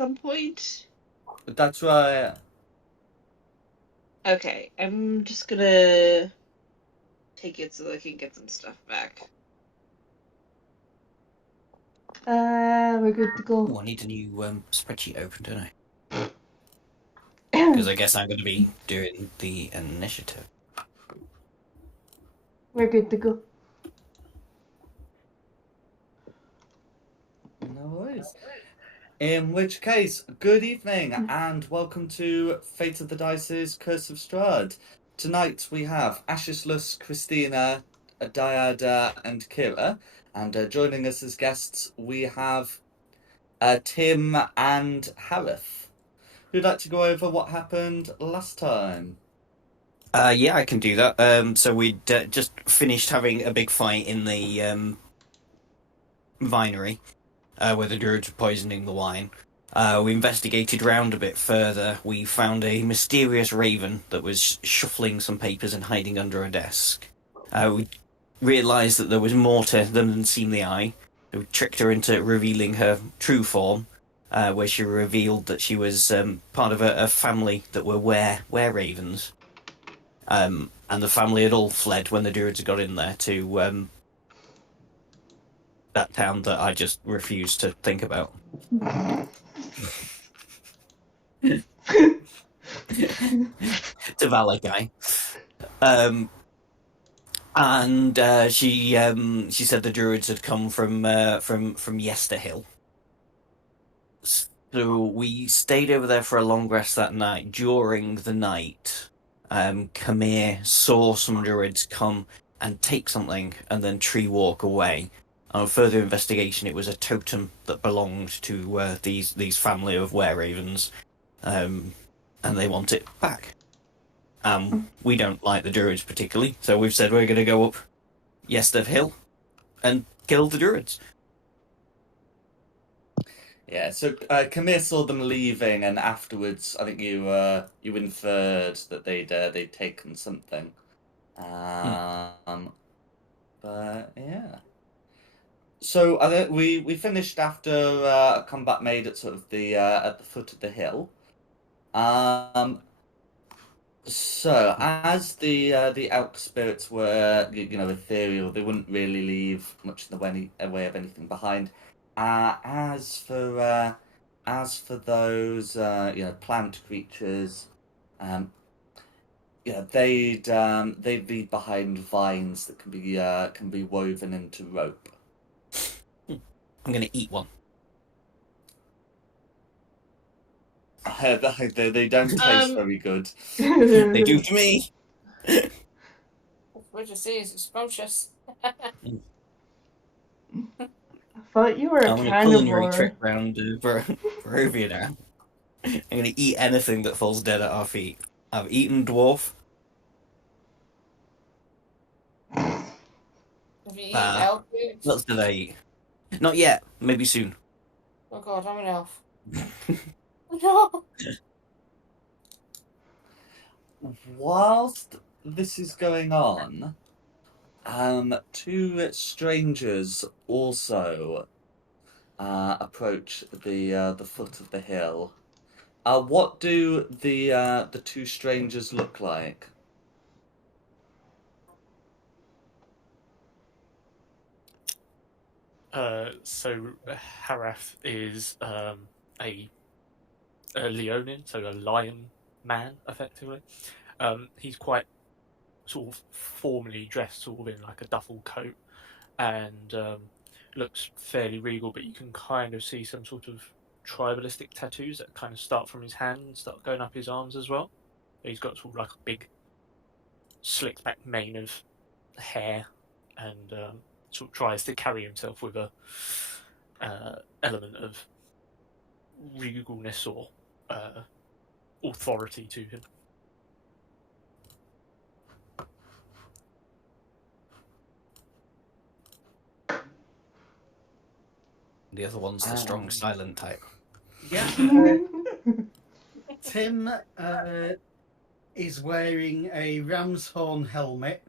some point? That's right. Okay, I'm just gonna take it so that I can get some stuff back. We're good to go. Oh, I need a new spreadsheet open, don't I? Because I guess I'm going to be doing the initiative. We're good to go. No worries. In which case, good evening and welcome to Fate of the Dice's Curse of Strahd. Tonight we have Ashislus, Christina, Diada, and Kira. And joining us as guests, we have Tim and Harith. Who'd like to go over what happened last time? Yeah, I can do that. So we'd just finished having a big fight in the vinery, where the druids were poisoning the wine. We investigated round a bit further. We found a mysterious raven that was shuffling some papers and hiding under a desk. We realised that there was more to them than seen the eye. We tricked her into revealing her true form, where she revealed that she was part of a family that were were ravens. And the family had all fled when the druids had got in there to that town that I just refused to think about. To Valet guy. And she said the druids had come from Yesterhill. So we stayed over there for a long rest that night. During the night, Kamir saw some druids come and take something and then tree walk away. On further investigation, it was a totem that belonged to these family of were-ravens, and they want it back. We don't like the druids particularly, so we've said we're going to go up Yestev Hill and kill the druids. Yeah, so Camille saw them leaving, and afterwards, I think you inferred that they'd taken something. But yeah. So I think we finished after a combat made at sort of the at the foot of the hill. Um, so as the elk spirits were ethereal, they wouldn't really leave much in the way of anything behind. As for those plant creatures, um, yeah, they'd leave behind vines that can be woven into rope. I'm going to eat one. They don't taste very good. They do to me. What you say is atrocious. I thought you were a I'm on a culinary carnivore. trip round Barovia now. I'm going to eat anything that falls dead at our feet. I've eaten dwarf. Have you eaten elf food? What else did I eat? Not yet. Maybe soon. Oh god, I'm an elf. No. Whilst this is going on, two strangers also approach the foot of the hill. What do the two strangers look like? So Harath is a Leonin, so a lion man, effectively. He's quite sort of formally dressed, sort of in like a duffel coat, and looks fairly regal. But you can kind of see some sort of tribalistic tattoos that kind of start from his hand and start going up his arms as well. He's got sort of like a big, slicked back mane of hair, and sort of tries to carry himself with a element of regalness or authority to him. The other one's the strong, Um, silent type. Yeah. Tim is wearing a ram's horn helmet,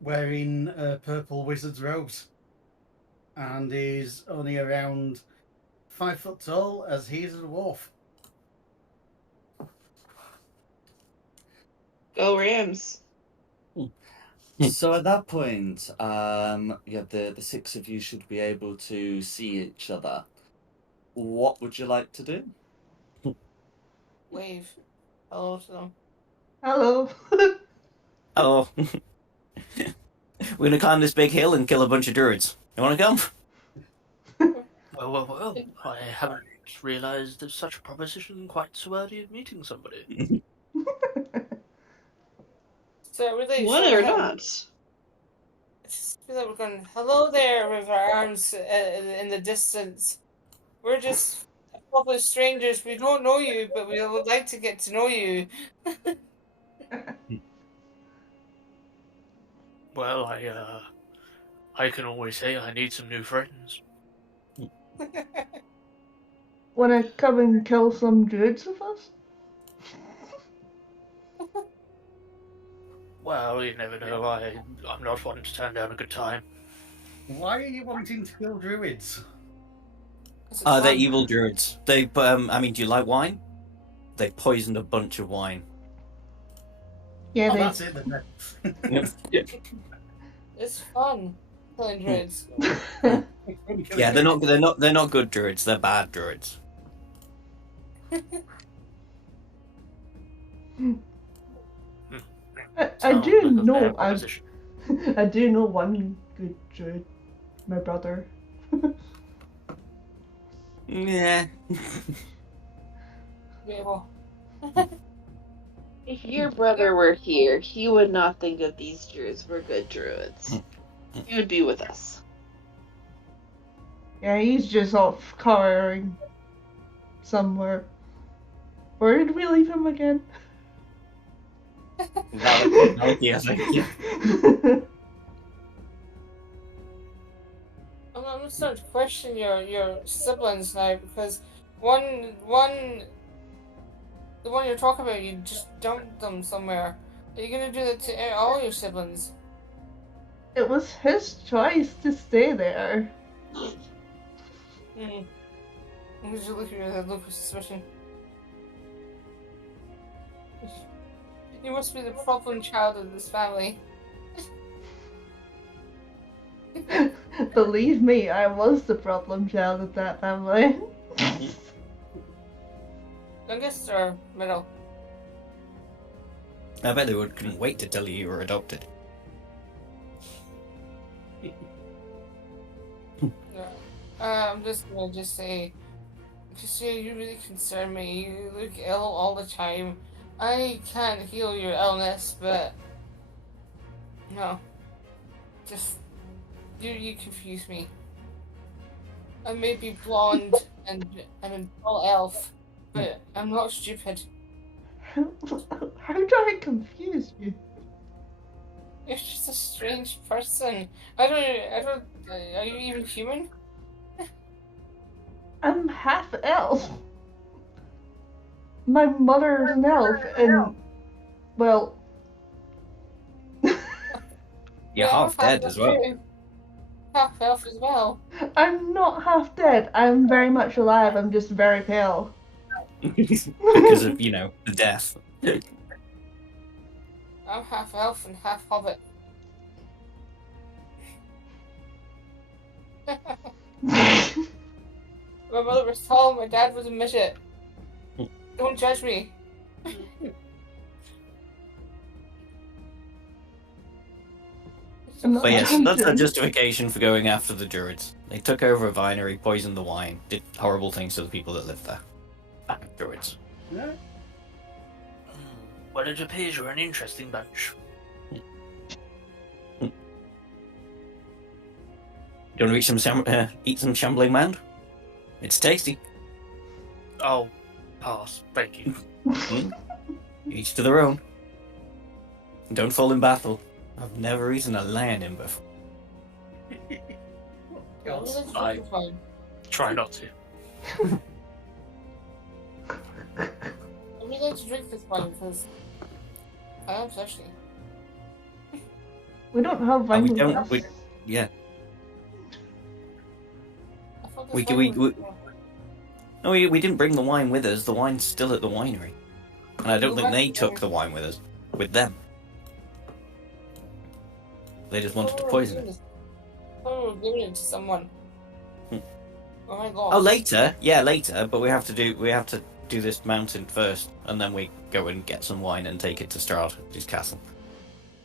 wearing purple wizard's robes, and is only around 5 foot tall, as he is a dwarf. Go Rams. So at that point, yeah, the 6 of you should be able to see each other. What would you like to do? Wave. Hello to them. Hello. Oh, we're gonna climb this big hill and kill a bunch of druids. You wanna come? Well. I haven't realised there's such a proposition quite so early in meeting somebody. So really, What so or we have- not? I just feel like we're going, hello there, with our arms in the distance. We're just a couple of strangers. We don't know you, but we would like to get to know you. Well, I can always say I need some new friends. Wanna come and kill some druids with us? Well, you never know. I'm not one to turn down a good time. Why are you wanting to kill druids? They're Fun. evil druids. They, I mean, do you like wine? They poisoned a bunch of wine. Yeah, Oh, they. that's it then. It's fun killing druids. Yeah, they're not good druids. They're bad druids. I Sounds do like a fair know. I proposition. I do know one good druid. My brother. Yeah. Beautiful. If your brother were here, he would not think that these druids were good druids. He would be with us. Yeah, he's just off cowering somewhere. Where did we leave him again? Valaki, I think. Yeah. I'm starting to question your siblings now, because the one you're talking about, you just dumped them somewhere. Are you gonna do that to all your siblings? It was his choice to stay there. Hmm. I'm just looking at that look of suspicion. You must be the problem child of this family. Believe me, I was the problem child of that family. Youngest or middle? I bet they couldn't wait to tell you were adopted. No. I'm just gonna say, you really concern me. You look ill all the time. I can't heal your illness, but no, just you confuse me. I may be blonde and I'm a tall elf, but I'm not stupid. How do I confuse you? You're just a strange person. I don't. Are you even human? I'm half elf. My mother's an elf, and well, You're half dead as well. Half elf as well. I'm not half dead. I'm very much alive. I'm just very pale. Because of, the death. I'm half elf and half hobbit. My mother was tall, my dad was a midget. Don't judge me. I'm not But yes, judging. that's a justification for going after the druids. They took over a vinery, poisoned the wine, did horrible things to the people that lived there. Bad druids. Yeah. Well, it appears you're an interesting bunch. Do you want to eat some shambling man? It's tasty. Oh, pass. Thank you. Each to their own. Don't fall in battle. I've never eaten a lion in before. I- Try not to. I really like to drink this wine because I am thirsty. We don't have wine we with don't- us. Yeah. I thought this We- wine we- was- No, we didn't bring the wine with us. The wine's still at the winery. And I don't think they took the wine with them. They just wanted to poison it. Oh, we're giving it to someone. Oh my god. Oh, later? Yeah, later. But we have to do this mountain first, and then we go and get some wine and take it to Straud, his castle.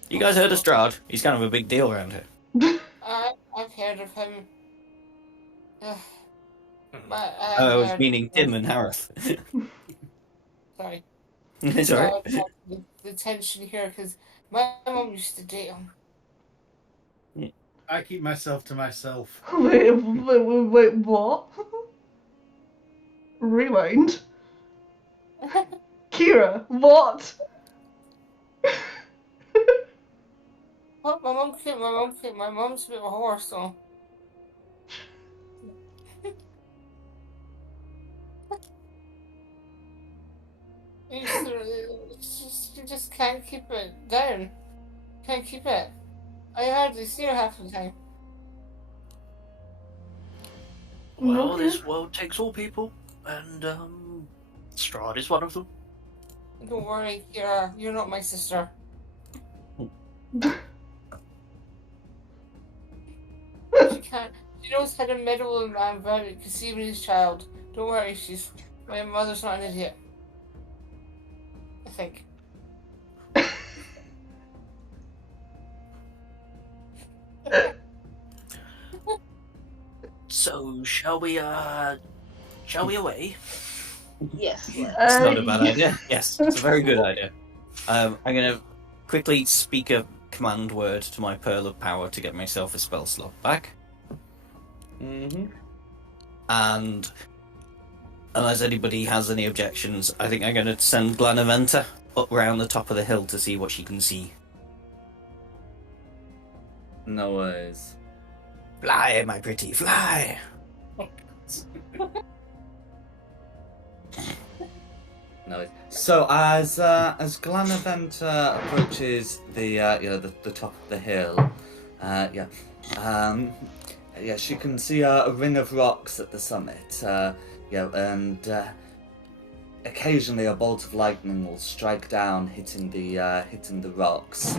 You guys heard of Straud? He's kind of a big deal around here. I've heard of him. Ugh. But I was meaning Tim and Harith. Sorry. It's alright. The tension here, because my mom used to date him. I keep myself to myself. Wait, what? Rewind. Kira, what? What? My mom's a bit of a horse, so. You just can't keep it down. Can't keep it. I hardly see her half the time. Well, Okay. this world takes all people, and Straud is one of them. Don't worry, Kira. You're not my sister. She can't. She knows how to meddle with a man without conceiving his child. Don't worry, my mother's not an idiot. I think. So, shall we away? Yes. It's not a bad idea. Yes, it's a very good idea. I'm going to quickly speak a command word to my Pearl of Power to get myself a spell slot back. Mm-hmm. And unless anybody has any objections, I think I'm going to send Glanaventa up round the top of the hill to see what she can see. No worries. Fly, my pretty, fly! No. So as Glanaventa approaches the the top of the hill, she can see a ring of rocks at the summit. And occasionally a bolt of lightning will strike down, hitting the rocks.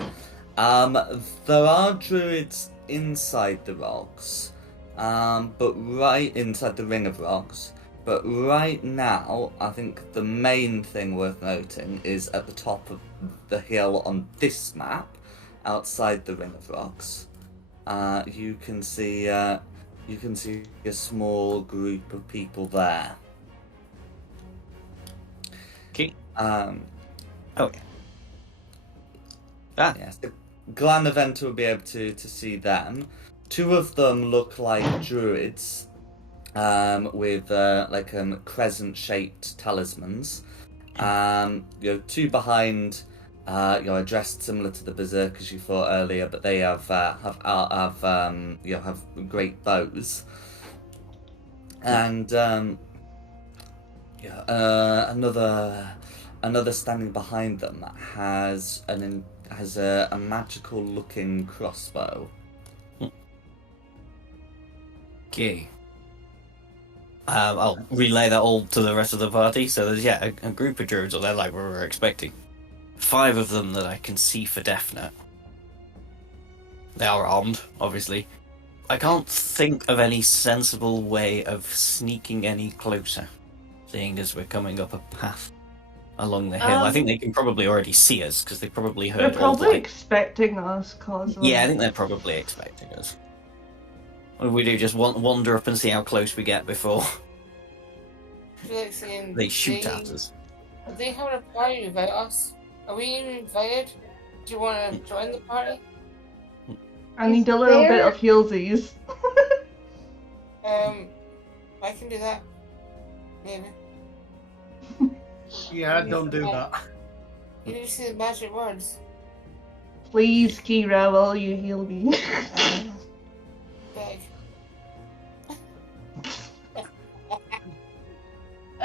There are druids inside the rocks, but right inside the ring of rocks. But right now, I think the main thing worth noting is at the top of the hill on this map, outside the ring of rocks, you can see a small group of people there. Okay. Oh yeah. Ah. Yes. Glanaventa will be able to see them. Two of them look like druids, with crescent-shaped talismans. Two behind, are dressed similar to the berserkers you fought earlier, but they have great bows. And another standing behind them has a magical-looking crossbow. Okay. I'll relay that all to the rest of the party. So there's a group of druids, or they're like we were expecting. 5 of them that I can see for definite. They are armed, obviously. I can't think of any sensible way of sneaking any closer, seeing as we're coming up a path along the hill. I think they can probably already see us, because they probably heard They're probably expecting us, cause Yeah, I think they're probably expecting us. What do we do? Just wander up and see how close we get before I feel like saying they shoot at us. Are they having a party without us? Are we even invited? Do you want to join the party? I need a little bit of healsies. I can do that. Maybe. Yeah, don't do that. You need to see the magic words. Please, Kira, will you heal me? Beg.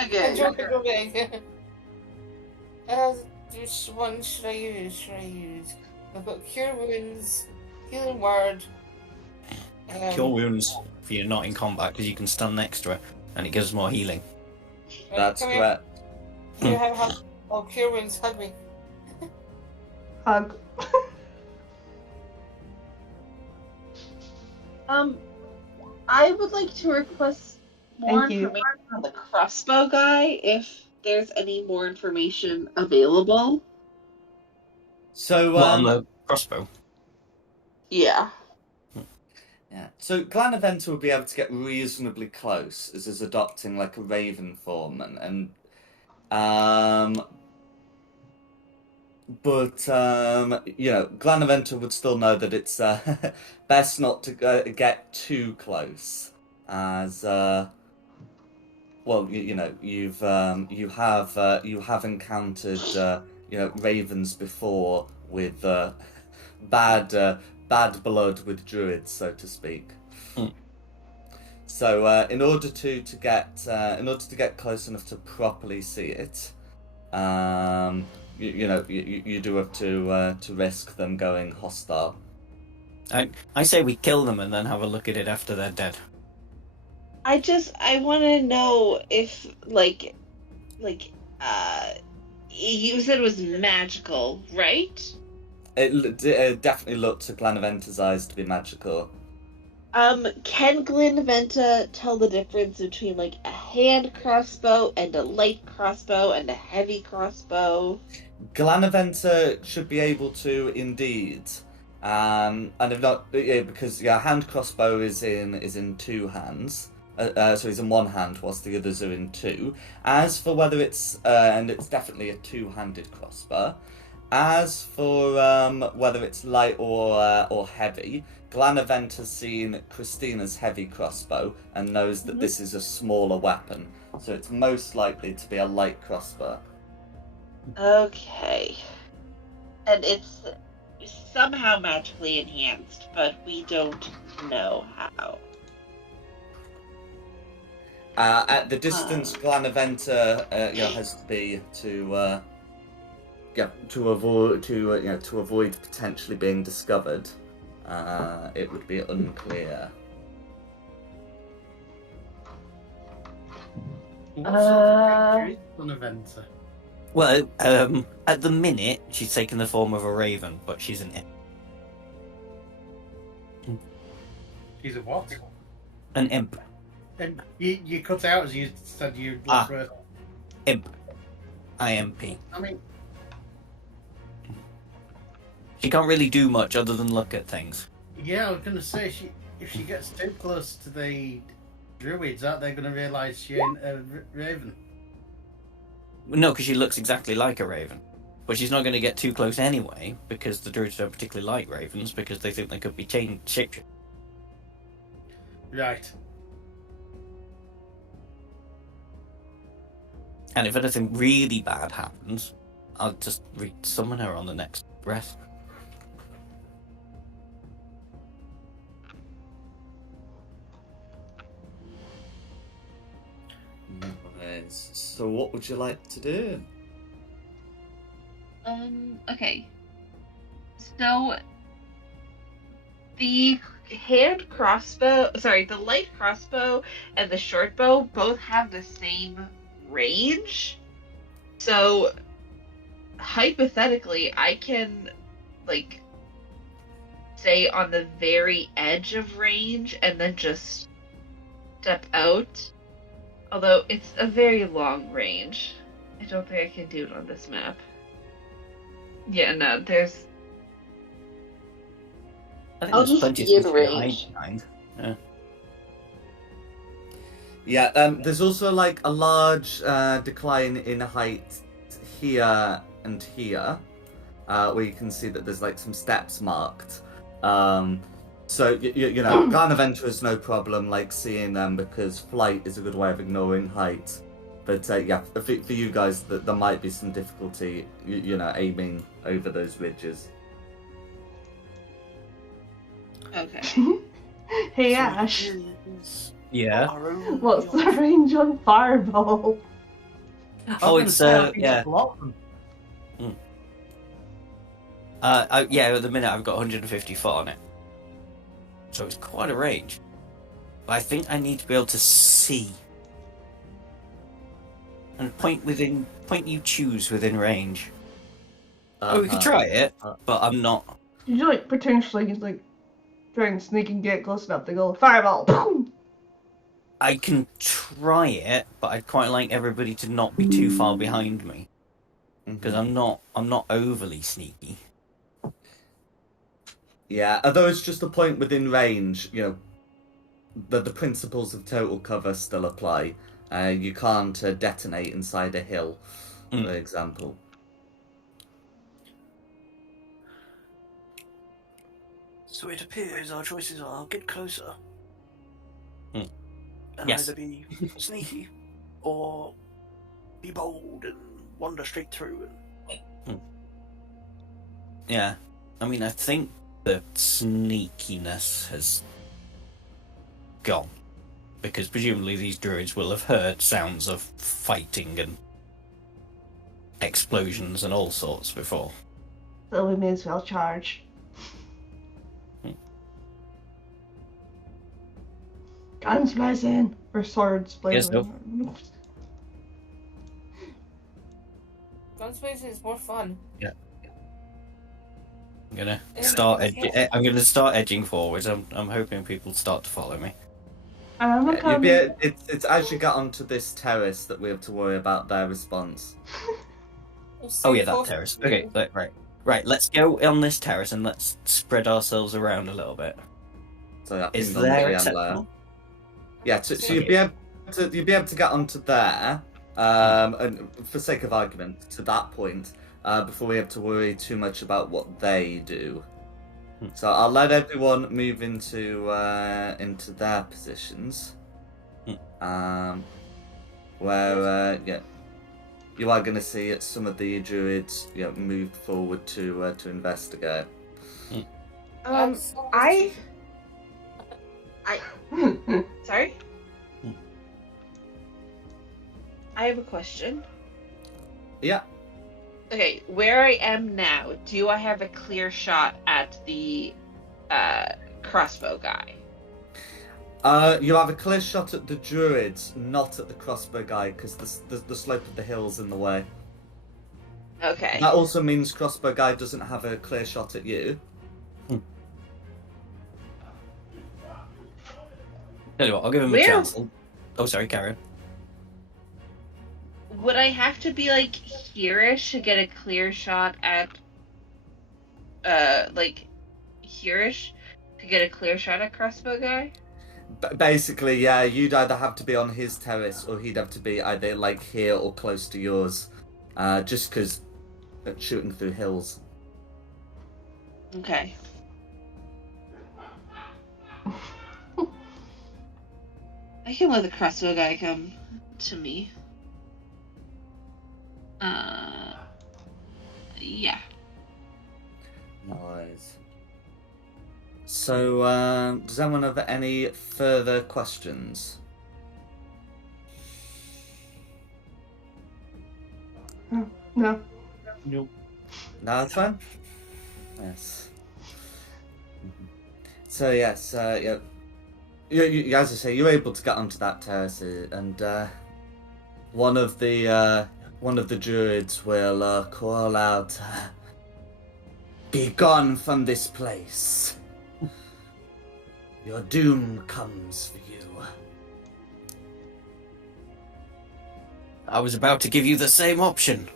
Okay. Go beg. Which one should I use? I've got Cure Wounds, Healing Word. Cure wounds if you're not in combat, because you can stun next to it, and it gives more healing. Right, That's come correct. here. Here, have a hug. Oh, Kieran's hug me. Hug. I would like to request more Thank you. information on the crossbow guy, if there's any more information available. So, What, on the crossbow? Yeah. yeah. So Glanaventa will be able to get reasonably close as is adopting like a raven form but Glanaventa would still know that it's best not to get too close as you have encountered ravens before with bad blood with druids, so to speak. So in order to get close enough to properly see it, you do have to risk them going hostile. I say we kill them and then have a look at it after they're dead. I want to know if, you said it was magical, right? It definitely looked to Glanaventa's eyes to be magical. Can Glenventa tell the difference between, like, a hand crossbow and a light crossbow and a heavy crossbow? Glanaventa should be able to indeed. And if not, because hand crossbow is in two hands. So he's in one hand whilst the others are in two. As for whether it's and it's definitely a two-handed crossbow. As for whether it's light or heavy, Glanavent has seen Christina's heavy crossbow and knows that this is a smaller weapon, so it's most likely to be a light crossbow. Okay. And it's somehow magically enhanced, but we don't know how. At the distance Glanaventa has to be to avoid potentially being discovered. It would be unclear. What sort of creature is Glanaventa? Well, at the minute, she's taken the form of a raven, but she's an imp. She's a what? An imp. And you cut out as you said you Ah. were. Imp. IMP. I mean, She can't really do much other than look at things. yeah, I was gonna say if she gets too close to the druids, aren't they gonna realise she ain't a raven? No, because she looks exactly like a raven. But she's not going to get too close anyway, because the druids don't particularly like ravens, because they think they could be shapeshifted. Right. And if anything really bad happens, I'll just summon her on the next breath. Anyways, so what would you like to do? Okay. So, the the light crossbow and the short bow both have the same range. So, hypothetically, I can, stay on the very edge of range and then just step out. Although it's a very long range. I don't think I can do it on this map. Yeah, no, there's... I think I'll there's just plenty of be in space to hide range. behind. Yeah, there's also like a large decline in height here and here, where you can see that there's like some steps marked. So Glanaventa is no problem like seeing them because flight is a good way of ignoring height. But for you guys, there might be some difficulty, aiming over those ridges. Okay. Hey Ash, Yeah. what's the range on Fireball? Oh, it's yeah. At the minute I've got 150 foot on it, so it's quite a range. But I think I need to be able to see. and point you choose within range. Oh, we could try it, but I'm not. You like potentially like try and sneak and get close enough to go fireball. Boom! I can try it, but I'd quite like everybody to not be too far behind me because I'm not overly sneaky. Yeah, although it's just a point within range, you know, the principles of total cover still apply. You can't detonate inside a hill, for example. So it appears our choices are get closer. And Yes. either be sneaky or be bold and wander straight through. Yeah. I mean, I think the sneakiness has gone. Because presumably these druids will have heard sounds of fighting and explosions and all sorts before. So we may as well charge. Guns blazing! Or swords blazing. Yes, Guns blazing is more fun. Yeah. I'm gonna start edging forwards. I'm hoping people start to follow me. It's as you get onto this terrace that we have to worry about their response. Oh yeah, that terrace. Okay, right. Let's go on this terrace and let's spread ourselves around a little bit. So is there acceptable? Yeah, so you'd be able to get onto there, and for sake of argument, to that point, before we have to worry too much about what they do. So I'll let everyone move into their positions. Where you are going to see some of the druids move forward to investigate. Sorry? I have a question. Yeah. Okay, where I am now, do I have a clear shot at the crossbow guy? You have a clear shot at the druids, not at the crossbow guy, because the slope of the hill's in the way. Okay. That also means crossbow guy doesn't have a clear shot at you. Tell you what, I'll give him a chance. Oh, sorry, Karen. Would I have to be like here-ish to get a clear shot at here-ish to get a clear shot at crossbow guy? Basically, yeah, you'd either have to be on his terrace or he'd have to be either like here or close to yours. Just because shooting through hills. Okay. I can let the crossbow guy come to me. Yeah. Nice. So, does anyone have any further questions? No. Nope. No, that's fine. Yes. So yes, yeah. You, as I say, you're able to get onto that terrace, and one of the druids will call out, "Be gone from this place. Your doom comes for you." I was about to give you the same option.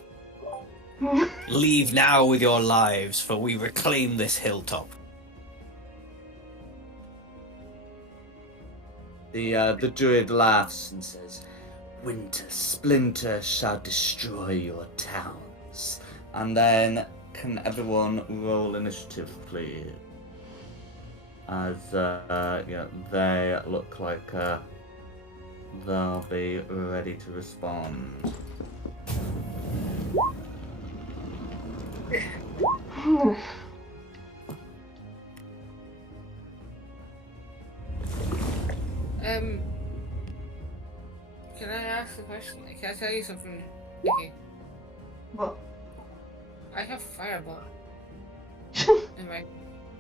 Leave now with your lives, for we reclaim this hilltop. The druid laughs and says, "Winter splinter shall destroy your towns." And then, can everyone roll initiative, please? As they look like they'll be ready to respond. Can I ask a question? Can I tell you something, Nikki? What? I have fireball in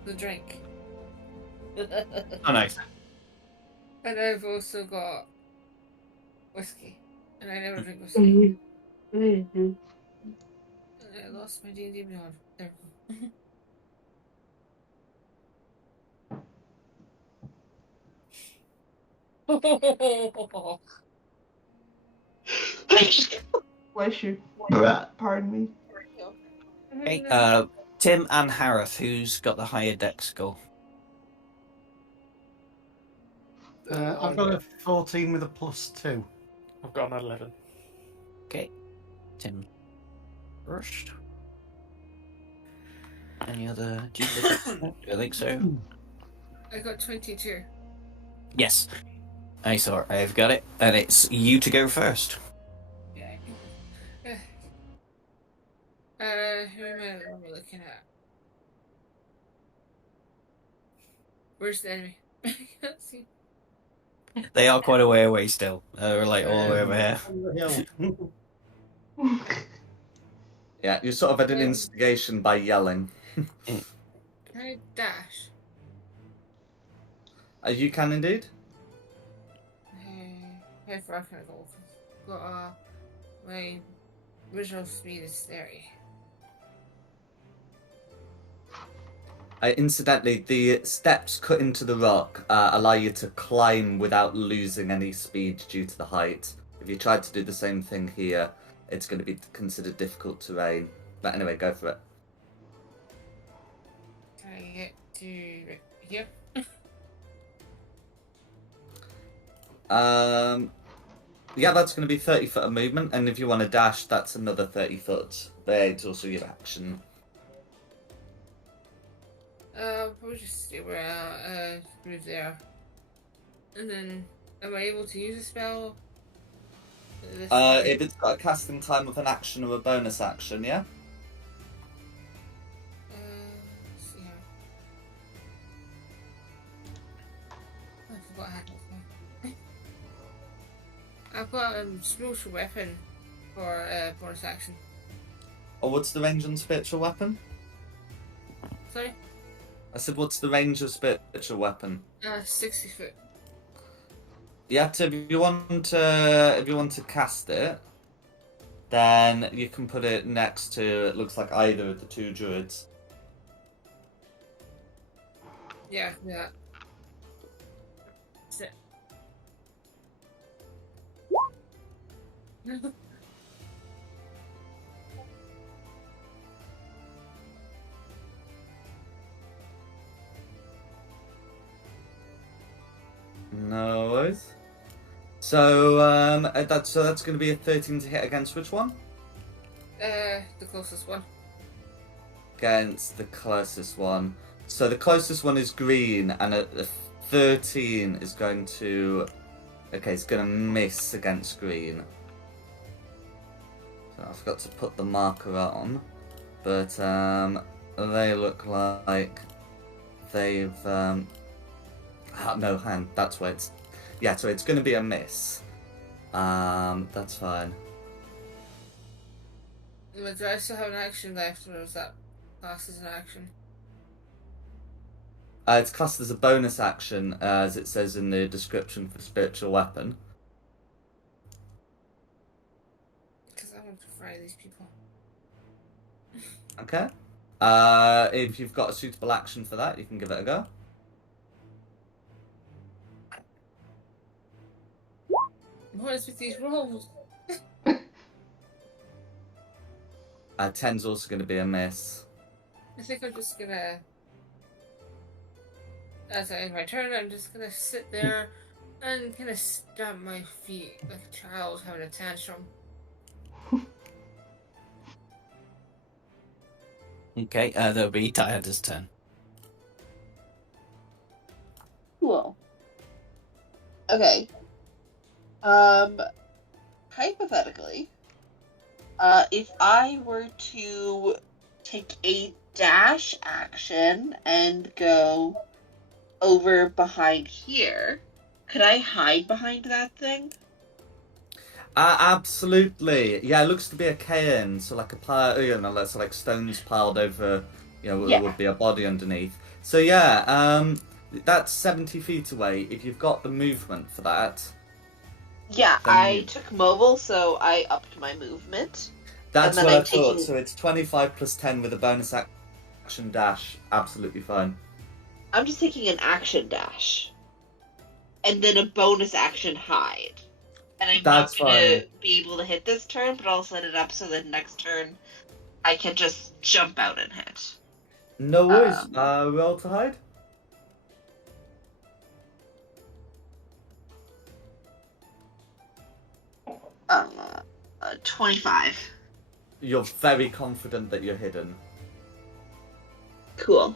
the drink. Oh, nice. And I've also got whiskey. And I never drink whiskey. I lost my D&D Beyond. There we go. Bless you. Pardon me. Okay, Tim and Harith, who's got the higher dex score? I've got a 14 with a +2. I've got an 11. Okay, Tim first. Any other duplicates? I think so. I got 22. Yes, I saw. I've got it, and it's you to go first. Yeah. Who am I looking at? Where's the enemy? I can't see. They are quite a way away still. They're like all the way over here. On the hill. Yeah, you sort of had an instigation by yelling. Can I dash? You can indeed. How far can I go? Got my original speed is 30. Incidentally, the steps cut into the rock allow you to climb without losing any speed due to the height. If you tried to do the same thing here, it's going to be considered difficult terrain. But anyway, go for it. Can I get to here? Yeah, that's going to be 30 foot of movement, and if you want to dash, that's another 30 foot. There, it's also your action. Probably just stay where I move there. And then, am I able to use a spell? If it's got a casting time of an action or a bonus action, yeah? Let's see here. I forgot I had this. I've got a spiritual weapon for bonus action. Or what's the range on spiritual weapon? Sorry? I said, what's the range of spiritual weapon? 60 foot. Yeah, so if you want to cast it, then you can put it next to, it looks like either of the two druids. Yeah, yeah. Sit. No worries. So that's going to be a 13 to hit against which one? The closest one. Against the closest one. So the closest one is green, and a 13 is going to. Okay, it's going to miss against green. So I forgot to put the marker on, but they look like they've. No, hang. That's where it's. Yeah, so it's going to be a miss. That's fine. But do I still have an action left, or is that classed as an action? It's classed as a bonus action, as it says in the description for spiritual weapon. Because I want to fry these people. Okay. If you've got a suitable action for that, you can give it a go. What is with these rolls? 10's also going to be a miss. I think I'm just gonna. As I end my turn, I'm just gonna sit there and kind of stamp my feet like a child having a tantrum. Okay, that'll be Diada's turn. Cool. Okay. Hypothetically, if I were to take a dash action and go over behind here, could I hide behind that thing? Absolutely. Yeah, it looks to be a cairn, so like a pile, so like stones piled over, there would be a body underneath. So yeah, that's 70 feet away. If you've got the movement for that, Yeah, Then I you- took mobile, so I upped my movement. That's then what I I'm thought. taking- So it's 25 plus 10 with a bonus action dash. Absolutely fine. I'm just taking an action dash. And then a bonus action hide. And I'm That's not gonna fine. be able to hit this turn, but I'll set it up so that next turn I can just jump out and hit. No worries. Um, Roll to hide. Uh, 25. You're very confident that you're hidden. Cool.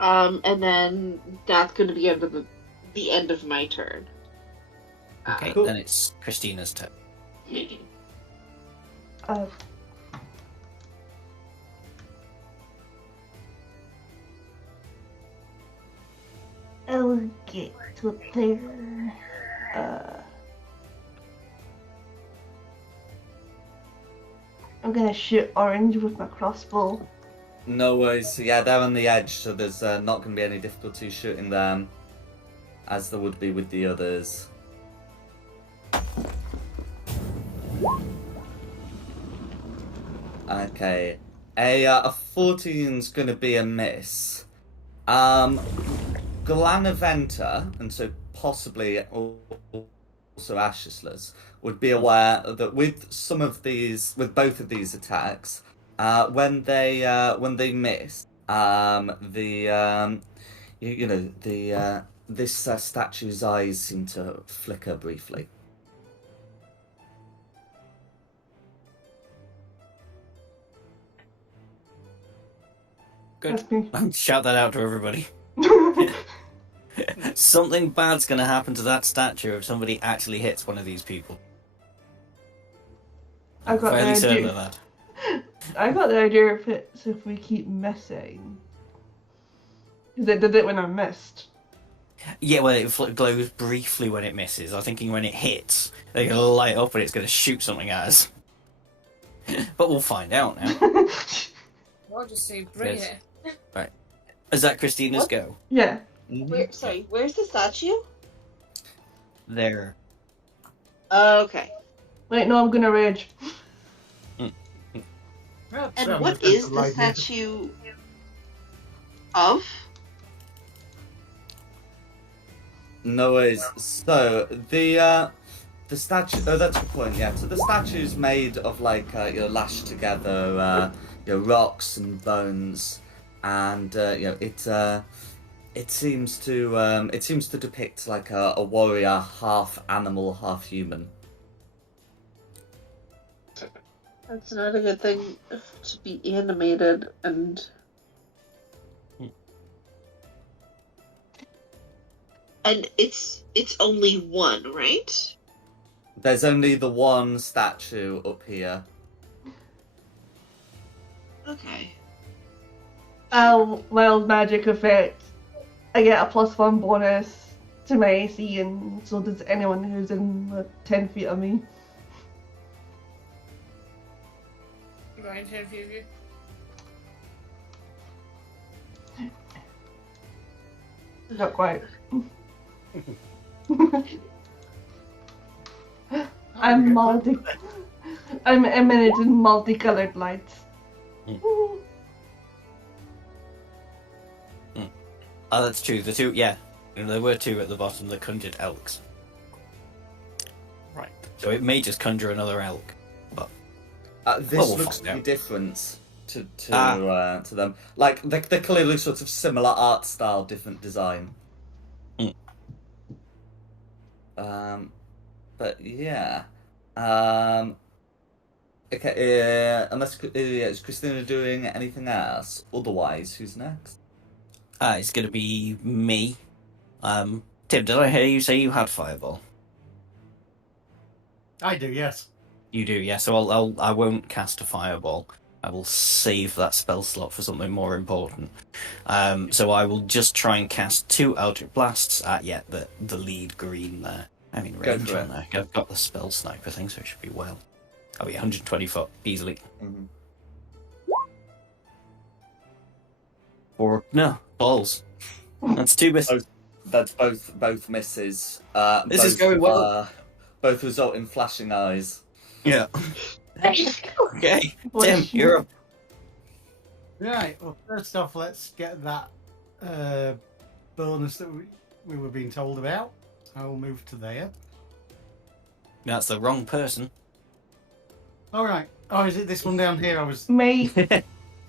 And then that's gonna be the end of my turn. Okay, Cool. then it's Christina's turn. Uh, I'll get up there. I'm gonna shoot orange with my crossbow. No worries. Yeah, they're on the edge, so there's not going to be any difficulty shooting them, as there would be with the others. Okay. A 14's going to be a miss. Glanaventa, and so possibly also Ashesless, would be aware that with both of these attacks, when they miss, this statue's eyes seem to flicker briefly. Good. That's me. Shout that out to everybody. Something bad's gonna happen to that statue if somebody actually hits one of these people. I got the Fairly certain of idea. that. I got the idea if we keep missing. Because it did it when I missed. Yeah, well, it glows briefly when it misses. I'm thinking when it hits, they're gonna light up and it's gonna shoot something at us. But we'll find out now. I'll just say, bring Yes. it. Right. Is that Christina's What? go? Yeah. Where's the statue? There. Okay. Wait, no, I'm gonna rage. And what is the statue of? No worries. So the statue. Oh, that's a good point. Yeah. So the statue's made of lashed together rocks and bones, and it seems to depict like a warrior, half animal, half human. That's not a good thing to be animated and. And it's only one, right? There's only the one statue up here. Okay. Wild magic effect. I get a +1 bonus to my AC, and so does anyone who's in 10 feet of me. Ryan, 10 feet of you. Not quite. I'm I'm emanating multicolored lights. Oh, that's true. The two, yeah. And there were two at the bottom that conjured elks. Right. So it may just conjure another elk. But This Well, we'll looks find to be out. different to them. Like they're clearly sort of similar art style, different design. But yeah. Okay. Unless is Christina doing anything else? Otherwise, who's next? it's going to be me. Tim, did I hear you say you had fireball? I do, yes. You do, yeah. So I won't cast a fireball. I will save that spell slot for something more important. So I will just try and cast 2 Eldritch Blasts at the lead green there. I mean, Go range for on it. there. I've got the spell sniper thing, so it should be well. I'll be 120 foot easily. Mm-hmm. Or no balls. That's 2 misses. That's both misses. This is going well. Both result in flashing eyes. Yeah. Okay. Tim, Which- you're up. Right. Well, first off, let's get that bonus that we were being told about. I will move to there. That's the wrong person. All right. Oh, is it this one down here? I was Mate.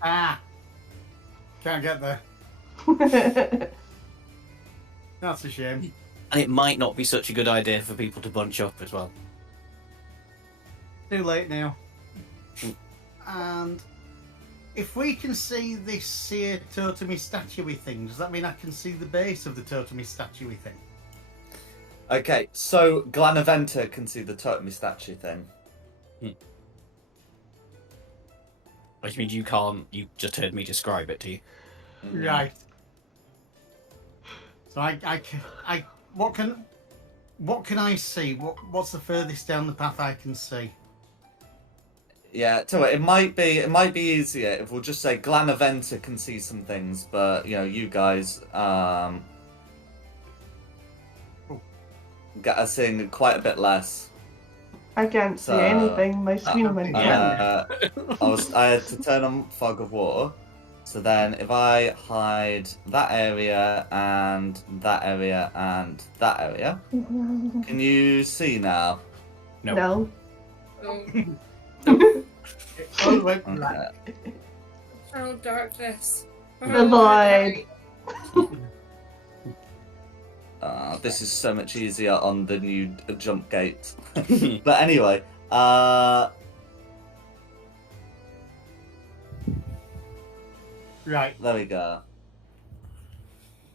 can't get there. That's a shame. And it might not be such a good idea for people to bunch up as well. Too late now. And if we can see this seer totemy statuey thing, does that mean I can see the base of the totemy statuey thing? Okay, so Glanaventa can see the totemy statue thing. Which means you can't. You just heard me describe it to you. Right. So what can I see? What's the furthest down the path I can see? Yeah, tell you what, it might be easier if we'll just say Glanaventa can see some things, but you guys get us seeing quite a bit less. I can't see So, anything. My screen went down. I had to turn on Fog of War. So then if I hide that area and that area and that area, can you see now? No. Oh, wait, black. Okay. Oh, darkness. The void. This is so much easier on the new jump gate. But anyway, Right. there we go.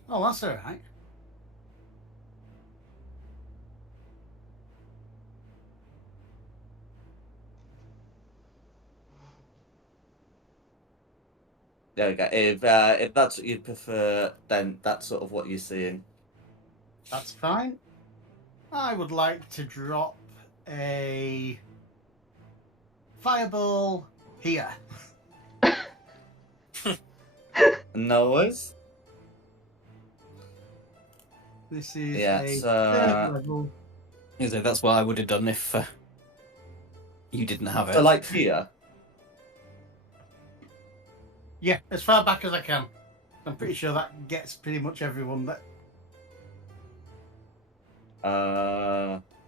Oh, that's all right. There we go. If that's what you'd prefer, then that's sort of what you're seeing. That's fine. I would like to drop a fireball here. No worries. This is Yeah, a so- third level. So that's what I would have done if you didn't have it. So like here. Yeah, as far back as I can. I'm pretty sure that gets pretty much everyone. That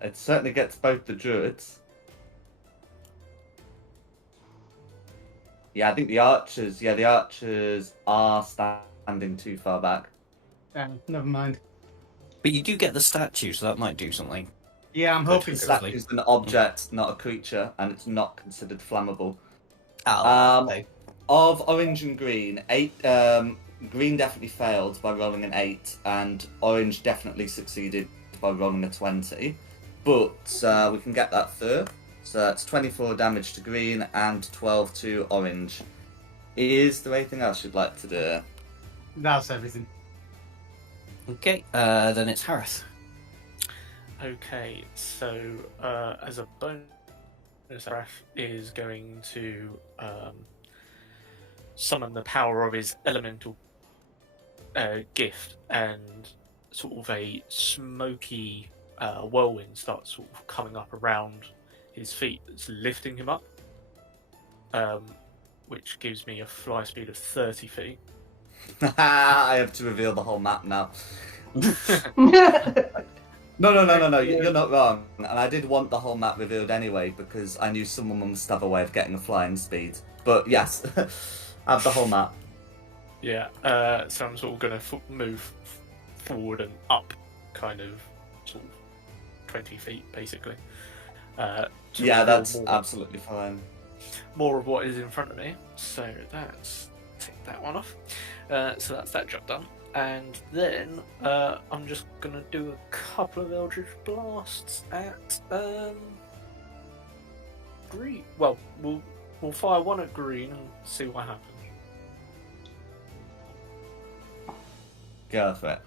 It certainly gets both the druids. Yeah, I think the archers. Yeah, the archers are standing too far back. never mind. But you do get the statue, so that might do something. Yeah, I'm hoping Good. so. That is an object, not a creature, and it's not considered flammable. Okay. Of orange and green, green definitely failed by rolling an 8, and orange definitely succeeded by rolling a 20. But we can get that third. So that's 24 damage to green and 12 to orange. Is there anything else you'd like to do? That's everything. Okay, then it's Harith. Okay, so as a bonus, Raph is going to summon the power of his elemental gift, and sort of a smoky whirlwind starts sort of coming up around his feet. It's lifting him up, which gives me a fly speed of 30 feet. I have to reveal the whole map now. No, you're not wrong. And I did want the whole map revealed anyway, because I knew someone must have a way of getting a flying speed. But yes, I have the whole map. Yeah, so I'm sort of going to move forward and up, kind of, sort of 20 feet, basically. To Yeah, reveal that's more, absolutely fine. more of what is in front of me. So that's take that one off. So that's that job done. And then I'm just gonna do a couple of Eldritch Blasts at green. Well, we'll fire one at green and see what happens. Go for it.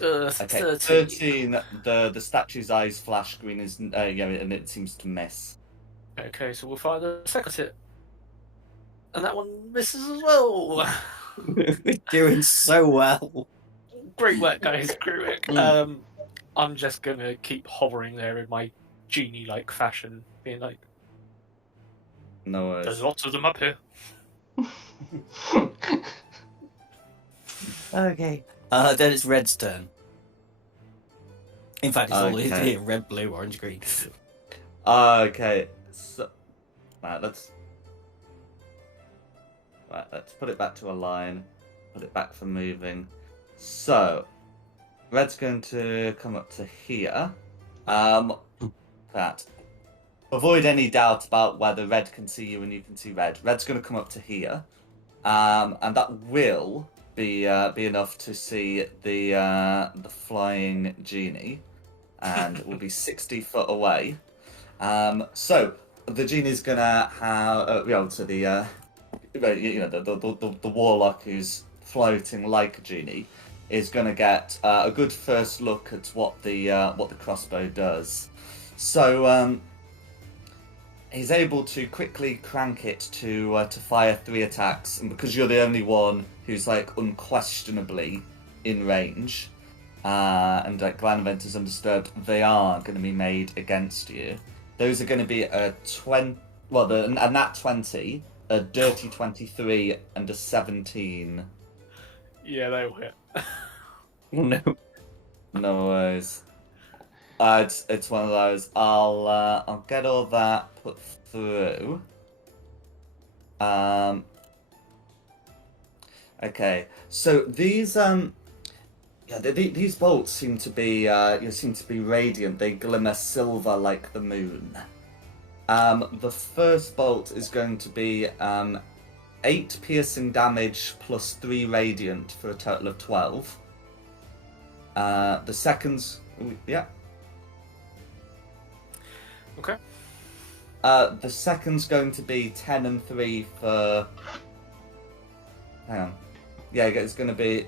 Okay, 13. 13. The statue's eyes flash green, and it seems to miss. Okay, so we'll fire the second hit. And that one misses as well. We're doing so well. Great work, guys. Great work. Mm. I'm just gonna keep hovering there in my genie-like fashion, being like, No worries. "There's lots of them up here." Okay. Then it's Red's turn. In fact, it's all Okay. here: red, blue, orange, green. Okay. So, let's put it back to a line. Put it back for moving. So, Red's going to come up to here. That. Avoid any doubt about whether Red can see you and you can see Red. Red's going to come up to here, and that will be enough to see the flying genie, and will be 60 foot away. So the genie's gonna have the warlock who's floating like a genie is gonna get a good first look at what the crossbow does. So he's able to quickly crank it to fire 3 attacks, and because you're the only one who's like unquestionably in range, and Glanvent is undisturbed, they are going to be made against you. Those are going to be a nat 20, a dirty 23, and a 17. Yeah, they'll hit. No. No worries. It's one of those. I'll get all that put through. Okay. So these these bolts seem to be radiant. They glimmer silver like the moon. The first bolt is going to be 8 piercing damage plus 3 radiant for a total of 12. The second's Okay. The second's going to be 10 and 3 for. Hang on. Yeah, it's going to be.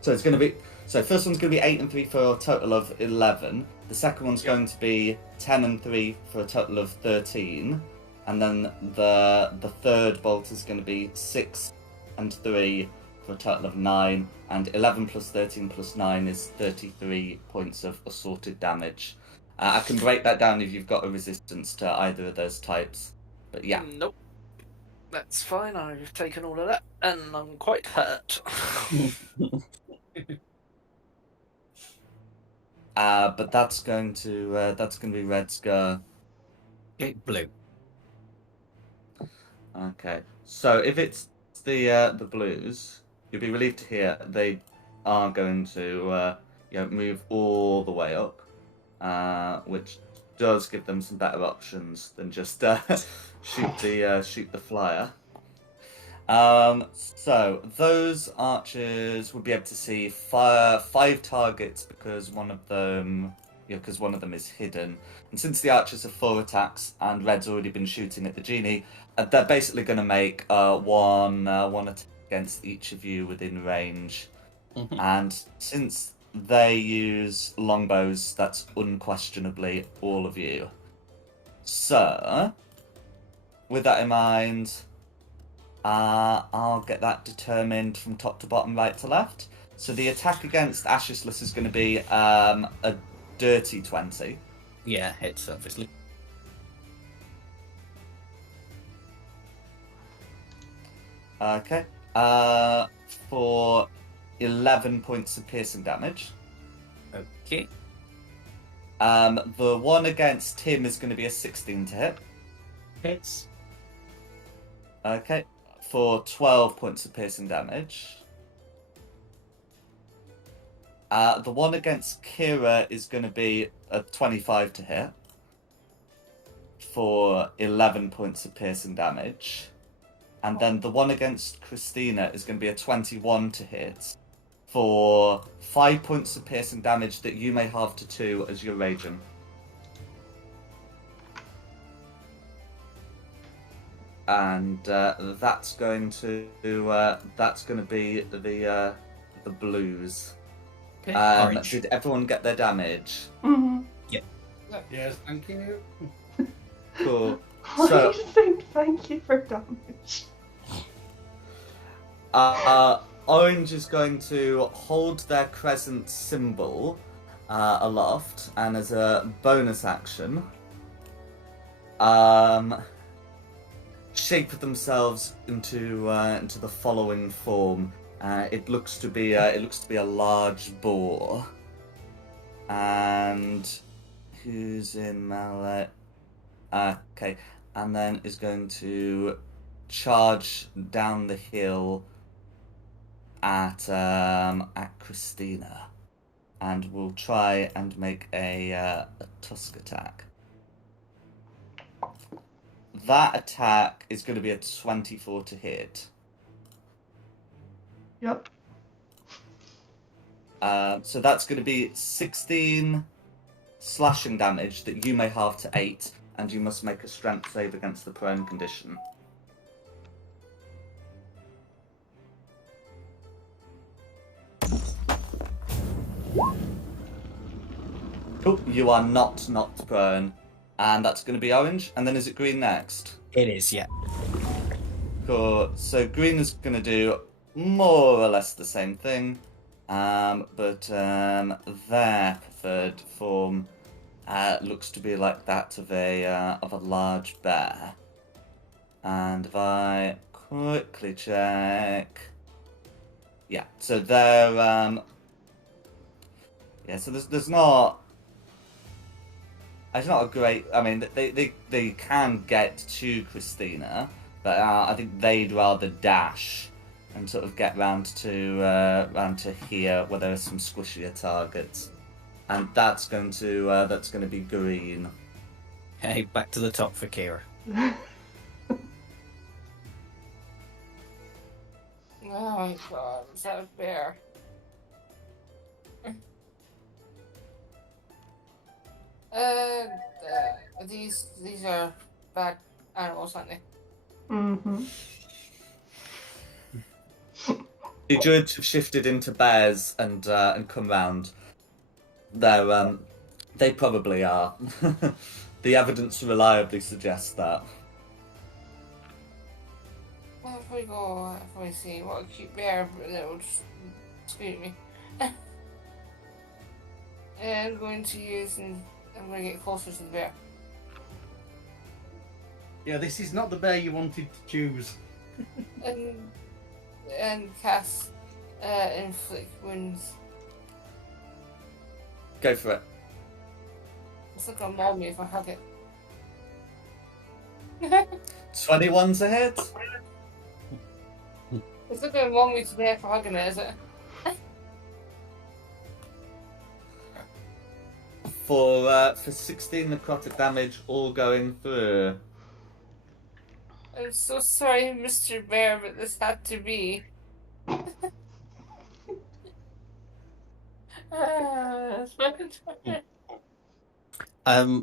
So it's going to be. So first one's going to be 8 and 3 for a total of 11. The second one's going to be 10 and 3 for a total of 13. And then the third bolt is going to be 6 and 3 for a total of 9. And 11 plus 13 plus 9 is 33 points of assorted damage. I can break that down if you've got a resistance to either of those types. But yeah. Nope. That's fine. I've taken all of that, and I'm quite hurt. But that's going to be Red's go. Okay, blue. Okay. So if it's the blues, you'll be relieved to hear they are going to move all the way up, which does give them some better options than just shoot the flyer. So those archers would be able to see 5 targets because one of them is hidden. And since the archers have 4 attacks and Red's already been shooting at the genie, they're basically going to make one attack against each of you within range. Mhm. And since they use longbows, that's unquestionably all of you. So, with that in mind, I'll get that determined from top to bottom, right to left. So the attack against Ashisless is going to be a dirty 20. Yeah, hits, obviously. Okay. For 11 points of piercing damage. Okay. The one against him is going to be a 16 to hit. Hits. Okay. For 12 points of piercing damage. The one against Kira is going to be a 25 to hit. For 11 points of piercing damage. And then the one against Christina is going to be a 21 to hit. For 5 points of piercing damage that you may halve to 2 as you're raging. And that's going to be the blues. Okay. Orange. Did everyone get their damage? Mm-hmm. Yes, thank you. Cool. Why So- are you saying thank you for damage? Orange is going to hold their crescent symbol aloft, and as a bonus action, shape themselves into the following form. It looks to be a large boar. And who's in melee? Okay, and then is going to charge down the hill at Christina, and will try and make a tusk attack. That attack is going to be a 24 to hit. Yep. So that's going to be 16 slashing damage that you may halve to 8, and you must make a strength save against the prone condition. Cool, you are not knocked prone. And that's going to be orange, and then is it green next? It is, yeah. Cool, so green is going to do more or less the same thing, but their preferred form looks to be like that of a large bear. And if I quickly check, yeah, so they're so there's not. It's not a great. I mean, they can get to Christina, but I think they'd rather dash and sort of get round to here where there are some squishier targets, and that's going to be green. Hey, back to the top for Kira. Oh my god, is that a bear? These are bad animals, aren't they? Mm-hmm. The druids have shifted into bears and come round. They probably are. The evidence reliably suggests that. Well, if we go, if we see what a cute bear that will just scream me. And I'm going to use, and I'm going to get closer to the bear. Yeah, this is not the bear you wanted to choose. And cast inflict wounds. Go for it. It's not gonna maul me if I hug it. 21's a hit. It's not gonna maul me to death for hugging it, is it? For 16 necrotic damage, all going through. I'm so sorry, Mr. Bear, but this had to be. It's fucking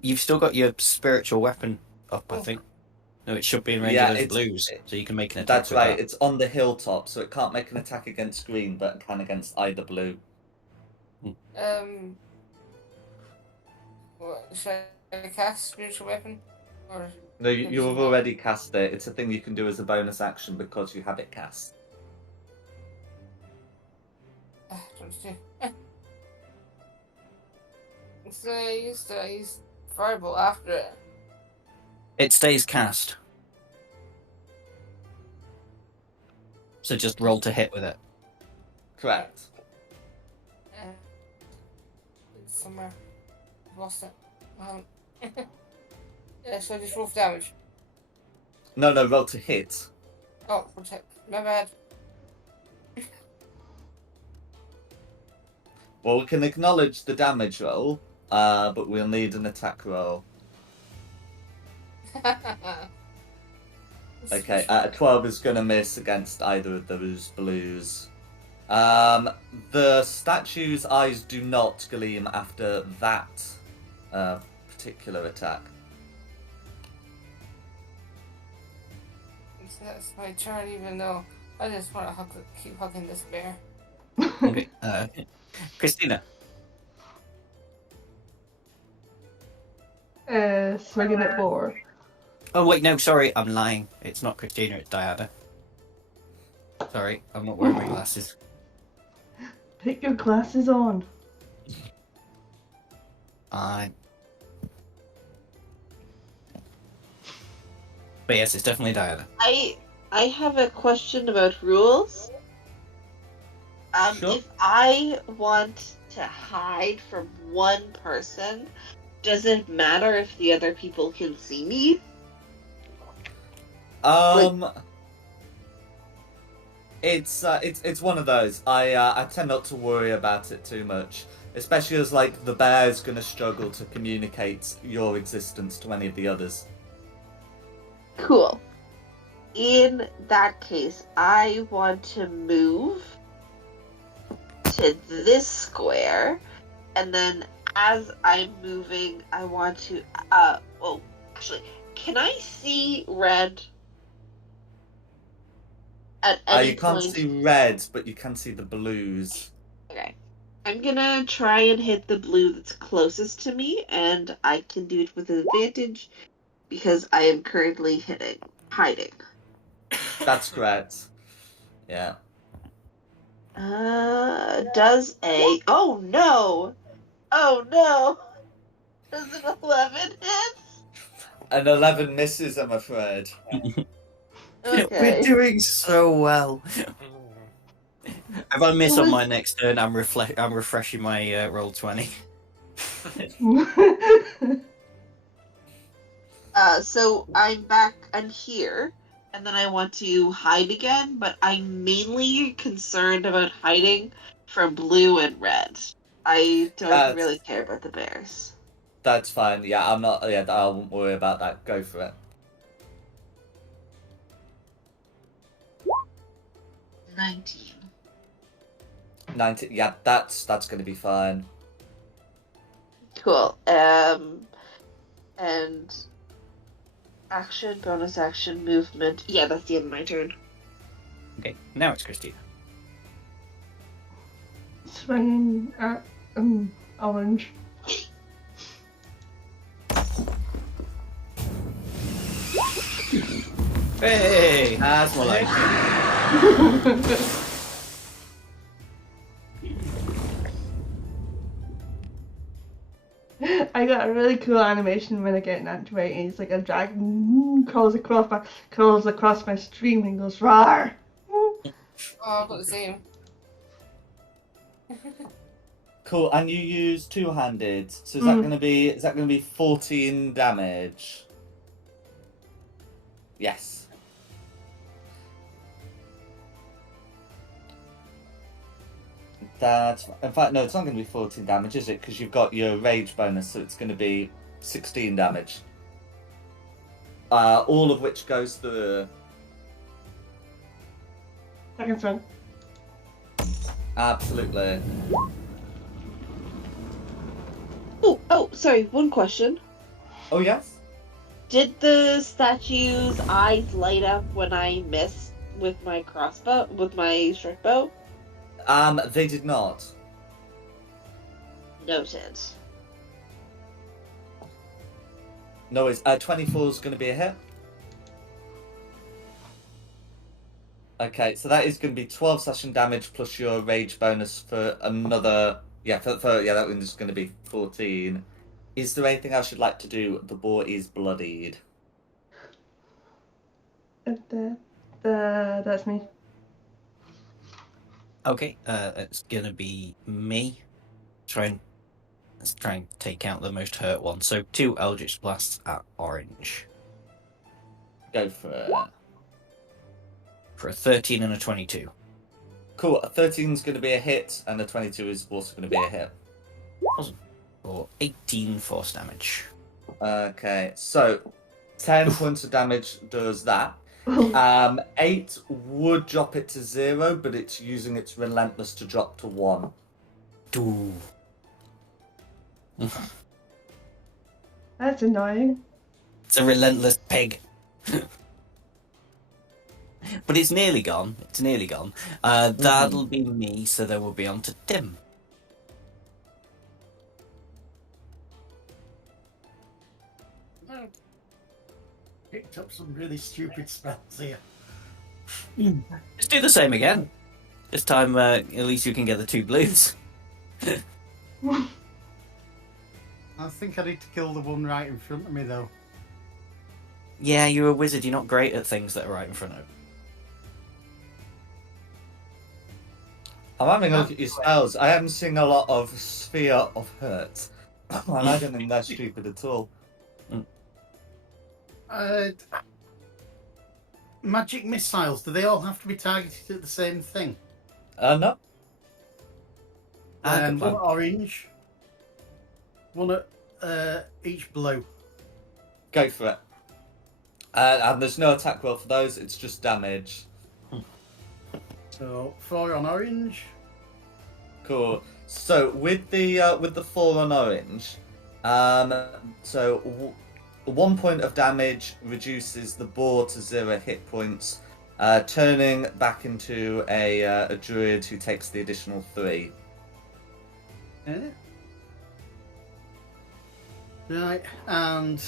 You've still got your spiritual weapon up, I think. No, it should be in range of those blues, so you can make an attack. That's right. It's on the hilltop, so it can't make an attack against green, but it can against either blue. What, should I cast spiritual weapon? Or No, you've already cast it. It's a thing you can do as a bonus action because you have it cast. don't do. So I used fireball after it. It stays cast. So just roll to hit with it. Correct. It's somewhere. I've lost it. Yeah, so I just roll for damage. No, roll to hit. Oh, protect. My bad. Well, we can acknowledge the damage roll, but we'll need an attack roll. Okay, 12 is going to miss against either of those blues. The statue's eyes do not gleam after that particular attack. That's my turn, even though I just want to keep hugging this bear. Okay. Christina. Swinging at boar. Oh wait, no, sorry, I'm lying. It's not Christina, it's Diana. Sorry, I'm not wearing my glasses. Put your glasses on. I. But yes, it's definitely Diana. I have a question about rules. Sure. If I want to hide from one person, does it matter if the other people can see me? It's one of those. I tend not to worry about it too much, especially as like the bear's gonna struggle to communicate your existence to any of the others. Cool. In that case, I want to move to this square, and then as I'm moving, I want to. Oh, actually, can I see red at any You can't point? see red, but you can see the blues. Okay. I'm gonna try and hit the blue that's closest to me, and I can do it with an advantage because I am currently hiding. That's correct. Yeah. Does a. Oh no! Oh no! Does an 11 hit? An 11 misses, I'm afraid. We're Okay. doing so well. If I miss It on was- my next turn, I'm refreshing my roll 20. So I'm here, and then I want to hide again, but I'm mainly concerned about hiding from blue and red. I don't really care about the bears. That's fine. Yeah, I'm not. Yeah, I won't worry about that. Go for it. 19. 19. Yeah, that's going to be fine. Cool. And action, bonus action, movement. Yeah, that's the end of my turn. Okay, now it's Christina. Swinging at orange. Hey! That's more like I got a really cool animation when I get an activated. It's like a dragon crawls across my stream and goes roar. Oh, I've got the same. Cool. And you use two-handed. So is that going to be 14 damage? Yes. That's in fact no, it's not going to be 14 damage, is it? Because you've got your rage bonus, so it's going to be 16 damage. All of which goes through. Second swing. Absolutely. Oh, sorry, one question. Oh yes. Did the statue's eyes light up when I missed with my crossbow, with my short bow? They did not. Noted. No, it's 24 is going to be a hit. Okay, so that is going to be 12 slashing damage plus your rage bonus for another. Yeah, that one's going to be 14. Is there anything else you'd like to do? The boar is bloodied. That's me. Okay, it's gonna be me. Let's try and take out the most hurt one. So 2 Eldritch Blasts at orange. Go for it. For a 13 and a 22. Cool, a 13 is going to be a hit, and a 22 is also going to be a hit. Awesome. For 18 force damage. Okay, so 10 points of damage does that. 8 would drop it to 0, but it's using its relentless to drop to 1. Ooh. That's annoying. It's a relentless pig. But it's nearly gone. It's nearly gone. That'll be me, so then we'll be on to Tim. Picked up some really stupid spells here. Just do the same again. This time, at least you can get the 2 blues. I think I need to kill the one right in front of me, though. Yeah, you're a wizard. You're not great at things that are right in front of you. I'm having a look at your spells. I am seeing a lot of Sphere of Hurt. And I don't think that's stupid at all. Magic missiles, do they all have to be targeted at the same thing? No. One at orange, one at each blue. Go for it. And there's no attack roll for those, it's just damage. So 4 on orange. Cool. So with the 4 on orange, 1 point of damage reduces the boar to 0 hit points, turning back into a druid who takes the additional 3. Right, and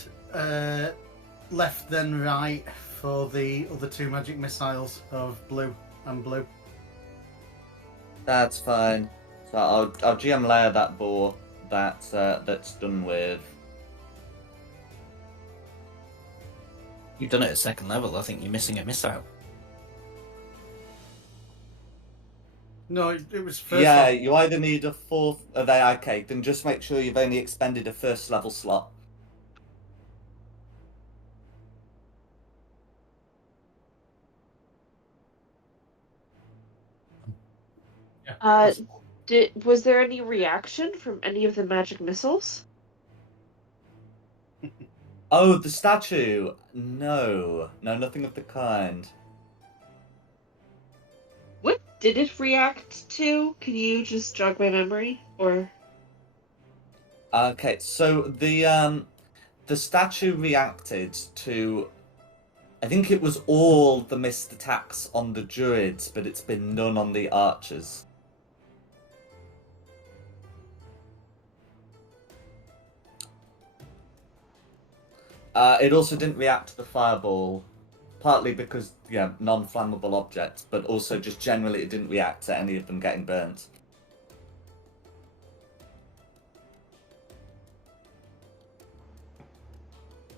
left then right for the other 2 magic missiles of blue and blue. That's fine. So I'll GM layer that boar that's done with. You've done it at 2nd level. I think you're missing a missile. No, it was first. Yeah, level. you either need a 4th. Okay, then just make sure you've only expended a 1st level slot. Was there any reaction from any of the magic missiles? Oh, the statue. No, nothing of the kind. What did it react to? Can you just jog my memory? Or Okay, so the statue reacted to. I think it was all the missed attacks on the druids, but it's been none on the archers. It also didn't react to the fireball, partly because, non-flammable objects, but also just generally it didn't react to any of them getting burnt.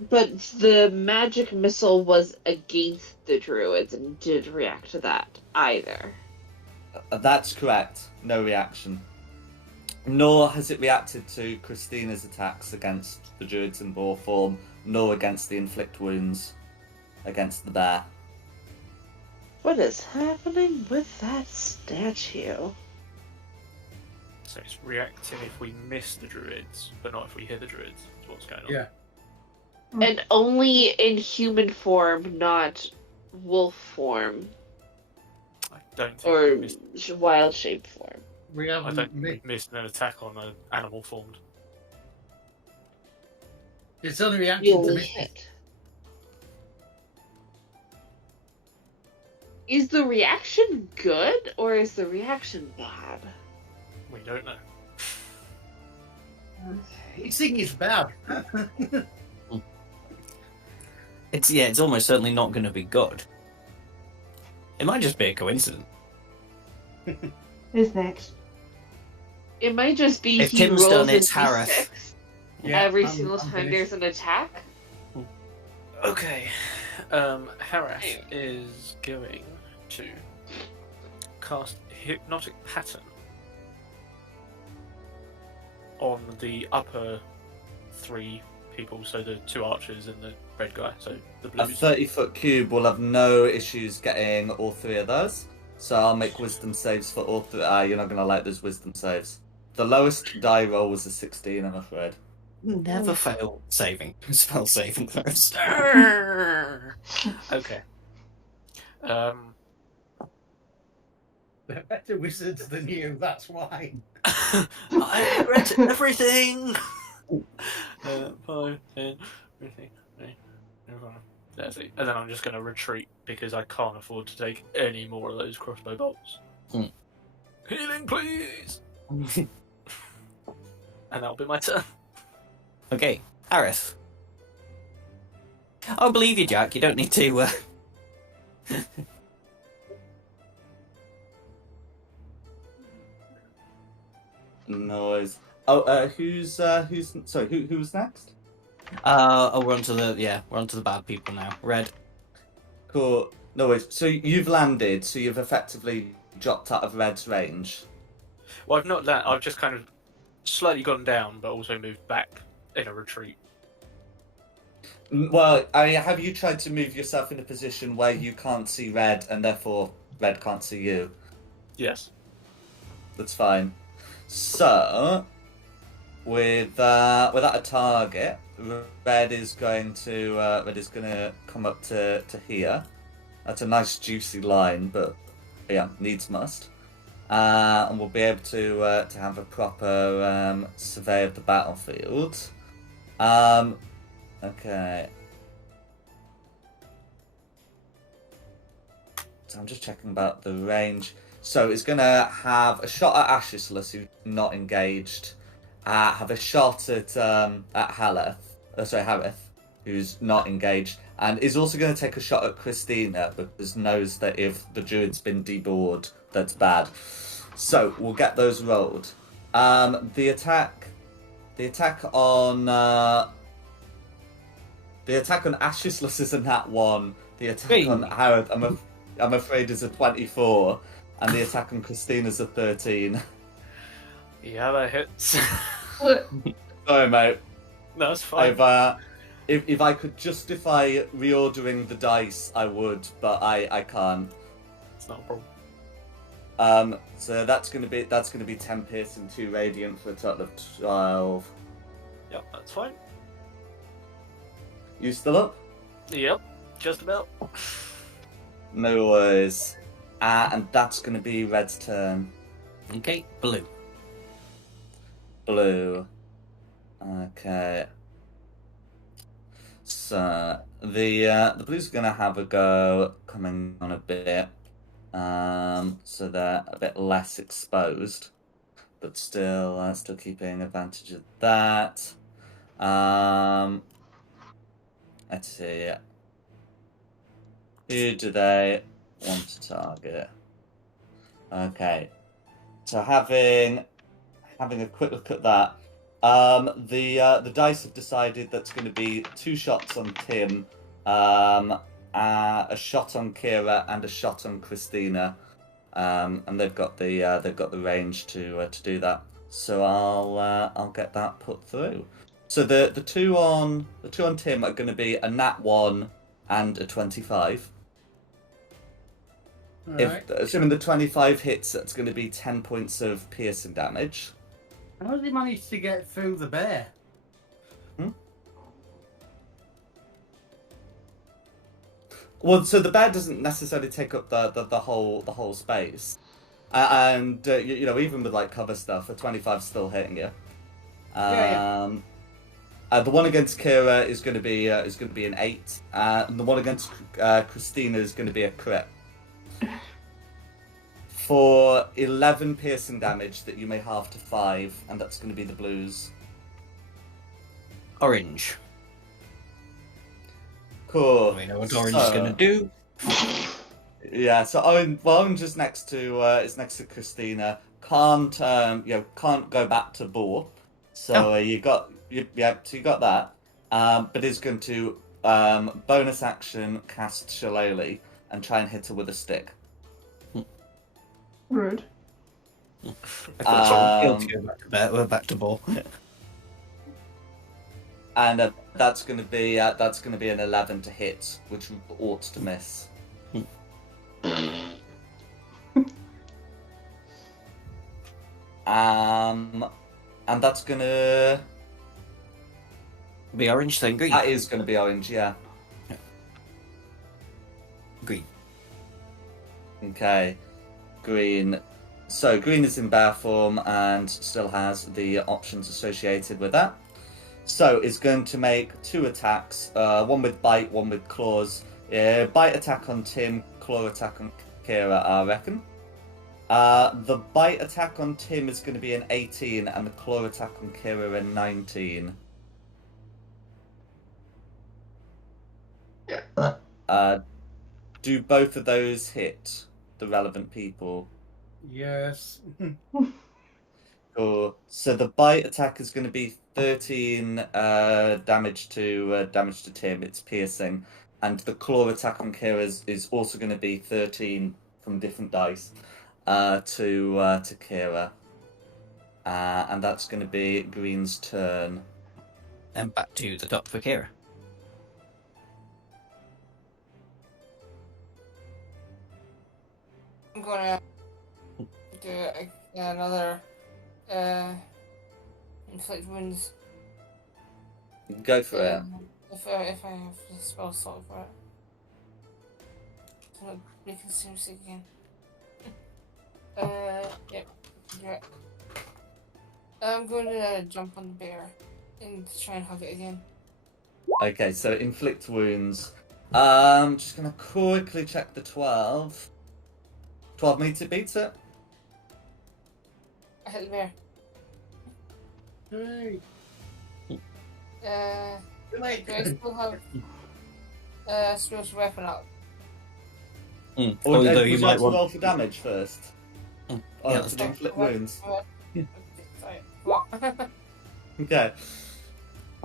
but the magic missile was against the druids and did react to that either. That's correct. No reaction. Nor has it reacted to Christina's attacks against the druids in boar form, nor against the inflict wounds against the bear. What is happening with that statue? So it's reacting if we miss the druids, but not if we hit the druids. That's what's going on. Yeah. And only in human form, not wolf form I don't think or we missed, wild shape form. We I haven't don't think we missed an attack on an animal formed. It's only You reacted to only me. hit. Is the reaction good or is the reaction bad? We don't know. You think it's bad. It's almost certainly not going to be good. It might just be a coincidence. Who's next? It might just be If he Tim's rolls done, a it's Harith. D6 Yeah, every I'm- single I'm time finished. there's an attack. Okay. Harith is going to cast Hypnotic Pattern on the upper 3 people, so the 2 archers and the red guy, so the A blues. 30-foot cube will have no issues getting all 3 of those. So I'll make wisdom saves for all 3. You're not going to like those wisdom saves. The lowest die roll was a 16, I'm afraid. Never fail spell saving throws. Okay. They're better wizards than you, that's why. I regret everything. 5, 10, 15, 30. And then I'm just going to retreat because I can't afford to take any more of those crossbow bolts. Healing, please! And that'll be my turn. Okay, Harith. I'll believe you, Jack. You don't need to. who's sorry? Who was next? We're onto the bad people now. Red. Cool. No worries. So you've landed. So you've effectively dropped out of Red's range. Well, I've not that. I've just kind of slightly gone down, but also moved back in a retreat. Well, have you tried to move yourself in a position where you can't see Red and therefore Red can't see you? Yes. That's fine. So, without a target, Red is going to come up to here. That's a nice juicy line, but yeah, needs must. And we'll be able to have a proper survey of the battlefield. Okay. So I'm just checking about the range. So it's going to have a shot at Ashislus, who's not engaged. Have a shot at Harith, who's not engaged, and is also going to take a shot at Christina because knows that if the druid's been debored, that's bad. So we'll get those rolled. The attack on Ashislus is a nat 1. The attack on Harith, I'm afraid, is a 24, and the attack on Christina is a 13. Yeah, that hits. Sorry, mate. No, it's fine. If I could justify reordering the dice, I would, but I can't. It's not a problem. So that's gonna be 10 piercing, 2 radiant for a total of 12. Yep, that's fine. You still up? Yep, just about. No worries. And that's gonna be Red's turn. Okay, blue. Blue. Okay. So the blues are gonna have a go coming on a bit. So they're a bit less exposed, but still keeping advantage of that. Let's see. Who do they want to target? Okay. So having a quick look at that. The dice have decided that's going to be 2 shots on Tim, a shot on Kira, and a shot on Christina, and they've got the range to do that. So I'll get that put through. So the two on Tim are going to be a nat 1 and a 25. Right. Assuming the 25 hits, that's going to be 10 points of piercing damage. How did he manage to get through the bear? Well, so the bear doesn't necessarily take up the whole space, and you know, even with like cover stuff, a 25's still hitting you. Yeah. The one against Kira is going to be an 8, and the one against Christina is going to be a crit. For 11 piercing damage that you may halve to 5, and that's going to be the blues. Orange. Cool. We know what orange is going to do. Yeah, so Orange is next to Christina. Can't go back to Boar. So you got that. But is going to bonus action cast Shillelagh and try and hit her with a stick. Rude. I thought someone killed you back to ball. And that's going to be an 11 to hit, which ought to miss. And that's gonna be orange, then green. That is gonna be orange, yeah. Green. Okay, green. So green is in bear form and still has the options associated with that. So it's going to make 2 attacks, one with bite, one with claws. Bite attack on Tim, claw attack on Kira, I reckon. The bite attack on Tim is going to be an 18, and the claw attack on Kira a 19. Do both of those hit the relevant people? Yes. Cool. So the bite attack is going to be 13 damage to Tim. It's piercing, and the claw attack on Kira is also going to be 13 from different dice to Kira, and that's going to be Green's turn. And back to the top for Kira. I'm gonna do another inflict wounds. Go for it. If I have the spell slot for it. I'm not making seriously again. Yep. Yeah. I'm going to jump on the bear and try and hug it again. Okay, so inflict wounds. Just gonna quickly check the 12. 12 meter beats it. I hit the bear. Hey. Do I still have special weapon up? Or Although would you you might like to want. roll for damage first? Mm, Or yeah, to let's do inflict wounds? Yeah. Sorry. What? Okay.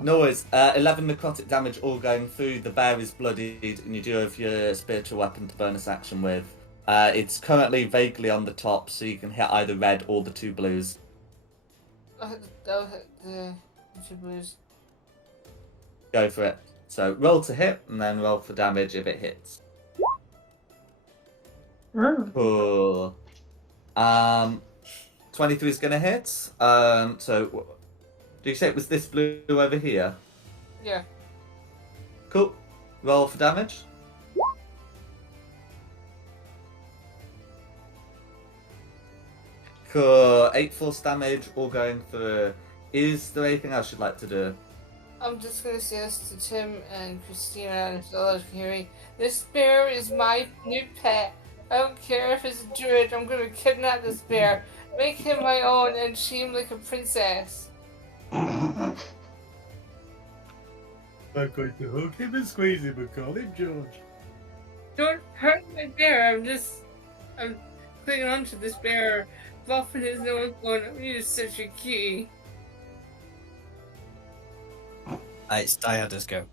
No worries. 11 necrotic damage all going through. The bear is bloodied, and you do have your spiritual weapon to bonus action with. It's currently vaguely on the top, so you can hit either red or the 2 blues. I'll hit the 2 blues. Go for it. So roll to hit, and then roll for damage if it hits. Cool. 23 is going to hit. So, do you say it was this blue over here? Yeah. Cool. Roll for damage. Cool. 8 force damage, all going through. Is there anything else you'd like to do? I'm just gonna say this to Tim and Christina and the others hearing. This bear is my new pet. I don't care if it's a druid, I'm gonna kidnap this bear, make him my own, and treat him like a princess. I'm going to hug him and squeeze him and call him George. Don't hurt my bear, I'm clinging onto this bear, buffing his nose going, you're such a cutie. It's Diada's go.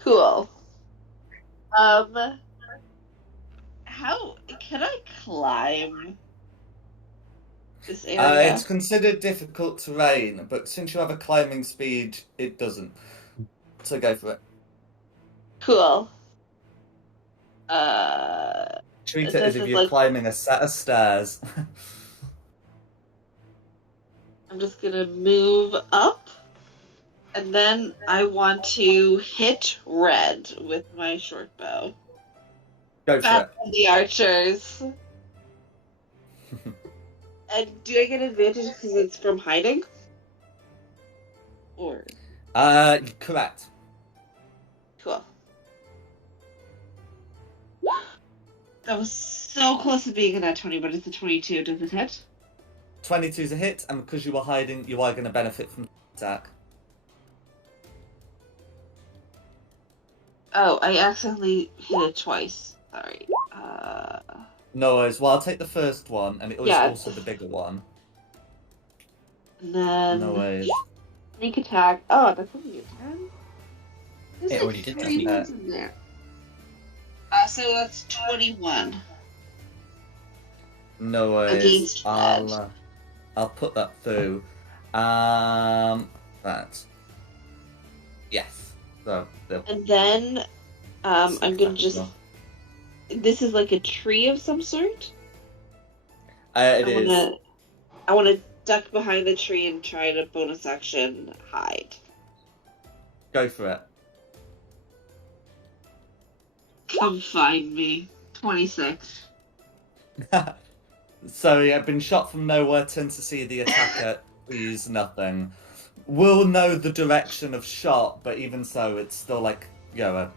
Cool. How can I climb this area? It's considered difficult terrain, but since you have a climbing speed, it doesn't. So go for it. Cool. Treat it This as if is you're like- climbing a set of stairs. I'm just gonna move up, and then I want to hit red with my short bow. Go for Back on the archers. And do I get advantage because it's from hiding? Or it. Correct. cool. That was so close to being a nat 20, but it's a 22. Does it hit? 22 is a hit, and because you are hiding, you are going to benefit from the attack. Oh, I accidentally hit it twice. Sorry. No worries. Well, I'll take the first one, and it was Yeah. also the bigger one. And then No worries. sneak attack. Oh, that's only a 10? There's It like already did 3 that. ones in there. So that's 21. No worries. Against red. I'll put that through. That. Yes. So And then I'm gonna just. This is like a tree of some sort. It is. I wanna duck behind the tree and try to bonus action hide. Go for it. Come find me. 26. So yeah, been shot from nowhere. Tend to see the attacker use nothing. Will know the direction of shot, but even so, it's still like a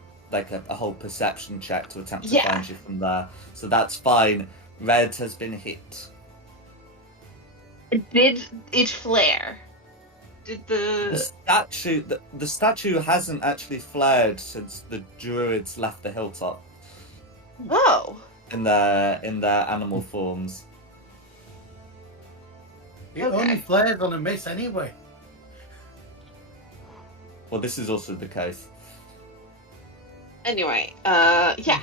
whole perception check to attempt to Yeah. find you from there. So that's fine. Red has been hit. Did it flare? Did The statue hasn't actually flared since the druids left the hilltop Oh. in their animal forms. It only flares on a miss anyway. Well, this is also the case. Anyway, yeah.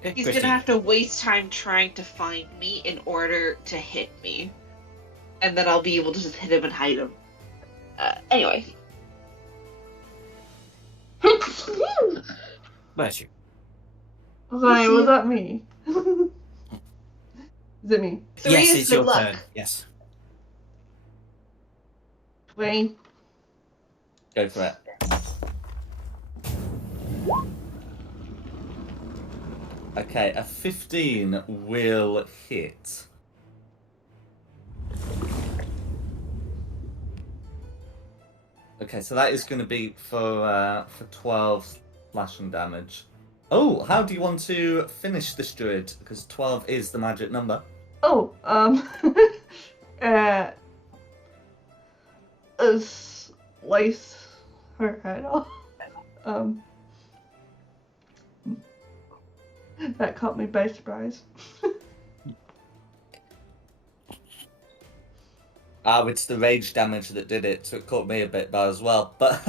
Okay, He's Christine. gonna have to waste time trying to find me in order to hit me. And then I'll be able to just hit him and hide him. Anyway. Bless you. Sorry, was that me? Is it me? Three Yes, is it's good your luck. turn. Yes. 20. Go for it. Okay, a 15 will hit. Okay, so that is going to be for 12 slashing damage. Oh, how do you want to finish this druid? Because 12 is the magic number. Oh, slice her head off. That caught me by surprise. It's the rage damage that did it, so it caught me a bit by as well. But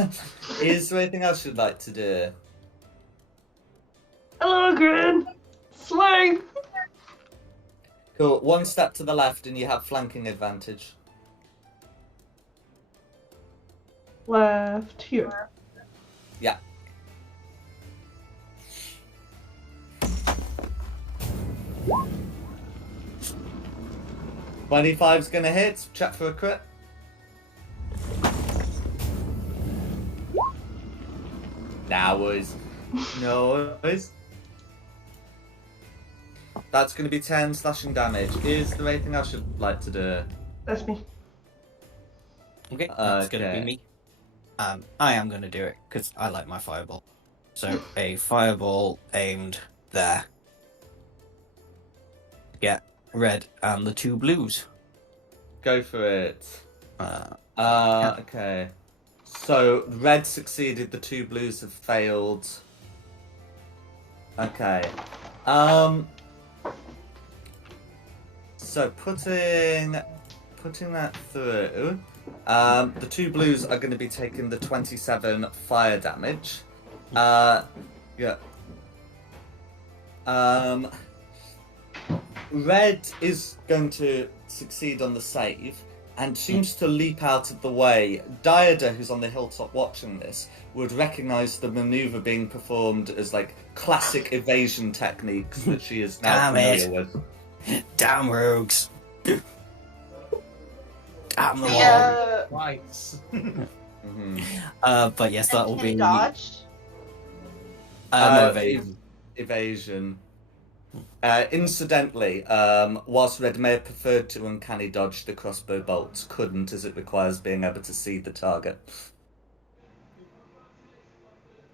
is there anything else you'd like to do? Hello, Grin! Swing! Cool. One step to the left and you have flanking advantage. Left here. Yeah. $25's gonna hit. Check for a crit. Nah, boys. No worries. That's gonna be 10 slashing damage. Is there anything else you'd like to do? That's me. Okay, that's going to Okay. be me. I am going to do it because I like my fireball. So a fireball aimed there. Get red and the 2 blues. Go for it. Yeah. Okay. So red succeeded, the 2 blues have failed. Okay. So putting that through, the 2 blues are going to be taking the 27 fire damage. Yeah. Red is going to succeed on the save and seems to leap out of the way. Diada, who's on the hilltop watching this, would recognise the manoeuvre being performed as like classic evasion techniques that she is now Damn it. familiar with. Damn rogues. Damn the wall. Yeah. Lights. Mm-hmm. But yes, that will be dodge. no evasion. Evasion. Incidentally, whilst Red may have preferred to uncanny dodge, the crossbow bolts couldn't, as it requires being able to see the target.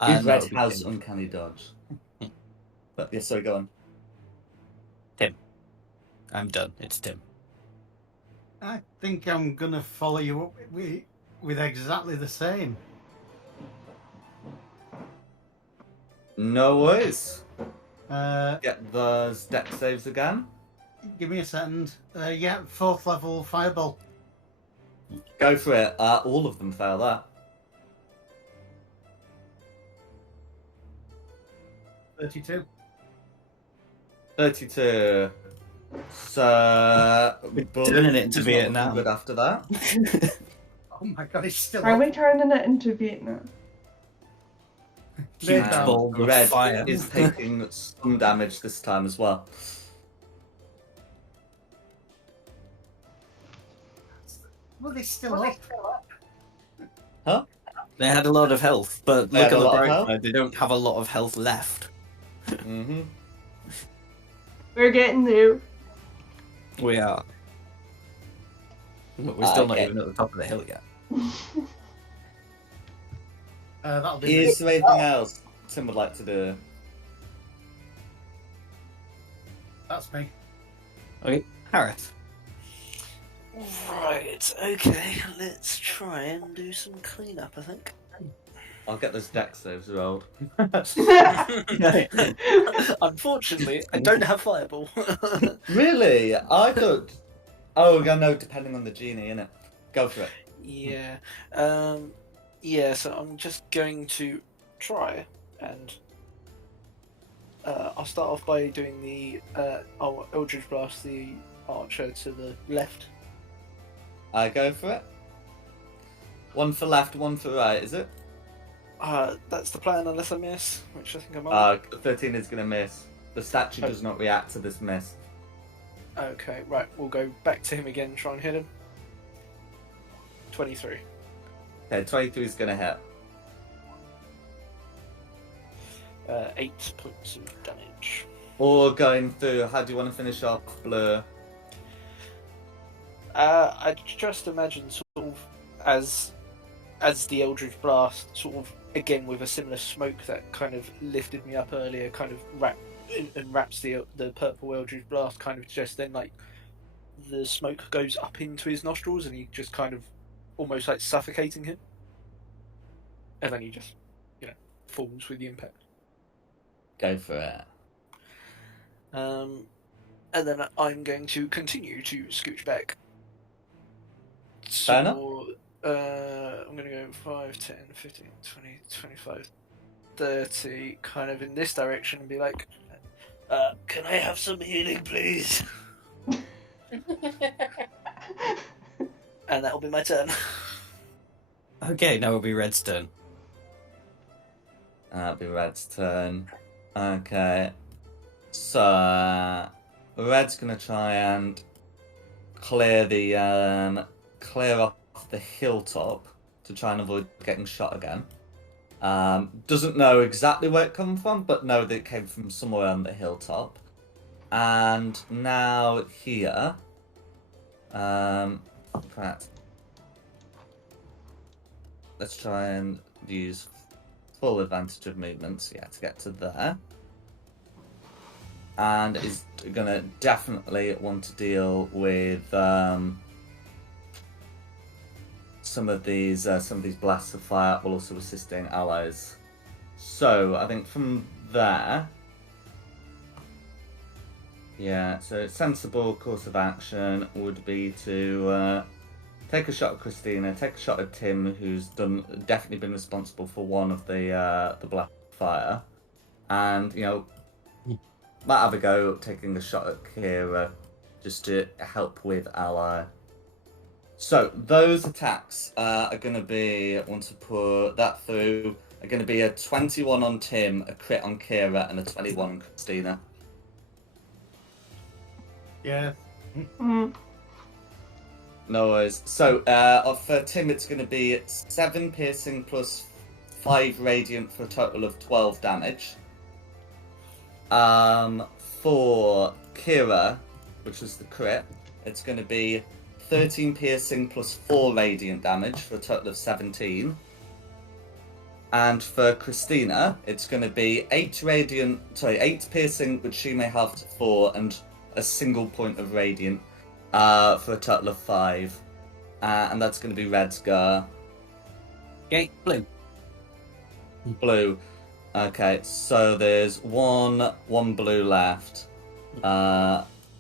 If No, Red it'll be has Tim. uncanny dodge. But yeah, sorry, go on. I'm done. It's Tim. I think I'm gonna follow you up with exactly the same. No worries. Uh, Get those deck saves again. give me a second. Yeah, 4th level fireball. Go for it. All of them fail that. 32. 32. So turning it into is not looking Vietnam. good after that. Oh my god, it's still Are up. we turning it into Vietnam? Huge Down. ball of Red fire. is taking some damage this time as well. Well, it's still up. Huh? They had a lot of health, but They look had at a the lot of bright health? side. They don't have a lot of health left. Mm-hmm. We're getting there. We are. But we're still not Okay. even at the top of the hill yet. That'll be Is there anything else Tim would like to do? That's me. Okay, Harris. Right, okay, let's try and do some cleanup, I think. I'll get those deck saves rolled. Unfortunately, I don't have fireball. Really? I Oh, yeah, no, depending on the genie, innit? Go for it. Yeah. Yeah, so I'm just going to try and I'll start off by doing the Eldritch Blast the archer to the left. Go for it. One for left, one for right, is it? That's the plan unless I miss, which I think I might. 13 is going to miss. The statue Oh. does not react to this miss. Okay, right, we'll go back to him again, try and hit him. 23. Okay, 23 is going to hit. 8 points of damage. Or going through, how do you want to finish off Blur? I just imagine sort of as the Eldritch Blast sort of again with a similar smoke that kind of lifted me up earlier, kind of wraps the purple Eldritch Blast, kind of just then like the smoke goes up into his nostrils and he just kind of almost like suffocating him, and then he just falls with the impact. Go for it. And then I'm going to continue to scooch back. Fair enough. I'm going to go 5, 10, 15, 20, 25, 30, kind of in this direction and be like, can I have some healing, please? And that'll be my turn. Okay, now it'll be Red's turn. That'll be Red's turn. Okay. So, Red's going to try and clear off the hilltop to try and avoid getting shot again. Doesn't know exactly where it came from, but know that it came from somewhere on the hilltop. And now here, let's try and use full advantage of movements, to get to there. And is gonna definitely want to deal with some of these blasts of fire while also assisting allies. So I think from there, so a sensible course of action would be to take a shot at Christina, take a shot at Tim, who's definitely been responsible for one of the blast of fire, and might have a go taking a shot at Kira just to help with ally. So those attacks are going to be, once I put that through, are going to be a 21 on Tim, a crit on Kira, and a 21 on Christina. Yeah. Mm. No worries. So for Tim, it's going to be 7 piercing plus 5 radiant for a total of 12 damage. For Kira, which was the crit, it's going to be 13 piercing plus 4 radiant damage for a total of 17. And for Christina, it's going to be 8 piercing, which she may have 4, and a single point of radiant for a total of 5. And that's going to be Red's go. Okay, blue. Blue. Okay, so there's one blue left.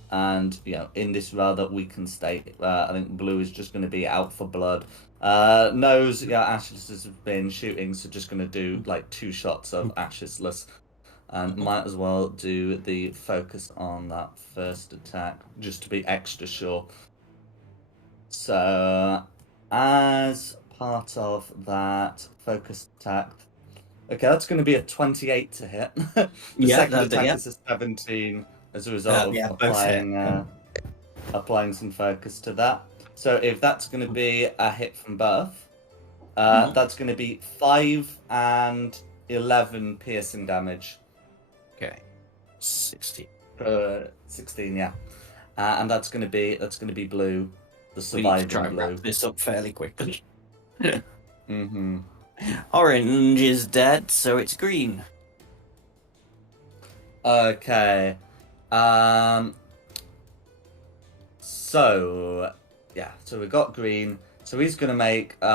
And, in this rather weakened state, I think blue is just going to be out for blood. Knows, Ashless has been shooting, so just going to do, 2 shots of Ashless. And might as well do the focus on that first attack, just to be extra sure. So, as part of that focus attack, okay, that's going to be a 28 to hit. The second attack is a 17 as a result of applying some focus to that. So if that's going to be a hit from both, that's going to be 5 and 11 piercing damage. Okay, 16. 16, yeah. And that's going to be blue. The We need to surviving try and blue. wrap this up fairly quickly. Mm-hmm. Orange is dead, so it's green. Okay. So we've got green. So he's going to make 2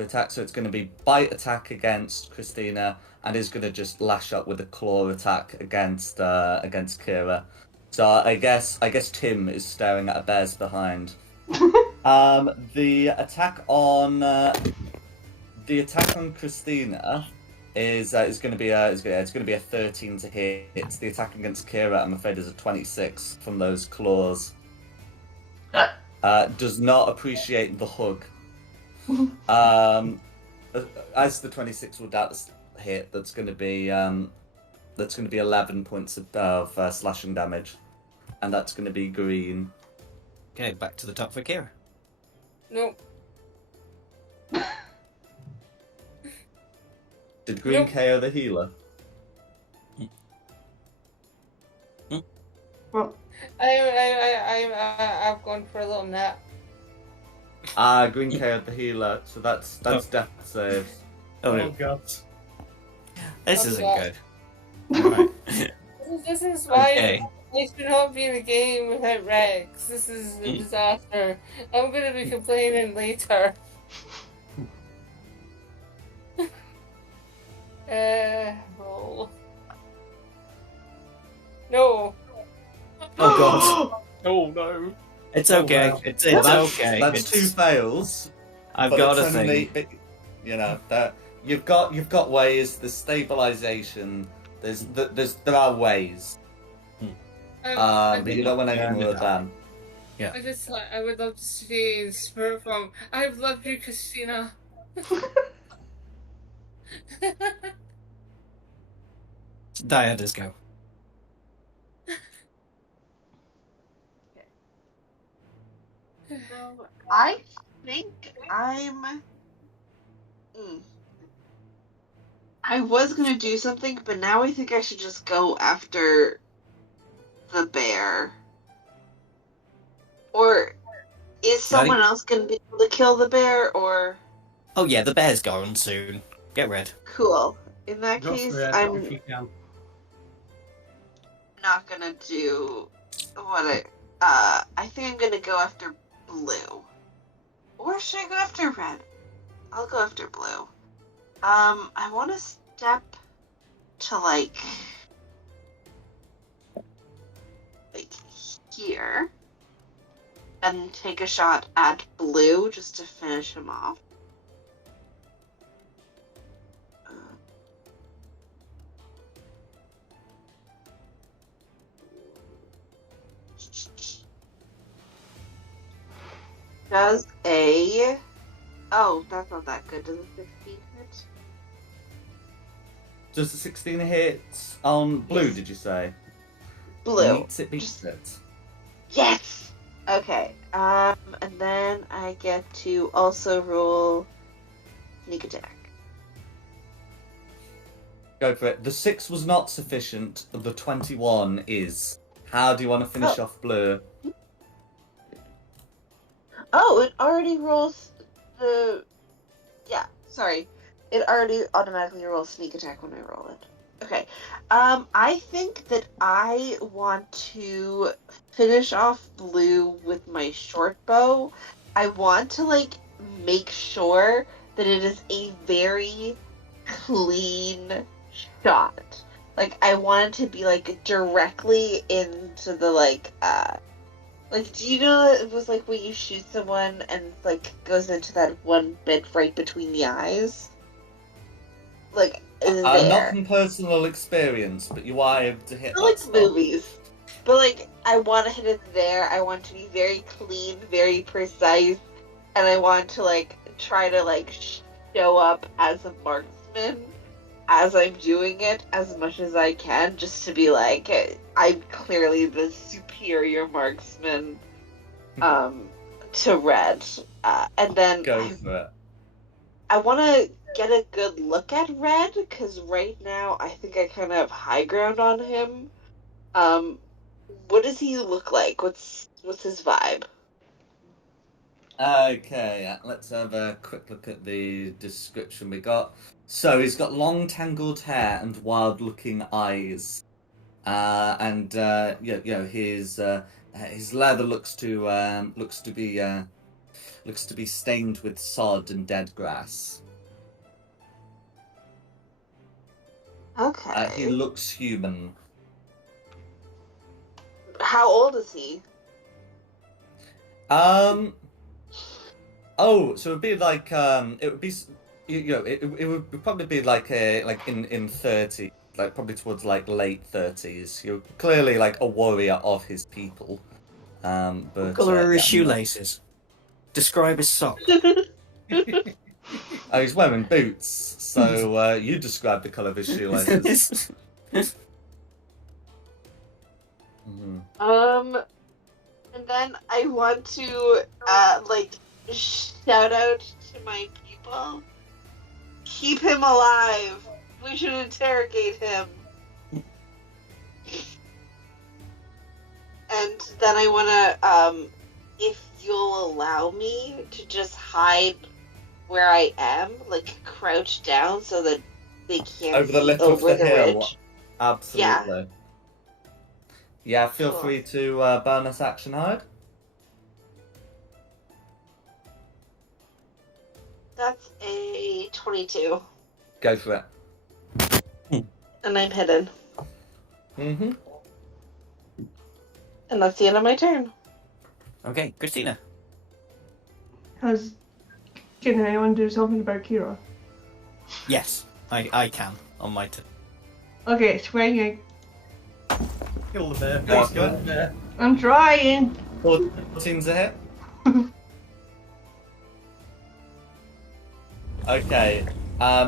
attacks. So it's going to be bite attack against Christina, and he's going to just lash up with a claw attack against Kira. So I guess Tim is staring at a bear's behind. The attack on Christina is going to be it's going to be a 13 to hit. The attack against Kira, I'm afraid, is a 26 from those claws. Does not appreciate the hug. As the 26 will hit, that's going to be 11 points of slashing damage, and that's going to be green. Okay, back to the top for Kira. Nope. Did green Nope. KO the healer? Well, I've gone for a little nap. Green KO'd the healer, so that's death saves. Oh, God. this isn't Okay. good. Alright. This is why Okay. I should not be in a game without Rex. This is a disaster. I'm gonna be complaining later. Roll. No. Oh god. Oh no. It's okay. wow. It's That's, okay. That's It's, 2 fails. I've but got it's a thing. only, you know, that you've got ways. There's stabilization. There are ways. But you don't want any more of them. I would love to stay in spirit form. I've loved you, Christina. Diada's go. So I think I'm. I was gonna do something, but now I think I should just go after the bear. Or is someone else gonna be able to kill the bear? Or Oh yeah, the bear's gone soon. Get red. cool. In that Go case, for it I'm if you can. not gonna do what I think I'm gonna go after blue. Or should I go after red? I'll go after blue. I want to step to like here and take a shot at blue just to finish him off. Does a... Oh, that's not that good. Does a 16 hit? Does the 16 hit on blue, Yes. did you say? Blue. Meets it, beats it. Yes! Okay, and then I get to also roll sneak attack. Go for it. The 6 was not sufficient. The 21 is. How do you want to finish off blue? Oh, it already rolls the... Yeah, sorry. It already automatically rolls sneak attack when I roll it. Okay. I think that I want to finish off blue with my short bow. I want to, like, make sure that it is a very clean shot. Like, I want it to be, like, directly into the, like, do you know it was like when you shoot someone and like goes into that one bit right between the eyes? Like there. Not from personal experience, but you are able to hit I that like spot. movies. But like I want to hit it there. I want to be very clean, very precise, and I want to like try to like show up as a marksman as I'm doing it as much as I can, just to be like, I'm clearly the superior marksman to Red. And then Go for it. I want to get a good look at Red, because right now I think I kind of have high ground on him. What does he look like? What's his vibe? Okay, let's have a quick look at the description we got. So he's got long tangled hair and wild-looking eyes, and his leather looks to be stained with sod and dead grass. Okay. He looks human. How old is he? Oh, so it'd be like it would be it would probably be like in 30, like probably towards like late 30s. You're clearly like a warrior of his people. But What colour are his yeah, shoelaces? Describe his sock. Oh, he's wearing boots. So you describe the colour of his shoelaces. Mhm. And then I want to shout out to my people. Keep him alive. We should interrogate him. And then I wanna, if you'll allow me to just hide where I am, like crouch down so that they can't Over the see lip over of the hill. ridge. Absolutely. Yeah, feel Cool. free to bonus action hide. That's a 22. Go for it. And I'm hidden. Mm-hmm. And that's the end of my turn. Okay, Christina. Can anyone do something about Kira? Yes, I can on my turn. Okay, swinging. Kill the bear. Go Please kill the for it. bear. I'm trying. 14's a hit. Okay,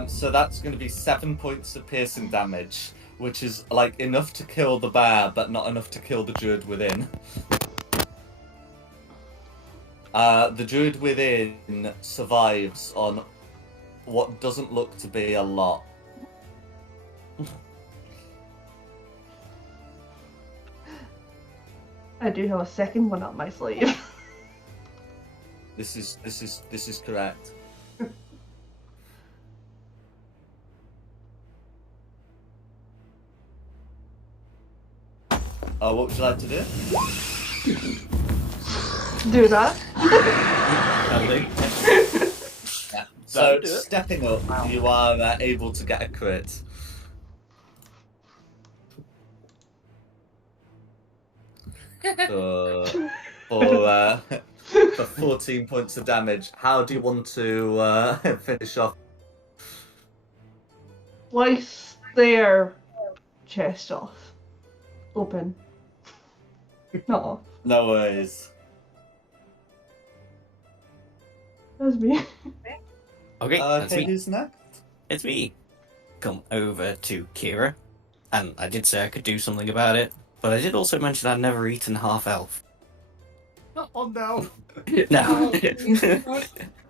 so that's going to be 7 points of piercing damage, which is like enough to kill the bear, but not enough to kill the druid within. The druid within survives on what doesn't look to be a lot. I do have a second one up my sleeve. This is correct. What would you like to do? Do that. Yeah. So Do it. stepping up, you are able to get a crit. For 14 points of damage. How do you want to finish off? Slice their chest off. Open. Not off. No worries. That's me. Okay, that's Okay, me. who's next? It's me. Come over to Kira, and I did say I could do something about it, but I did also mention I'd never eaten half elf. Oh no. No.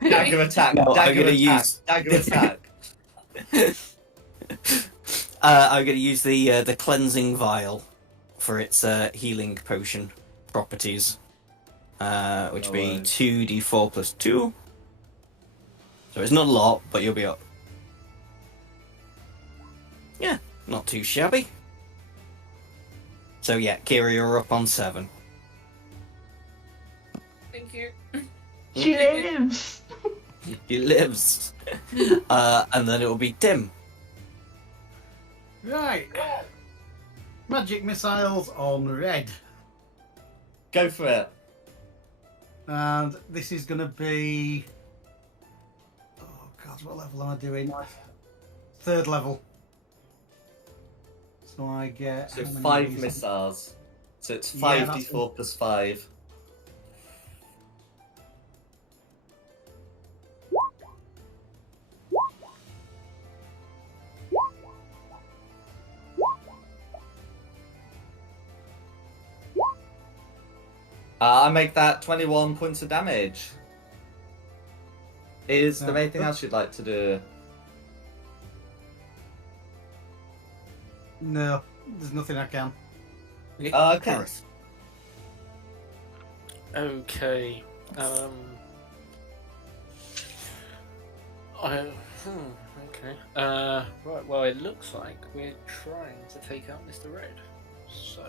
Dagger attack. No, I'm Dagger gonna attack. use- Dagger attack. I'm going to use the cleansing vial for its healing potion properties, which No will be worries. 2d4 plus 2. So it's not a lot, but you'll be up. Yeah, not too shabby. So yeah, Kira, you're up on 7. Thank you. She lives. He lives. And then it will be Tim. Right. Magic missiles on red. Go for it. And this is going to be... Oh, God, what level am I doing? 3rd level. So I get... So how many 5 of these? missiles. So it's Yeah, 5d4 plus 5. I make that 21 points of damage. Is there anything else you'd like to do? No, there's nothing I can. Okay. Okay. Gareth. Okay. Okay. Right. Well, it looks like we're trying to take out Mr. Red. So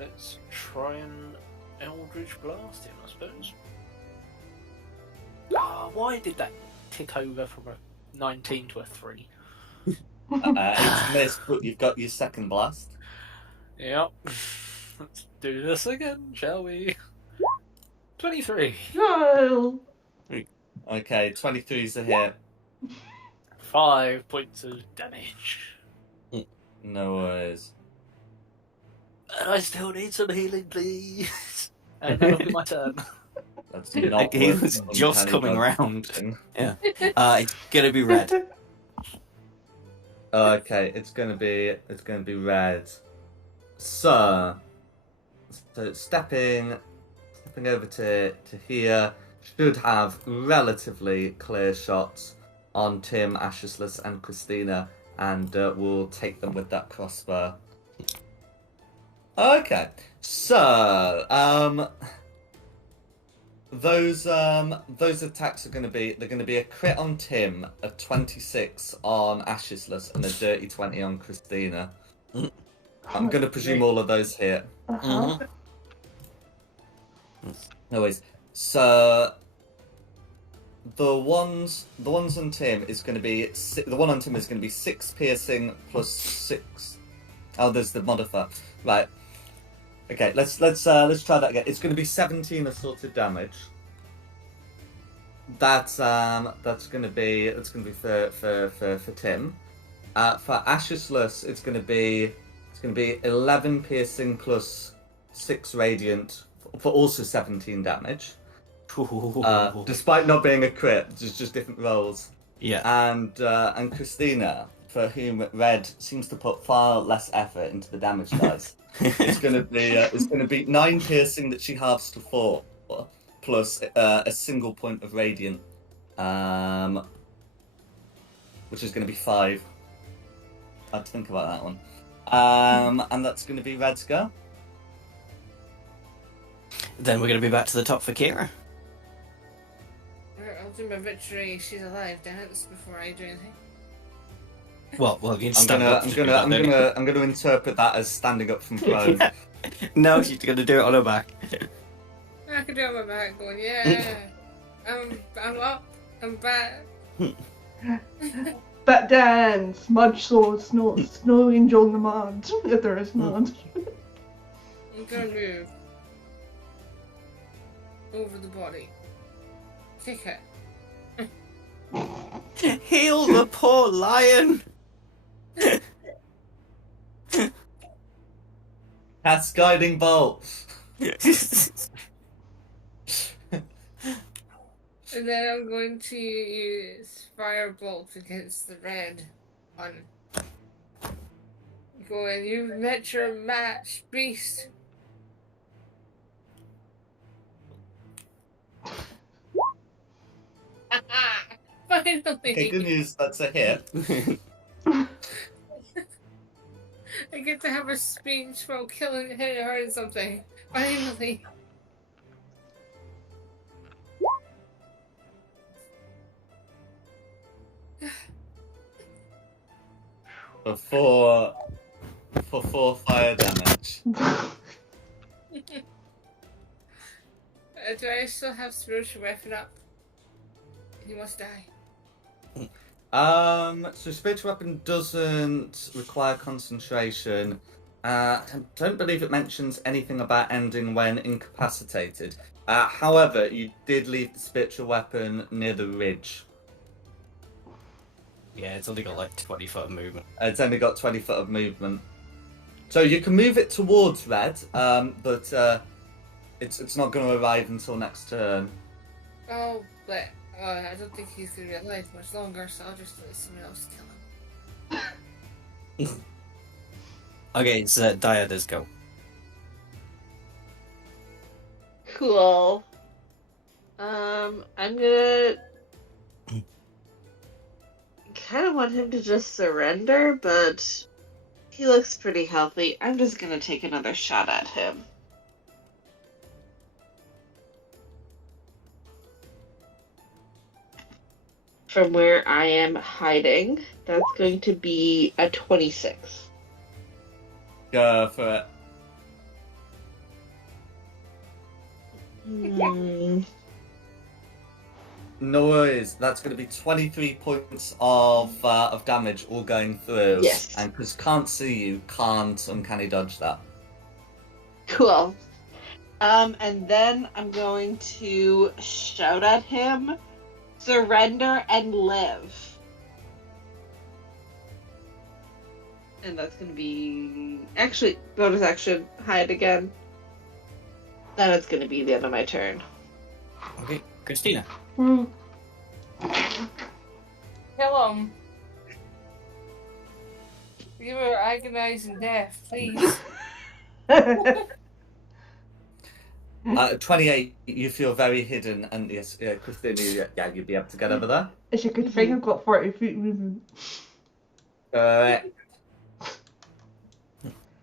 let's try and Eldritch Blast him, I suppose. Why did that tick over from a 19 to a 3? It's missed, but you've got your second blast. Yep. Let's do this again, shall we? 23. No. Okay, 23's a hit. 5 points of damage. No worries. And I still need some healing, please. And that'll be my turn. That's not He worth was an just uncanny coming dodge. round. Yeah. It's gonna be red. Okay, it's gonna be red. So stepping over to here should have relatively clear shots on Tim, Ashesless, and Christina, and we'll take them with that crossbow. Okay, so those attacks are going to be a crit on Tim, a 26 on Ashesless, and a dirty 20 on Christina. I'm going to presume all of those hit. Uh-huh. No worries. So the ones on Tim is going to be the one on Tim is going to be 6 piercing plus 6. Oh, there's the modifier. Right. Okay, let's try that again. It's going to be 17 assaulted damage. That's going to be for Tim. For Ashesless, it's going to be 11 piercing plus 6 radiant for also 17 damage. Despite not being a crit, just different rolls. Yeah. And Christina, for whom Red seems to put far less effort into the damage dice, it's going to be 9 piercing that she halves to 4, plus a single point of radiant, which is going to be 5. I have to think about that one. And that's going to be Red's go. Then we're gonna be back to the top for Kira. I'll do my victory, she's alive dance before I do anything. Well, you I'm stand up. gonna interpret that as standing up from prone. No, she's gonna do it on her back. I could do it on my back going, yeah, I'm up, I'm back. But dance, mud sword, snow angel in the mud, if there is mud. I'm gonna move over the body. Kick it. Heal the poor lion. Cast guiding bolt. And then I'm going to use firebolt against the red one. Going, you've met your match, beast. Finally. Okay, good news. That's a hit. I get to have a speech while hitting her and something. Finally. For 4 fire damage. Do I still have spiritual weapon up? He must die. So spiritual weapon doesn't require concentration. I don't believe it mentions anything about ending when incapacitated. However, you did leave the spiritual weapon near the ridge. Yeah, it's only got like 20 foot of movement. It's only got 20 foot of movement. So you can move it towards Red, but it's not going to arrive until next turn. Oh, but I don't think he's going to be alive much longer, so I'll just let someone else kill him. Okay, it's Diada's go. Cool. I'm gonna kind of want him to just surrender, but he looks pretty healthy. I'm just gonna take another shot at him. From where I am hiding, that's going to be a 26. Go for it. No worries. That's going to be 23 points of damage all going through. Yes. And because can't see you, can't uncanny dodge that. Cool. And then I'm going to shout at him, surrender and live. And that's going to be... Actually, bonus action, hide again. Then it's going to be the end of my turn. Okay, Christina. Hmm. Kill him. You were agonizing death, please. 28, you feel very hidden, and yes, Christina, you'd be able to get over there. It's a good thing I've got 40 feet movement. Correct.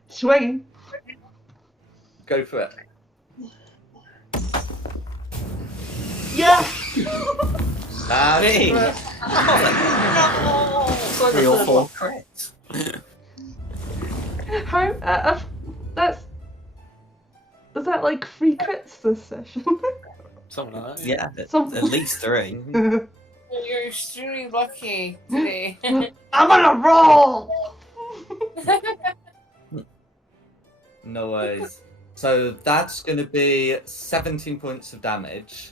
Swing. Go for it. Yeah! That's Hey. it. No! 3 or 4 crits. How? That's. Is that like 3 crits this session? Something like that. Yeah, Some- at least 3. Mhm. You're extremely lucky today. I'm on a roll! No worries. So that's going to be 17 points of damage,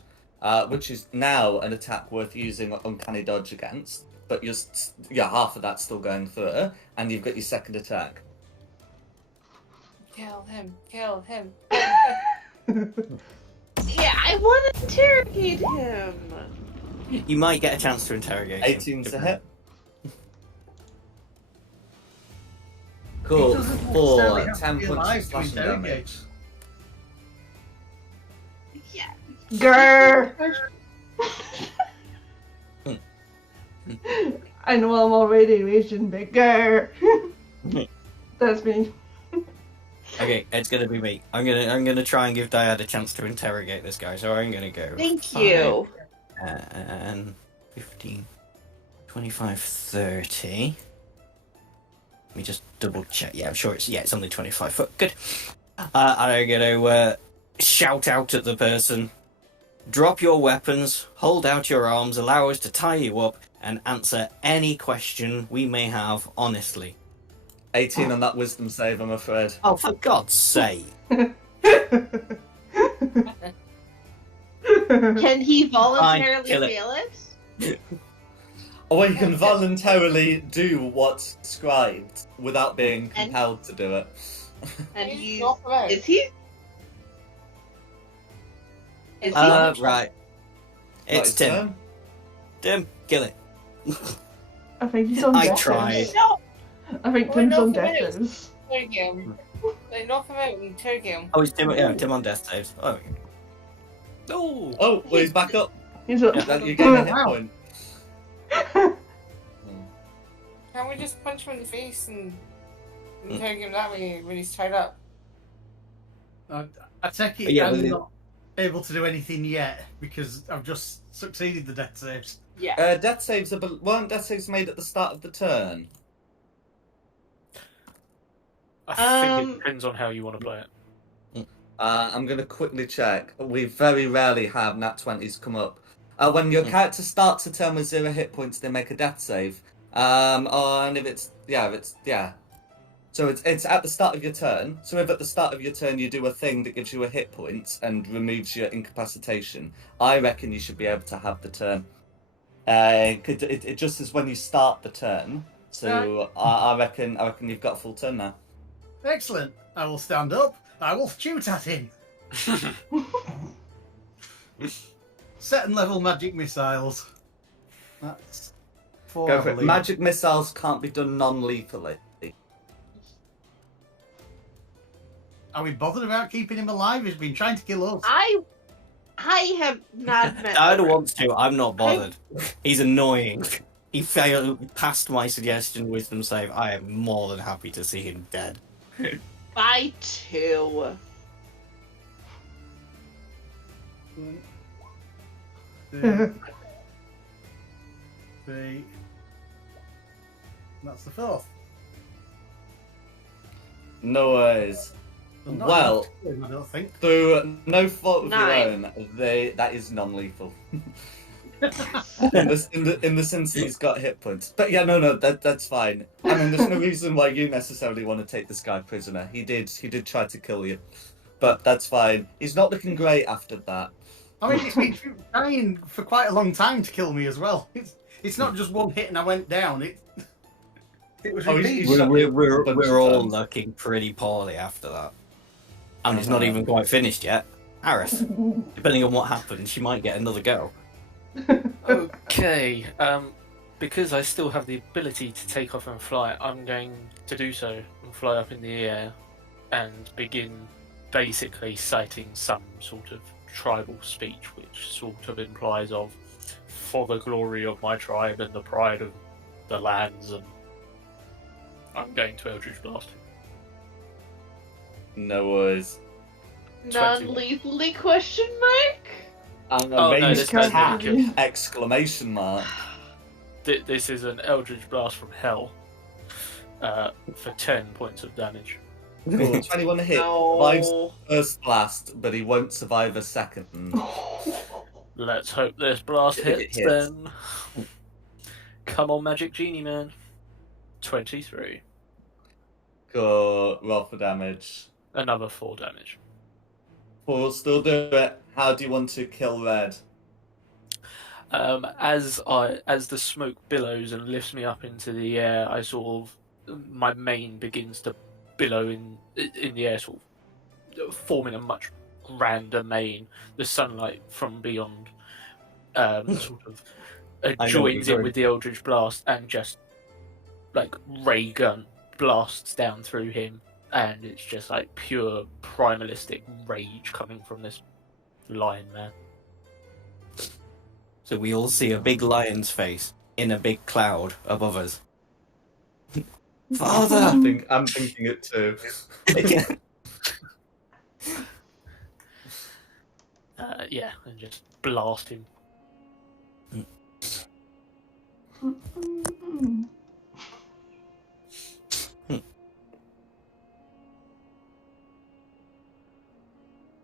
which is now an attack worth using uncanny dodge against. But half of that's still going through, and you've got your second attack. Kill him, kill him. Yeah, I want to interrogate him. You might get a chance to interrogate him. 18's a hit. Cool. He doesn't For necessarily have to 10 be points of alive to slashing interrogate. damage. Yeah. Grr! I know I'm already raging, but grr! That's me. Okay, it's gonna be me. I'm gonna try and give Dyad a chance to interrogate this guy. So I'm gonna go. Thank 5, you. And 15, 25, 30. Let me just double check. Yeah, I'm sure it's only 25 foot. Good. I'm gonna shout out at the person. Drop your weapons, hold out your arms, allow us to tie you up, and answer any question we may have honestly. 18 on that wisdom save, I'm afraid. Oh, for God's sake. Can he voluntarily kill it. fail it? Or you can voluntarily do what's described without being compelled to do it. And He's he's... not allowed. Is he? Is he? Right. It's Right, Tim. so- Tim, kill it. I think he's on I death. tried. No! I think Oh, Tim's no, on for death. minutes. Is. Interrogate him. Like, knock him out and interrogate him. Oh, it's Tim. Yeah, Tim on death saves. Oh, Oh, Oh, well, he's back up. He's up. You gain a hit Wow. point. Can't we just punch him in the face and interrogate him that way when he's tied up? I take it Yeah, I'm but- not able to do anything yet because I've just succeeded the death saves. Yeah. Death saves weren't death saves made at the start of the turn? I think it depends on how you want to play it. I'm going to quickly check. We very rarely have nat 20s come up. When your character starts a turn with 0 hit points, they make a death save. And if it's so it's at the start of your turn. So if at the start of your turn you do a thing that gives you a hit point and removes your incapacitation, I reckon you should be able to have the turn. It just is when you start the turn. So I reckon you've got a full turn now. Excellent. I will stand up. I will shoot at him. Set and level magic missiles. That's 4. Go I for it. believe. Magic missiles can't be done non-lethally. Are we bothered about keeping him alive? He's been trying to kill us. I have not met... I don't want to. I'm not bothered. He's annoying. He failed past my suggestion wisdom save. I am more than happy to see him dead. By 2. Two, 3. That's the 4th. No worries. I'm not Well- able to kill him, I don't think. Through no fault of your 9. own, that is non-lethal. in the sense that he's got hit points. But yeah, no, that's fine. I mean, there's no reason why you necessarily want to take this guy prisoner. He did try to kill you, but that's fine. He's not looking great after that. I mean, it's been trying for quite a long time to kill me as well. It's not just one hit and I went down. It was repeated. We're all looking pretty poorly after that. And it's not even quite finished yet. Aris, depending on what happens, she might get another go. Okay, because I still have the ability to take off and fly, I'm going to do so and fly up in the air and begin basically citing some sort of tribal speech, which sort of implies of, for the glory of my tribe and the pride of the lands, and I'm going to Eldritch Blast him. No worries. Non-lethally question mark? Ranged no, attack! this is- Exclamation mark. This is an Eldritch Blast from Hell for 10 points of damage. Cool. 21 hit. Survives the first blast, but he won't survive a second. Let's hope this blast If it hits hits. then. Come on, Magic Genie Man. 23. Go roll for damage. Another 4 damage. We'll still do it. How do you want to kill Red? As the smoke billows and lifts me up into the air, I sort of, my mane begins to billow in the air, sort of forming a much grander mane. The sunlight from beyond sort of joins in with the Eldritch Blast and just like ray gun blasts down through him, and it's just like pure primalistic rage coming from this lion man. So we all see a big lion's face in a big cloud above us. Father! I'm thinking it too. Yeah, and just blast him.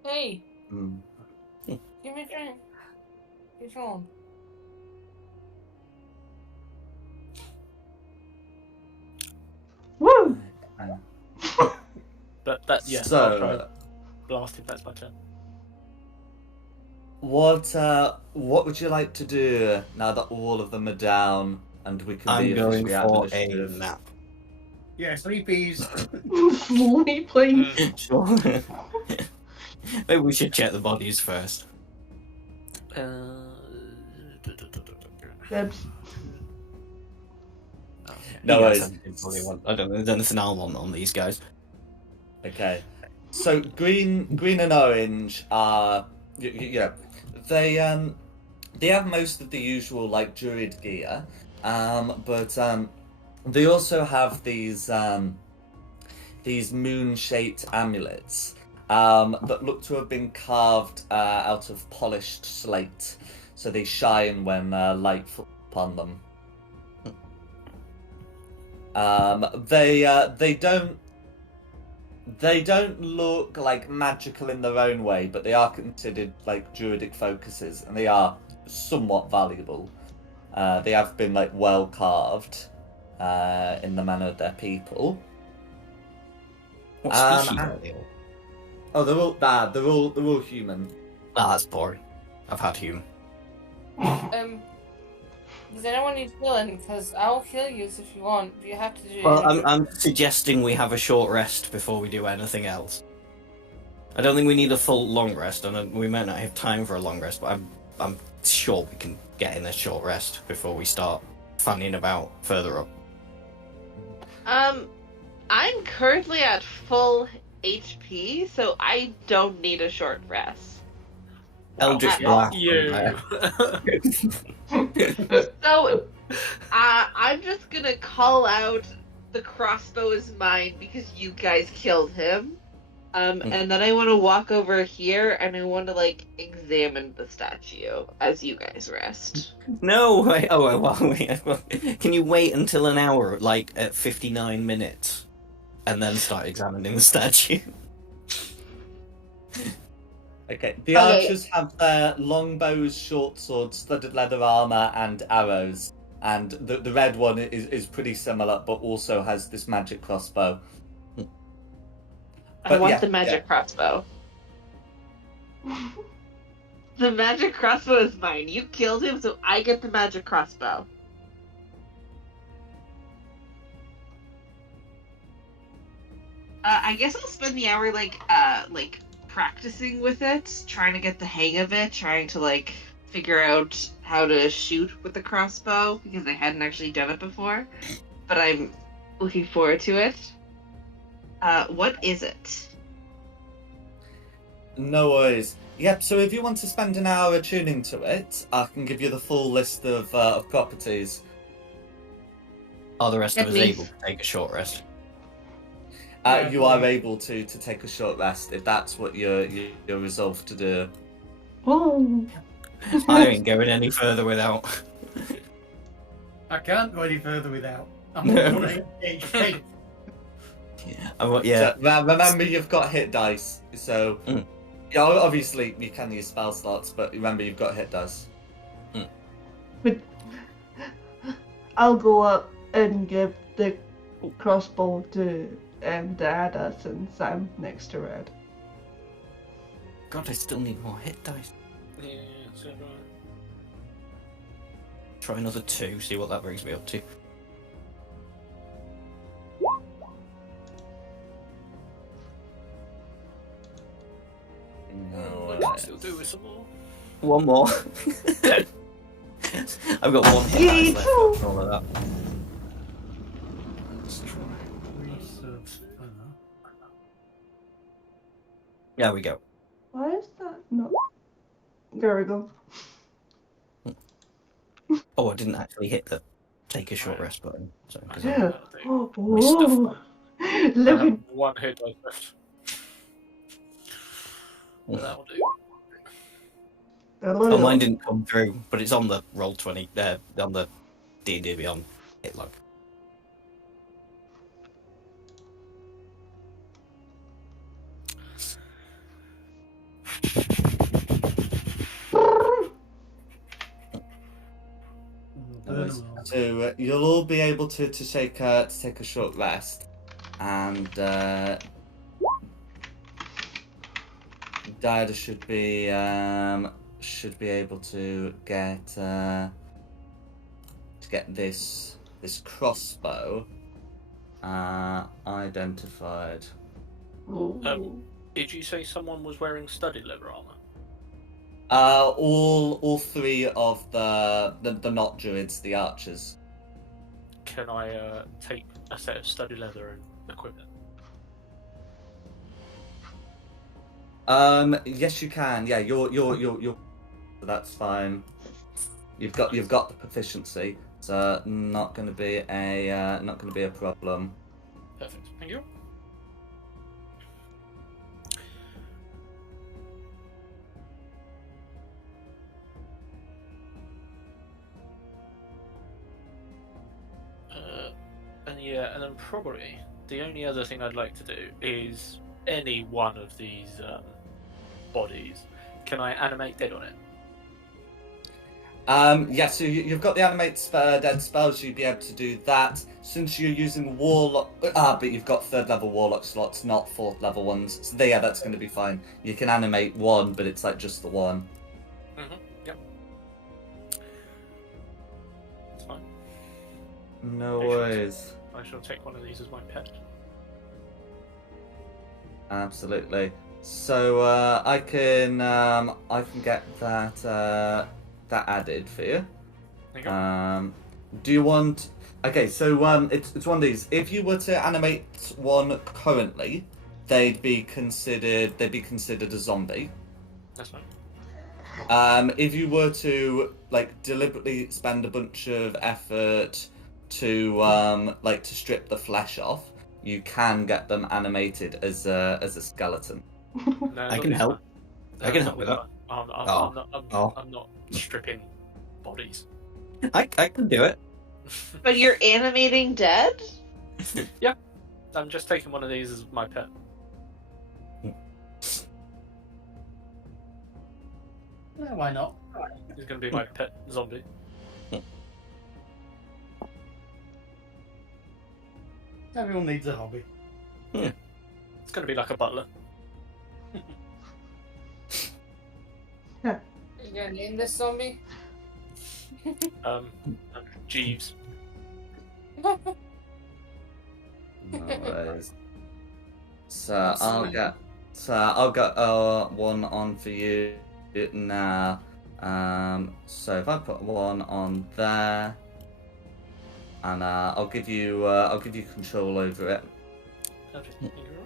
Hey, Mm. give me a drink. What's wrong? Woo! But that, yeah, So- after I blast him, that's my turn. What would you like to do now that all of them are down and we can I'm be going officially out for of a initiative? nap. Yeah, sleepies. Slowly, please. Sure. Maybe we should check the bodies first. Dibs. No You worries. guys probably want- I don't know. There's anything I'll want on these guys. Okay. So green and orange are, they have most of the usual like druid gear, but they also have these moon-shaped amulets that look to have been carved out of polished slate, so they shine when light falls upon them. They don't look like magical in their own way, but they are considered like druidic focuses, and they are somewhat valuable. They have been like well carved in the manner of their people. What species are they all? Oh, they're all human. Ah, that's boring. I've had human. Does anyone need healing? Because I'll heal you if you want. But you have to do. Well, anything. I'm suggesting we have a short rest before we do anything else. I don't think we need a full long rest, and we might not have time for a long rest, but I'm sure we can get in a short rest before we start fanning about further up. I'm currently at full HP, so I don't need a short rest. Eldritch Wow. Blast. You. So, I'm just gonna call out the crossbow is mine because you guys killed him. And then I want to walk over here and I want to like examine the statue as you guys rest. No, wait, wait. Can you wait until an hour, like at 59 minutes, and then start examining the statue? Okay, the archers have their long bows, short swords, studded leather armor, and arrows. And the red one is pretty similar, but also has this magic crossbow. I want the magic crossbow. The magic crossbow is mine. You killed him, so I get the magic crossbow. I guess I'll spend the hour like practicing with it, trying to get the hang of it, trying to like figure out how to shoot with the crossbow because I hadn't actually done it before. But I'm looking forward to it. What is it? No worries. Yep, so if you want to spend an hour tuning to it, I can give you the full list of properties. Are the rest of us able to take a short rest? You are able to take a short rest if that's what you're resolved to do. Oh. I ain't going any further without. I can't go any further without. I'm on 1 HP. Yeah. So, remember, you've got hit dice, so yeah, obviously you can use spell slots, but remember you've got hit dice. But I'll go up and give the crossbow to Dada since I'm next to Red. God, I still need more hit dice. Yeah, so right. Try another 2, see what that brings me up to. No, I can still do with some more. One more. I've got 1 hit Yay, dice left too. after all of that. Let's try research that. There we go. Why is that not? There we go. Oh, I didn't actually hit the take a short rest button. So, Yeah. That'll do. My stuff. Oh. I Look have at 1 hit dice left. That'll do. Oh, mine didn't come through, but it's on the Roll20, on the D&D Beyond hit log. So you'll all be able to take a short rest, and Dida should be able to get this crossbow identified. Did you say someone was wearing studded leather armor? All 3 of the not druids, the archers. Can I take a set of studded leather and equipment? Yes, you can. Yeah, you're. That's fine. You've got the proficiency, so not going to be a problem. Perfect. Thank you. And then probably the only other thing I'd like to do is any one of these bodies. Can I animate dead on it? Yeah, so you've got the animate dead spells, you'd be able to do that. Since you're using warlock, but you've got 3rd level warlock slots, not 4th level ones. So yeah, that's going to be fine. You can animate 1, but it's like just the 1. Yep. It's fine. No worries. I shall take one of these as my pet. Absolutely. So I can get that added for you. There you go. Do you want? Okay, so it's one of these. If you were to animate one currently, they'd be considered a zombie. That's fine. If you were to like deliberately spend a bunch of effort to strip the flesh off, you can get them animated as a skeleton. No, I can help. I can help with that. I'm not stripping bodies. I can do it. But you're animating dead? Yeah. I'm just taking one of these as my pet. Yeah, why not? He's going to be my pet zombie. Everyone needs a hobby. It's going to be like a butler. You gonna name this zombie? Jeeves. No worries. So I'll get one on for you now. So if I put one on there, and I'll give you control over it. Perfect. Thank you very much.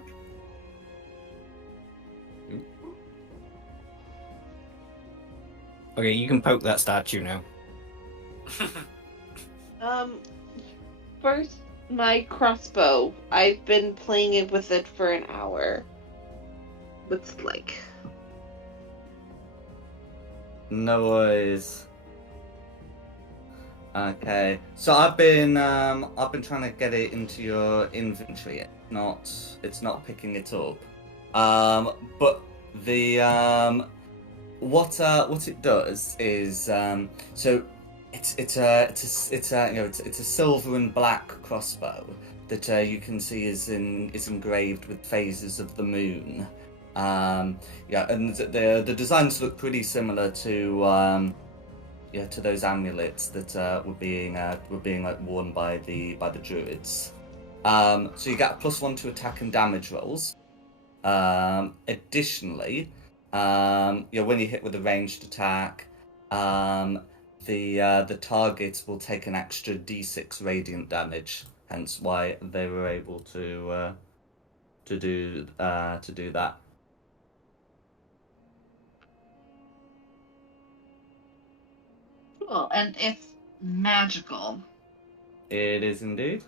Okay, you can poke that statue now. First, my crossbow. I've been playing it with it for an hour. What's it like? No worries. Okay, so I've been trying to get it into your inventory. It's not picking it up. But the what it does is so it's a silver and black crossbow that you can see is engraved with phases of the moon. And the designs look pretty similar to those amulets that were being like worn by the druids. So you get a +1 to attack and damage rolls. Additionally, when you hit with a ranged attack, the target will take an extra D6 radiant damage. Hence why they were able to do that. Cool, and it's magical. It is indeed.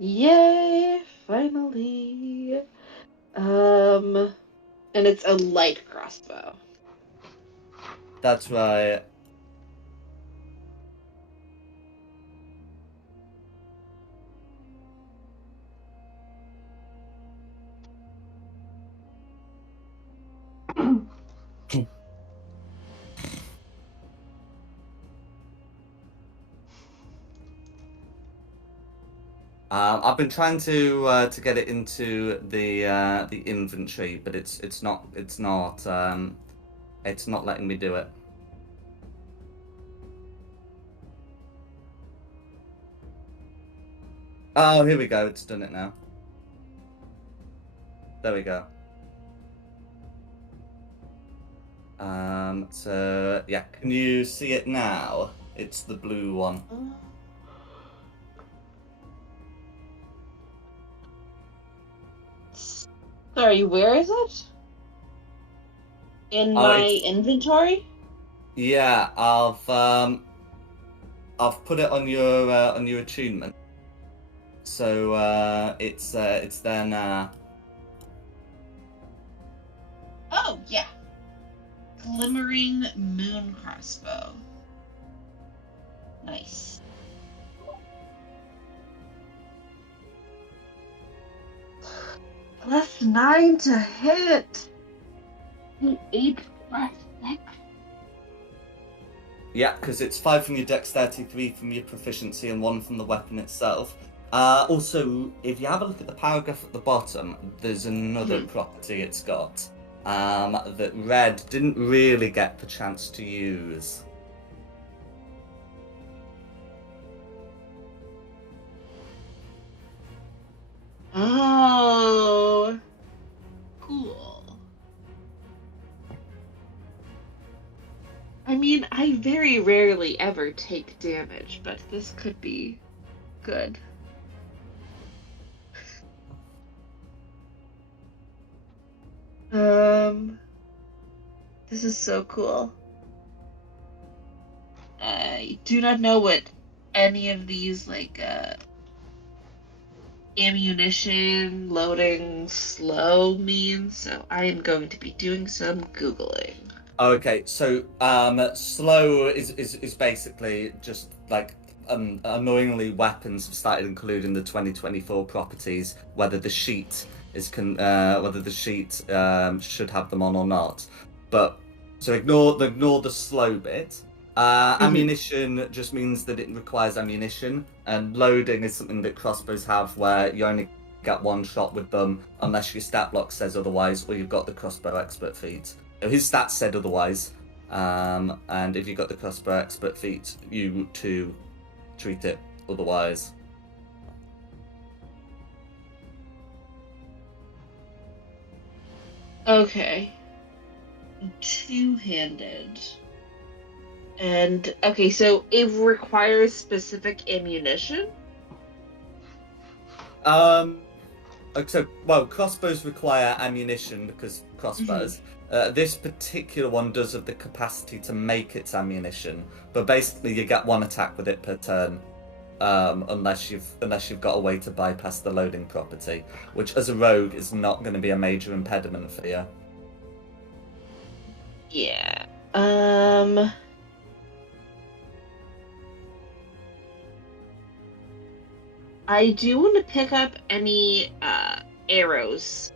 Yay! Finally. And it's a light crossbow. That's right. I've been trying to get it into the inventory, but it's not letting me do it. Oh, here we go. It's done it now. There we go. So yeah, can you see it now? It's the blue one. Sorry, where is it? In my inventory? Yeah, I've put it on your attunement. So it's there now. Oh, yeah. Glimmering moon crossbow. Nice. +9 to hit. 8 +6. Yeah, because it's 5 from your dexterity, 3 from your proficiency, and 1 from the weapon itself. Also, if you have a look at the paragraph at the bottom, there's another property it's got that Red didn't really get the chance to use. Oh. Cool. I mean, I very rarely ever take damage, but this could be good. This is so cool. I do not know what any of these, ammunition loading slow means, so I am going to be doing some Googling. Okay, so slow is basically just like annoyingly weapons have started including the 2024 properties, whether the sheet should have them on or not. But So ignore the slow bit. Ammunition just means that it requires ammunition, and loading is something that crossbows have, where you only get one shot with them unless your stat block says otherwise, or you've got the crossbow expert feat. His stats said otherwise, and if you've got the crossbow expert feat, you too treat it otherwise. Okay. Two-handed. And, okay, so it requires specific ammunition? Crossbows require ammunition because crossbows. This particular one does have the capacity to make its ammunition, but basically you get one attack with it per turn, unless you've got a way to bypass the loading property, which as a rogue is not going to be a major impediment for you. Yeah. I do want to pick up any arrows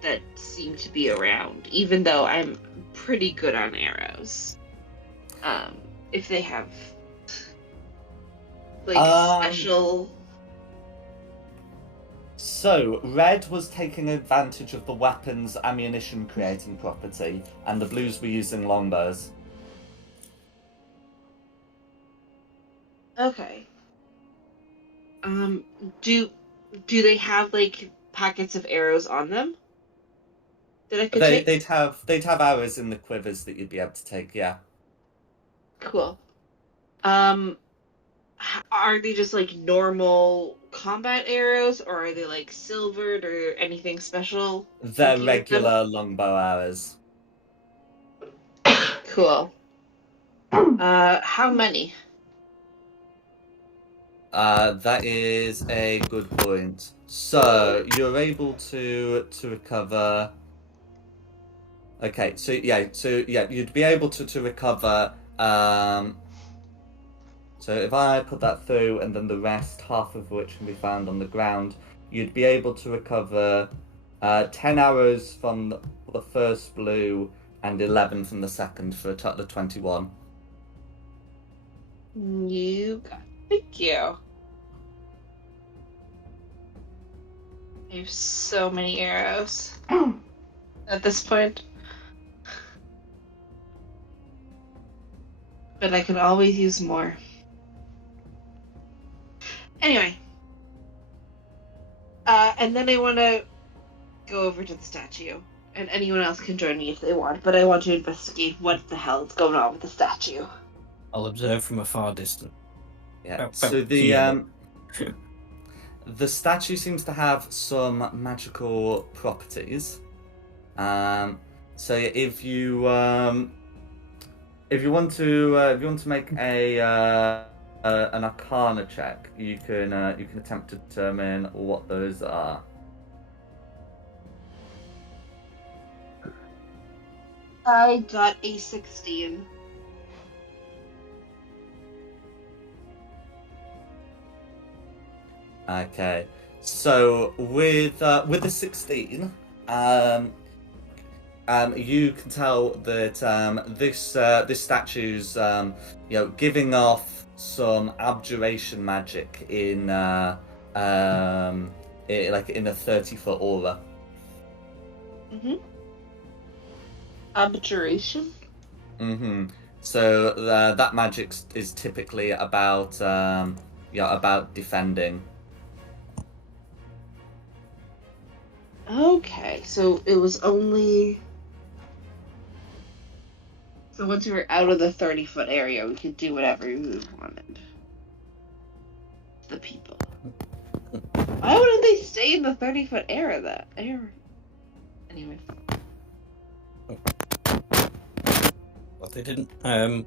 that seem to be around, even though I'm pretty good on arrows. If they have special. So, red was taking advantage of the weapon's ammunition creating property, and the blues were using longbows. Okay. Do they have packets of arrows on them that I could take? They'd have arrows in the quivers that you'd be able to take. Yeah. Cool. Are they just normal combat arrows, or are they silvered or anything special? They're regular longbow arrows. Cool. How many? That is a good point. So you're able to recover. Okay, so you'd be able to recover. So if I put that through, and then the rest, half of which can be found on the ground, you'd be able to recover 10 arrows from the first blue and 11 from the second, for a total of 21. Thank you. I have so many arrows at this point. But I could always use more. Anyway. And then I want to go over to the statue. And anyone else can join me if they want, but I want to investigate what the hell is going on with the statue. I'll observe from a far distance. Yeah. So the statue seems to have some magical properties. So if you want to make an Arcana check, you can attempt to determine what those are. I got a 16. Okay, so with the 16, you can tell that this statue's giving off some abjuration magic in a 30-foot aura. Abjuration? So that magic is typically about defending. Okay, so it was only... So once we were out of the 30-foot area, we could do whatever we wanted. The people. Why wouldn't they stay in the 30-foot area? Anyway. Well, they didn't. I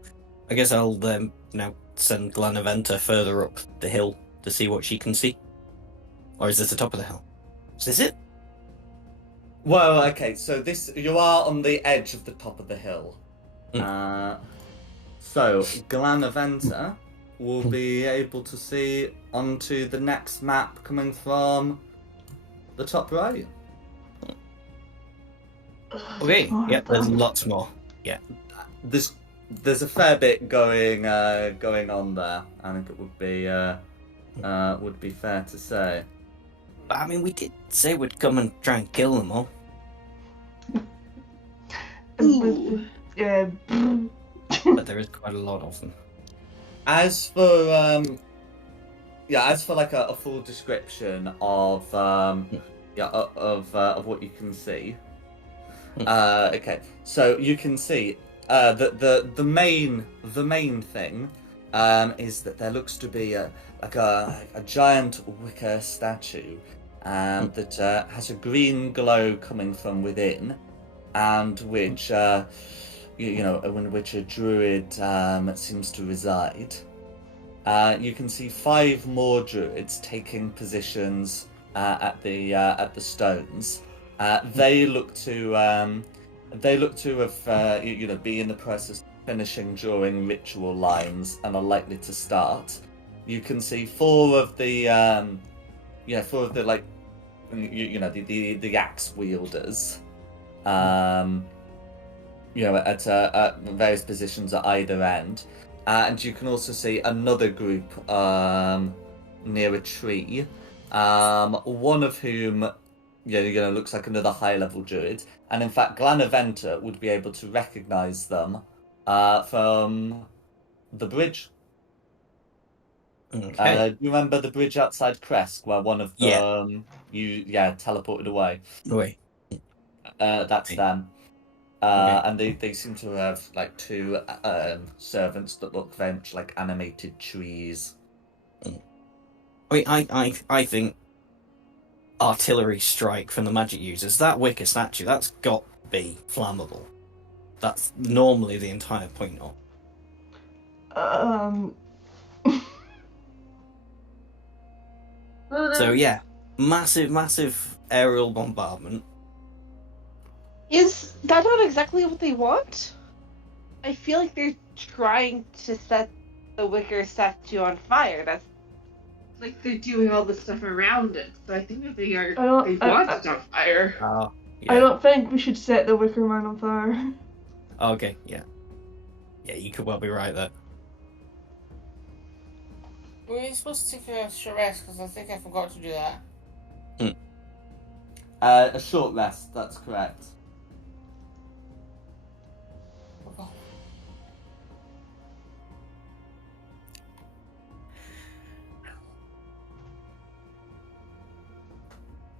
guess I'll now send Glanaventa further up the hill to see what she can see. Or is this the top of the hill? Is this it? Well, okay, so you are on the edge of the top of the hill. So Glanaventa will be able to see onto the next map coming from the top right. Okay, yeah, there's lots more. Yeah. there's a fair bit going on there. I think it would be fair to say. But I mean, we did say we'd come and try and kill them all. Ooh. Yeah. But there is quite a lot of them. As for like a full description of what you can see. Okay, so you can see the main thing is that there looks to be a giant wicker statue that has a green glow coming from within, and which in which a druid seems to reside. You can see 5 more druids taking positions at the stones. They look to have be in the process of finishing drawing ritual lines and are likely to start. You can see 4 of the the axe wielders, at various positions at either end. And you can also see another group near a tree, one of whom looks like another high-level druid. And in fact, Glanaventa would be able to recognise them from the bridge. Okay. Do you remember the bridge outside Kresk where one of them teleported away? Wait. That's them. And they seem to have like 2 servants that look very much like animated trees. I mean, I think artillery strike from the magic users, that wicker statue, that's got to be flammable. That's normally the entire point of. So yeah, massive aerial bombardment. Is that not exactly what they want? I feel like they're trying to set the wicker statue on fire. That's like they're doing all the stuff around it. So I think that they want it on fire. Yeah. I don't think we should set the Wicker Man on fire. Okay, yeah. Yeah, you could well be right there. We're supposed to take a short rest because I think I forgot to do that. A short rest, that's correct.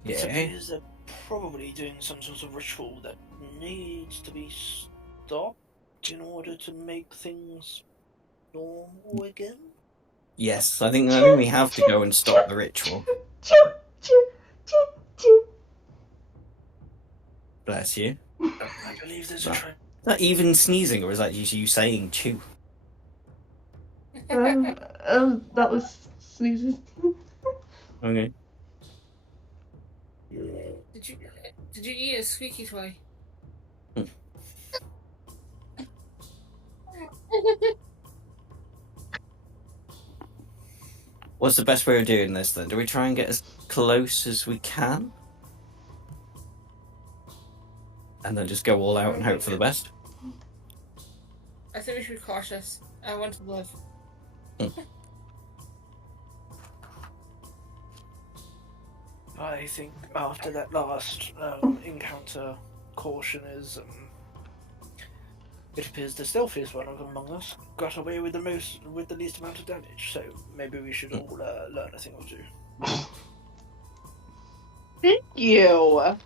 It Yeah. appears they're probably doing some sort of ritual that needs to be stopped in order to make things normal again. Yes, I think we have to go and stop the ritual. Bless you. I believe there's a Is that even sneezing, or is that just you saying chew? That was sneezing. Okay. Did you eat a squeaky toy? What's the best way of doing this then? Do we try and get as close as we can? And then just go all out and hope for the best? I think we should be cautious. I want to live. I think after that last encounter, caution is. It appears the stealthiest one among us got away with the least amount of damage. So maybe we should all learn a thing or two. Thank you.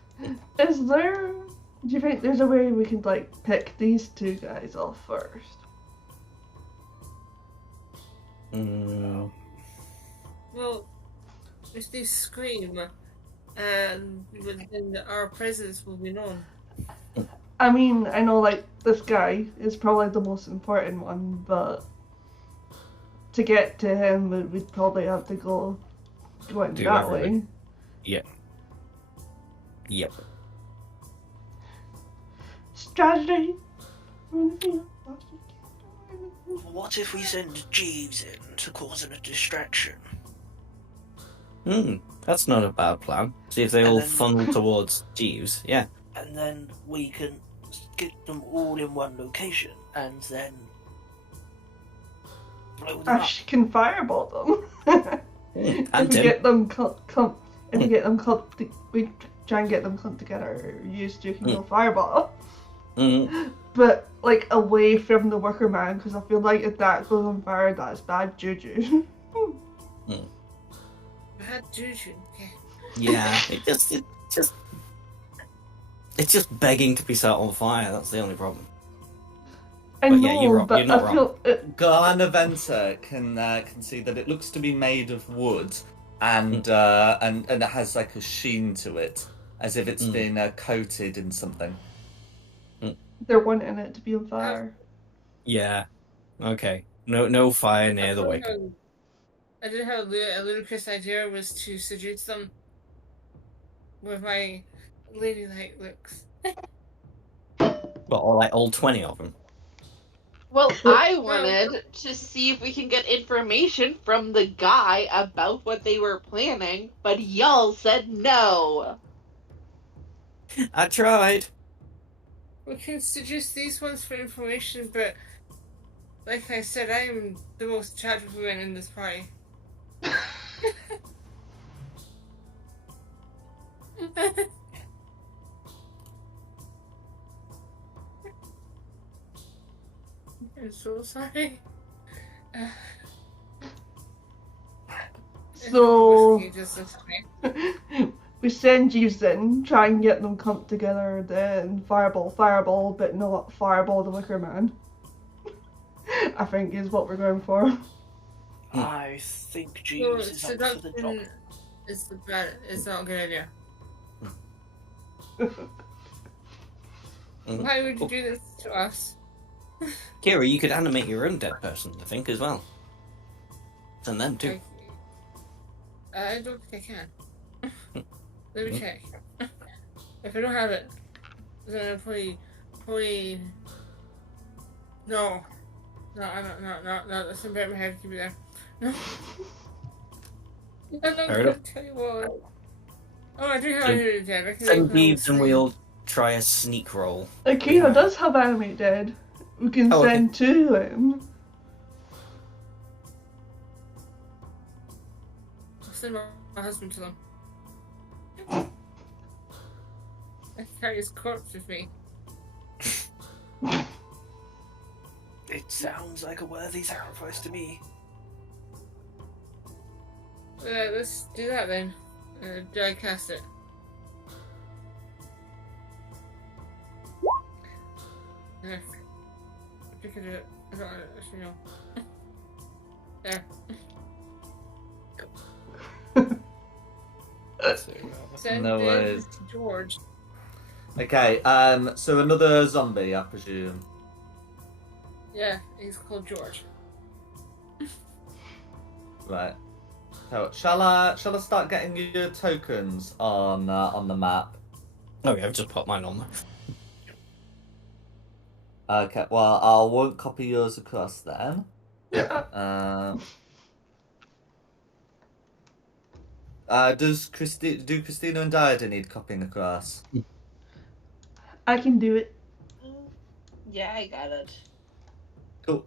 Do you think there's a way we can pick these 2 guys off first? Well, if they scream, then our presence will be known. I mean, I know this guy is probably the most important one, but to get to him, we'd probably have to go that way. Yep. Yep. Strategy. What if we send Jeeves in to cause a distraction? That's not a bad plan. See if they all funnel towards Jeeves, yeah. And then we can get them all in one location. and then blow them up. Ash can fireball them. And If we Tim. get them if we get them we try and get them clumped together. You can go fireball, but like away from the worker man, because I feel like if that goes on fire, that's bad juju. Bad juju. Okay. Yeah, it's just begging to be set on fire. That's the only problem. I But know, yeah, you're wrong. but You're not I feel Garnaventa can see that it looks to be made of wood, and it has like a sheen to it, as if it's been coated in something. they're wanting it to be on fire. Yeah. Okay. No fire near the wick. I did have a ludicrous idea was to seduce them with my ladylike looks. But all 20 of them. Well, I wanted to see if we can get information from the guy about what they were planning, but y'all said no. I tried. We can seduce these ones for information, but like I said, I am the most attractive woman in this party. I'm so sorry. So Just this way. we send you in, try and get them clumped together, then fireball, but not fireball the wicker man. I think is what we're going for. I think No, Jeeves is up for the job. It's not a good idea. Why would you do this to us? Kira, you could animate your own dead person, I think, as well. And them too. I don't think I can. Let me check. If I don't have it, then I'll probably. No. No, I don't. No. That's in my head. Keep it there. No. I'm not Fair gonna enough. tell you what. Oh, I do have it dead. I can Send make Jeeves and my own we'll try a sneak roll. Akira does have animate dead. We can Oh, okay. send to him. I'll send my husband to them. I carry his corpse with me. It sounds like a worthy sacrifice to me. Let's do that then. Do I cast it? There. I think I did it. I don't actually know. There. Send No in worries. George. Okay, so another zombie, I presume. Yeah, he's called George. Right. So, shall I start getting your tokens on the map? Oh yeah, I've just put mine on there. Okay, well, I won't copy yours across then. Do Christina and Diada need copying across? I can do it. Yeah, I got it. Cool.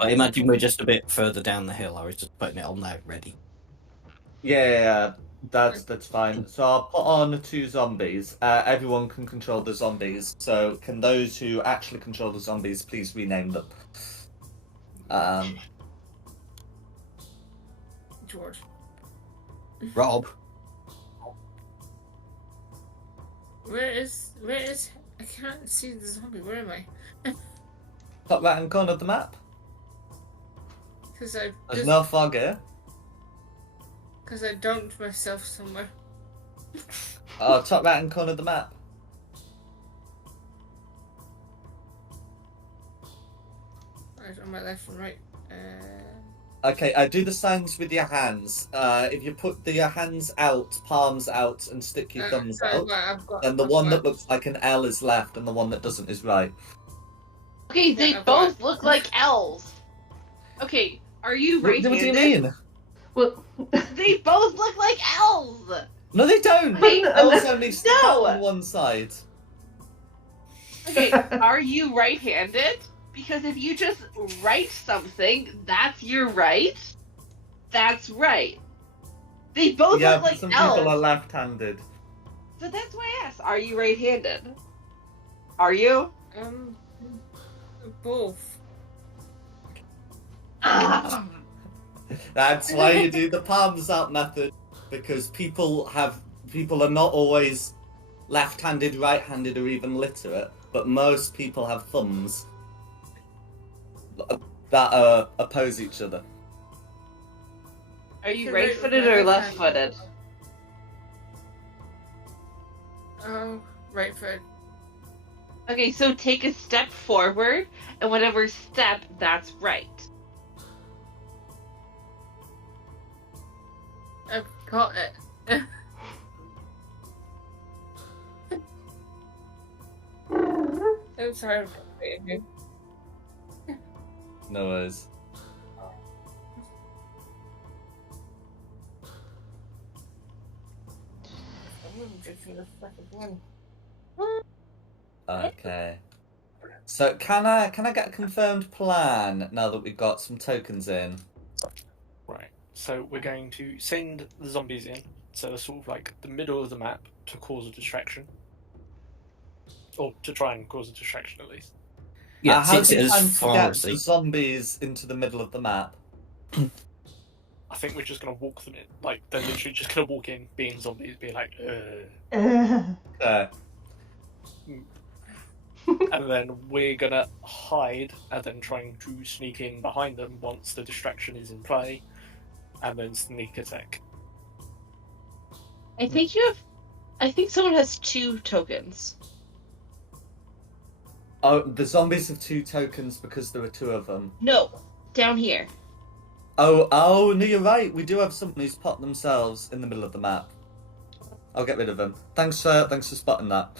I imagine we're just a bit further down the hill. I was just putting it on there ready. Yeah, that's fine. So I'll put on 2 zombies. Everyone can control the zombies. So can those who actually control the zombies please rename them? George. Rob. Where is I can't see the zombie, where am I? Top right hand corner of the map. Because I There's no fog here. Because I dumped myself somewhere. Oh, top right hand corner of the map. Right, on my left and right. Okay, do the signs with your hands. If you put your hands out, palms out, and stick your thumbs out, then the one that looks like an L is left, and the one that doesn't is right. Okay, they both look like L's. Okay, are you right-handed? What do you mean? Well, They both look like L's! No, they don't. They- L's only stick out No! on one side. Okay, are you right-handed? Because if you just write something, that's your right. That's right. They both Yeah, look but like some elves. people are left-handed. So that's why I asked, are you right-handed? Are you? Both. That's why you do the palms up method, because people are not always left-handed, right-handed, or even literate, but most people have thumbs that oppose each other. Are you So right-footed right- or left-handed. left-footed? Right foot. Okay, so take a step forward, and whatever step, that's right. I've got it. I'm sorry. No worries. Okay. So can I get a confirmed plan now that we've got some tokens in? Right. So we're going to send the zombies in, so they're sort of like the middle of the map to cause a distraction, or to try and cause a distraction at least. Yeah, How takes do it you as plan to far get as the they. zombies into the middle of the map? I think we're just gonna walk them in. Like they're literally just gonna walk in, being zombies, being like, Okay. and then we're gonna hide, and then trying to sneak in behind them once the distraction is in play, and then sneak attack. I think someone has 2 tokens. Oh, the zombies have 2 tokens because there are 2 of them. No, down here. Oh, no, you're right. We do have someone who's popped themselves in the middle of the map. I'll get rid of them. Thanks for spotting that.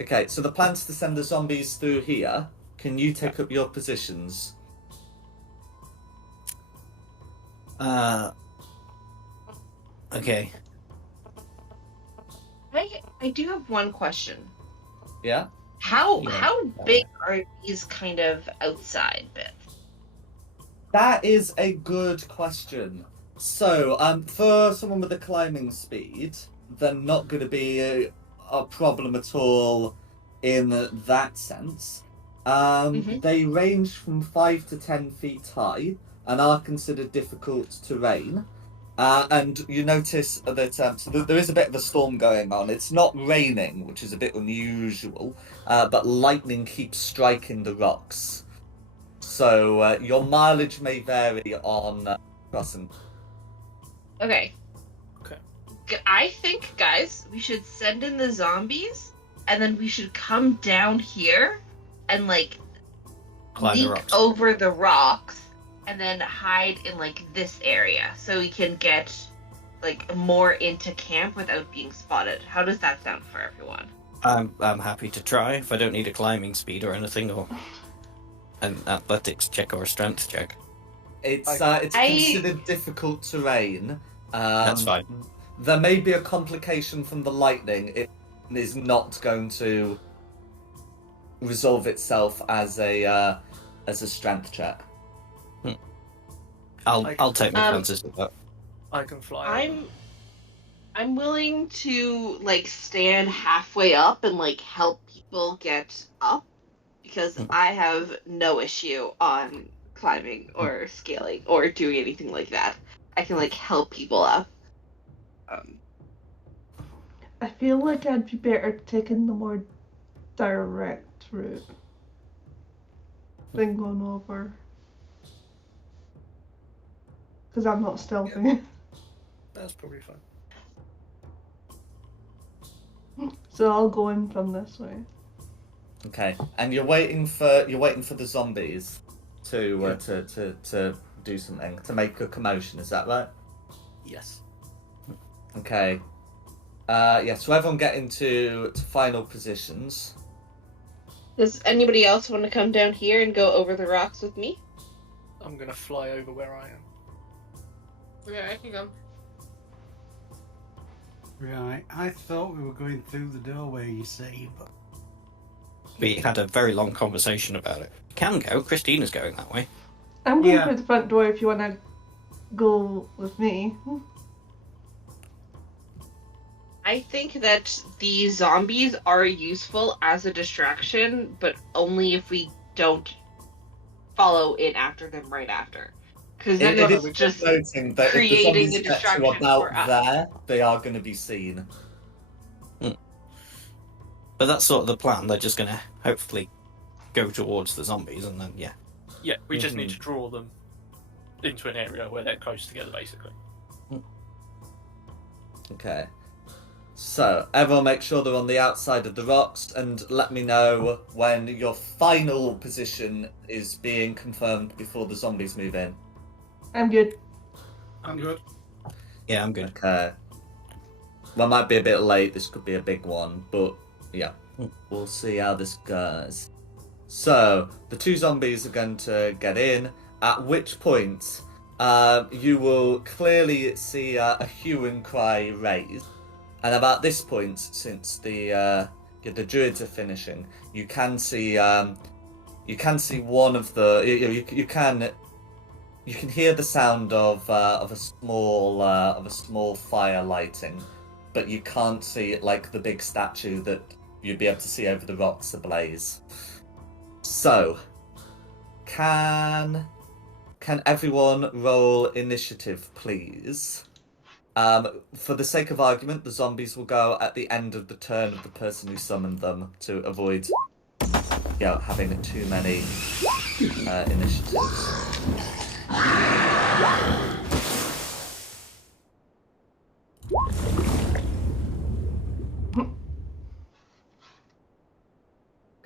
Okay, so the plan's to send the zombies through here. Can you take up your positions? Okay. I do have one question. Yeah? How Yeah. big are these kind of outside bits? That is a good question. So, for someone with a climbing speed, they're not going to be a problem at all in that sense. They range from 5 to 10 feet high and are considered difficult terrain. And you notice that so there is a bit of a storm going on. It's not raining, which is a bit unusual, but lightning keeps striking the rocks. So your mileage may vary on crossing. Okay. Okay. I think, guys, we should send in the zombies, and then we should come down here and, like, Climb the sneak rocks. over the rocks, and then hide in, like, this area, so we can get, like, more into camp without being spotted. How does that sound for everyone? I'm happy to try if I don't need a climbing speed or anything, or an athletics check or a strength check. It's considered difficult terrain. That's fine. There may be a complication from the lightning. It is not going to resolve itself as a strength check. I'll take my chances with that. I can fly. I'm willing to, like, stand halfway up and, like, help people get up, because I have no issue on climbing or scaling or doing anything like that. I can, like, help people up. I feel like I'd be better taking the more direct route than going over. Because I'm not stealthy. Yeah. That's probably fine. So I'll go in from this way. Okay, and you're waiting for the zombies to do something, to make a commotion. Is that right? Yes. Okay. Yeah. So everyone get into final positions. Does anybody else want to come down here and go over the rocks with me? I'm gonna fly over where I am. Yeah, I can go. Right, I thought we were going through the doorway, you see, but We had a very long conversation about it. Can go. Christina's going that way. I'm going Yeah. through the front door if you want to go with me. I think that the zombies are useful as a distraction, but only if we don't follow in after them right after. Because then It it's is just noting that if the creating zombies a get to distraction about for us. there, they are going to be seen. But that's sort of the plan. They're just going to hopefully go towards the zombies and then, yeah. Yeah, we just need to draw them into an area where they're close together, basically. Okay. So, everyone make sure they're on the outside of the rocks and let me know when your final position is being confirmed before the zombies move in. I'm good. I'm good. Yeah, I'm good. Okay. Well, might be a bit late, this could be a big one, but yeah, we'll see how this goes. So, the two zombies are going to get in, at which point you will clearly see a hue and cry raised. And about this point, since the druids are finishing, you can see one of the you can hear the sound of a small fire lighting, but you can't see like the big statue that you'd be able to see over the rocks ablaze. So, can everyone roll initiative, please? For the sake of argument, the zombies will go at the end of the turn of the person who summoned them to avoid, having too many initiatives.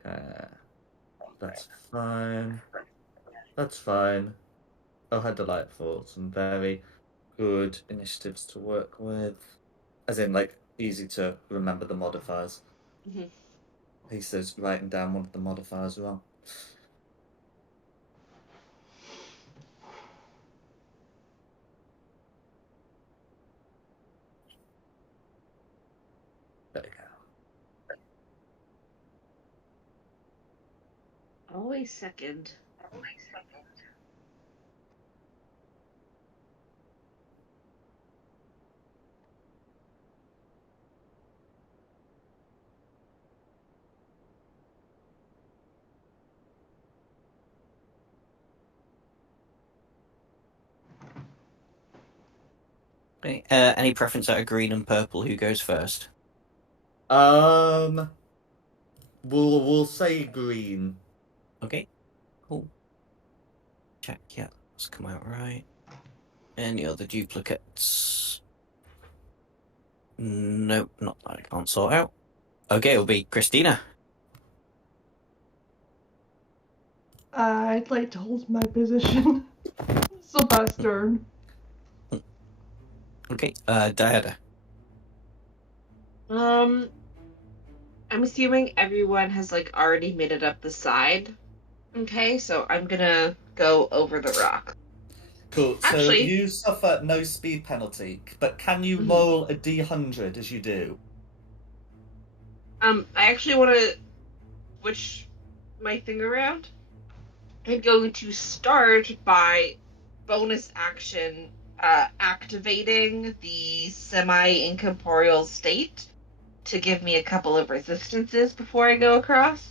Okay, that's fine. That's fine. Oh, how delightful! Some very good initiatives to work with, as in like easy to remember the modifiers. Mhm. He says writing down one of the modifiers wrong. There you go. Always second. Okay, any preference out of green and purple? Who goes first? We'll say green. Okay, cool. Check, yeah, let's come out right. Any other duplicates? Nope, not that I can't sort out. Okay, it'll be Christina. I'd like to hold my position. So that's turn. Okay, Diana. I'm assuming everyone has like already made it up the side. Okay, so I'm gonna go over the rock. Cool. So Actually- you suffer no speed penalty, but can you Mhm. roll a d100 as you do? I actually want to switch my thing around. I'm going to start by bonus action activating the semi-incorporeal state to give me a couple of resistances before I go across.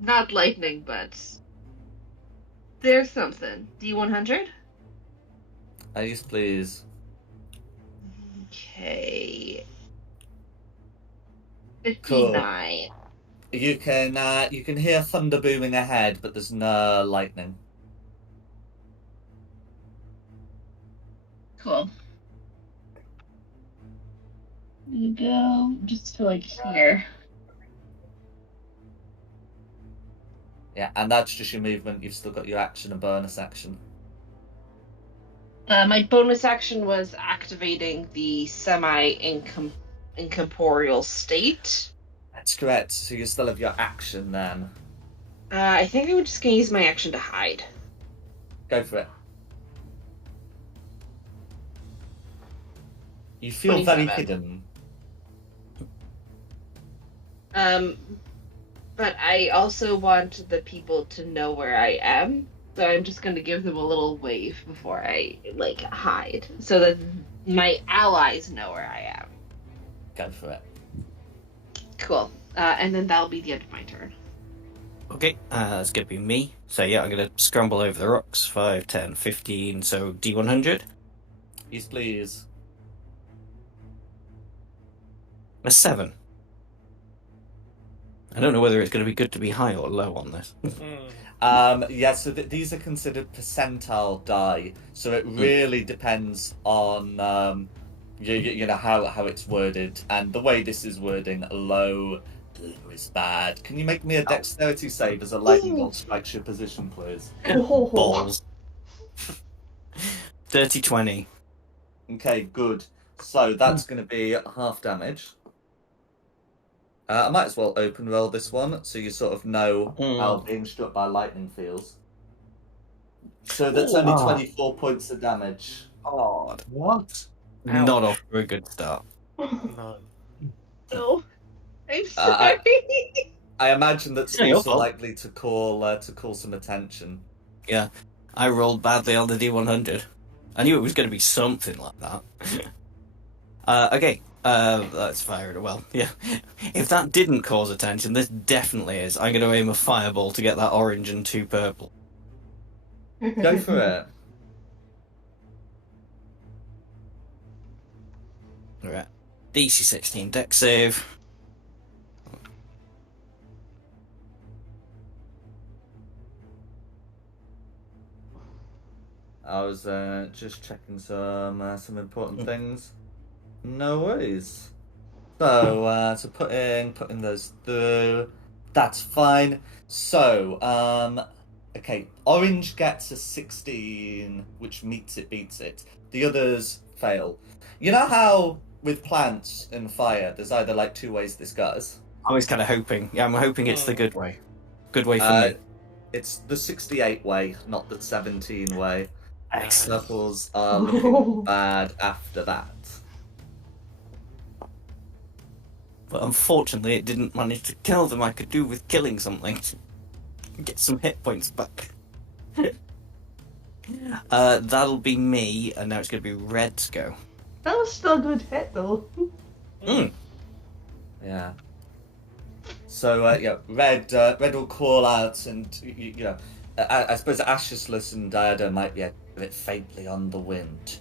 Not lightning, but there's something. D100? Yes, please. Okay. Cool. 59. You can hear thunder booming ahead, but there's no lightning. Cool. You go just to like here. Yeah, and that's just your movement. You've still got your action and bonus action. My bonus action was activating the semi-incorporeal state. That's correct. So you still have your action then. I think I'm just gonna use my action to hide. Go for it. You feel very 27. hidden. But I also want the people to know where I am, so I'm just going to give them a little wave before I hide, so that my allies know where I am. Go for it. Cool. And then that'll be the end of my turn. Okay, that's going to be me. So yeah, I'm going to scramble over the rocks. 5, 10, 15, so D100. Yes, please. A 7. I don't know whether it's going to be good to be high or low on this. Yeah, so these are considered percentile die, so it really depends on you know how it's worded, and the way this is wording. Low is bad. Can you make me a dexterity save as a lightning bolt strikes your position, please? Balls. Dirty 20. Okay, good. So that's going to be half damage. I might as well open roll this one so you sort of know how being struck by lightning feels. So that's only 24 points of damage. God. What? Not off to a good start. No. Oh, I'm sorry. I imagine that's Yeah, your also fault. likely to call some attention. Yeah, I rolled badly on the D100. I knew it was going to be something like that. Okay, let's fire it. Well, yeah. If that didn't cause attention, this definitely is. I'm going to aim a fireball to get that orange and 2 purple. Go for it. Alright. DC 16 dex save. I was just checking some important things. No worries. So putting those through. That's fine. So okay, orange gets a 16, which beats it. The others fail. You know how with plants and fire, there's either like 2 ways this goes. I was kind of hoping. Yeah, I'm hoping it's the good way. Good way for me. It's the 68 way, not the 17 way. Excellent. Purples are looking bad after that. But unfortunately, it didn't manage to kill them. I could do with killing something. Get some hit points back. That'll be me, and now it's going to be Red's go. That was still a good hit, though. Yeah. So yeah, Red will call out, and you know, I suppose Ashless and Diada might be a bit faintly on the wind.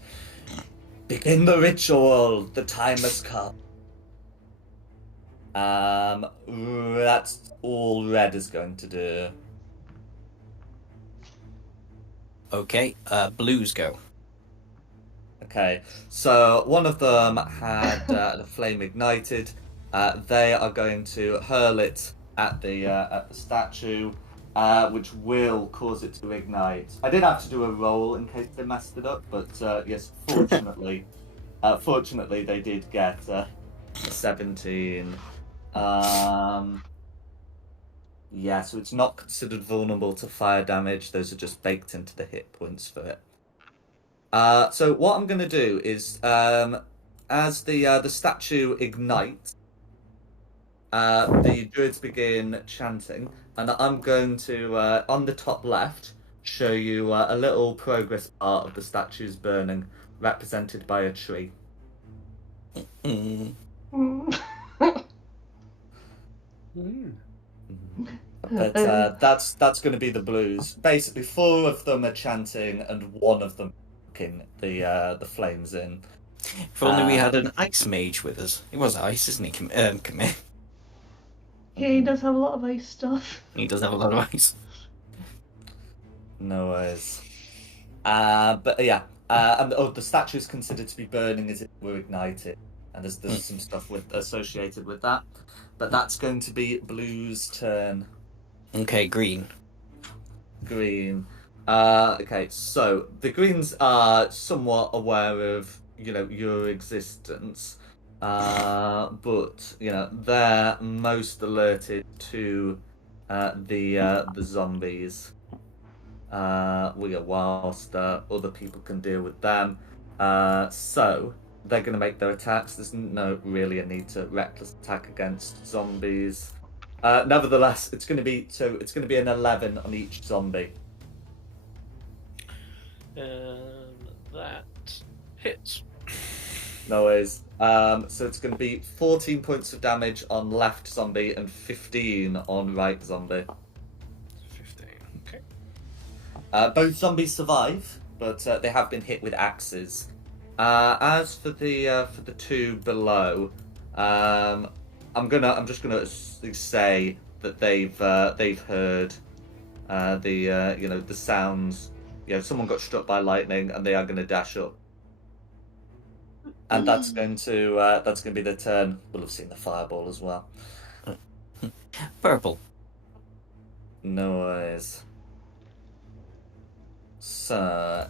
Begin the ritual. The time has come. That's all Red is going to do. Okay, Blue's go. Okay, so one of them had the flame ignited. They are going to hurl it at the statue, which will cause it to ignite. I did have to do a roll in case they messed it up, but yes, fortunately, they did get a 17. Yeah, so it's not considered vulnerable to fire damage. Those are just baked into the hit points for it. So what I'm going to do is, as the statue ignites, the druids begin chanting, and I'm going to, on the top left, show you a little progress bar of the statue's burning, represented by a tree. But that's going to be the blues. Basically, 4 of them are chanting, and 1 of them kicking the flames in. If only we had an ice mage with us. He was ice, isn't he? Come here. Yeah, he does have a lot of ice stuff. He does have a lot of ice. No worries. But yeah, and the statue is considered to be burning as if it were ignited, and there's some stuff associated with that. But that's going to be Blue's turn. Okay, green. Green. Okay, so the greens are somewhat aware of your existence, but they're most alerted to the zombies. Whilst other people can deal with them. So they're going to make their attacks. There's no really a need to reckless attack against zombies. Nevertheless, it's going to be an 11 on each zombie. That hits. No worries. So it's going to be 14 points of damage on left zombie and 15 on right zombie. 15. Okay. Both zombies survive, but they have been hit with axes. As for the two below, I'm just gonna say that they've heard the sounds. Someone got struck by lightning, and they are going to dash up. And that's going to be their turn. We'll have seen the fireball as well. Purple. No worries. So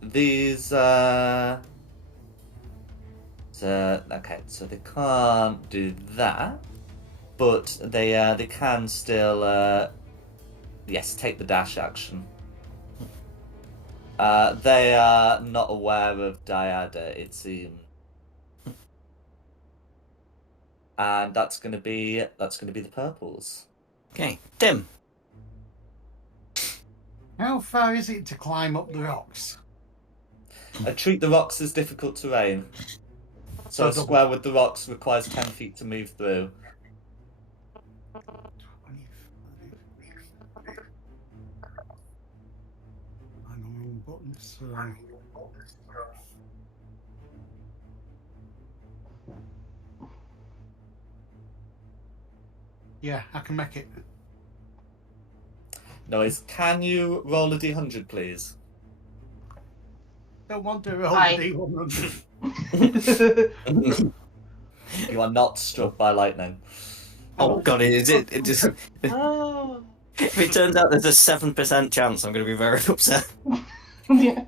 these okay, so they can't do that, but they can still take the dash action. They are not aware of Diada, it seems. And that's gonna be the purples. Okay, Tim. How far is it to climb up the rocks? I treat the rocks as difficult terrain. So a square with the rocks requires 10 feet to move through. I'm on the wrong button, so... Yeah, I can make it. Noise, can you roll a d100, please? Don't want to roll a Aye. D100. You are not struck by lightning. Oh god, it just Oh. if it turns out there's a 7% chance, I'm going to be very upset. Yeah.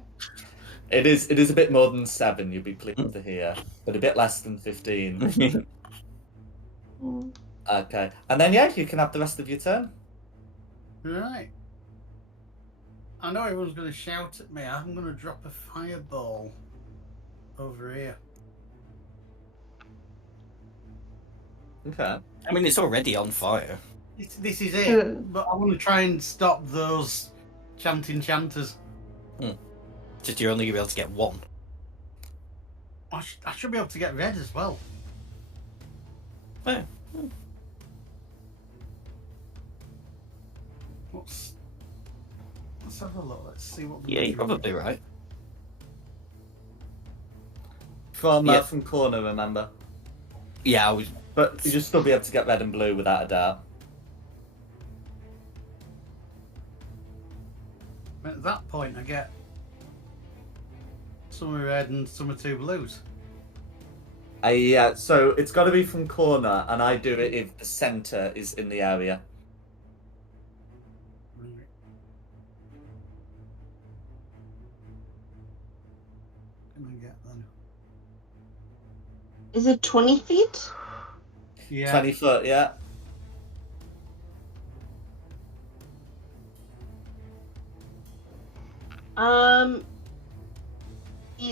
It is a bit more than 7, you'll be pleased to hear, but a bit less than 15. Okay, and then you can have the rest of your turn. Right. I know everyone's going to shout at me. I'm going to drop a fireball over here. Okay. I mean, it's already on fire. This is it, but I want to try and stop those chanting chanters. Just you're only going to be able to get one. I should be able to get red as well. Oh. Let's have a look. Let's see what. Yeah, you're probably right. From corner, remember? Yeah, I was. But you just still be able to get red and blue without a doubt. At that point, I get some are red and some are 2 blues. Yeah, so it's got to be from corner, and I do it if the centre is in the area. What can I get then? Is it 20 feet? Yeah. 20 foot, yeah.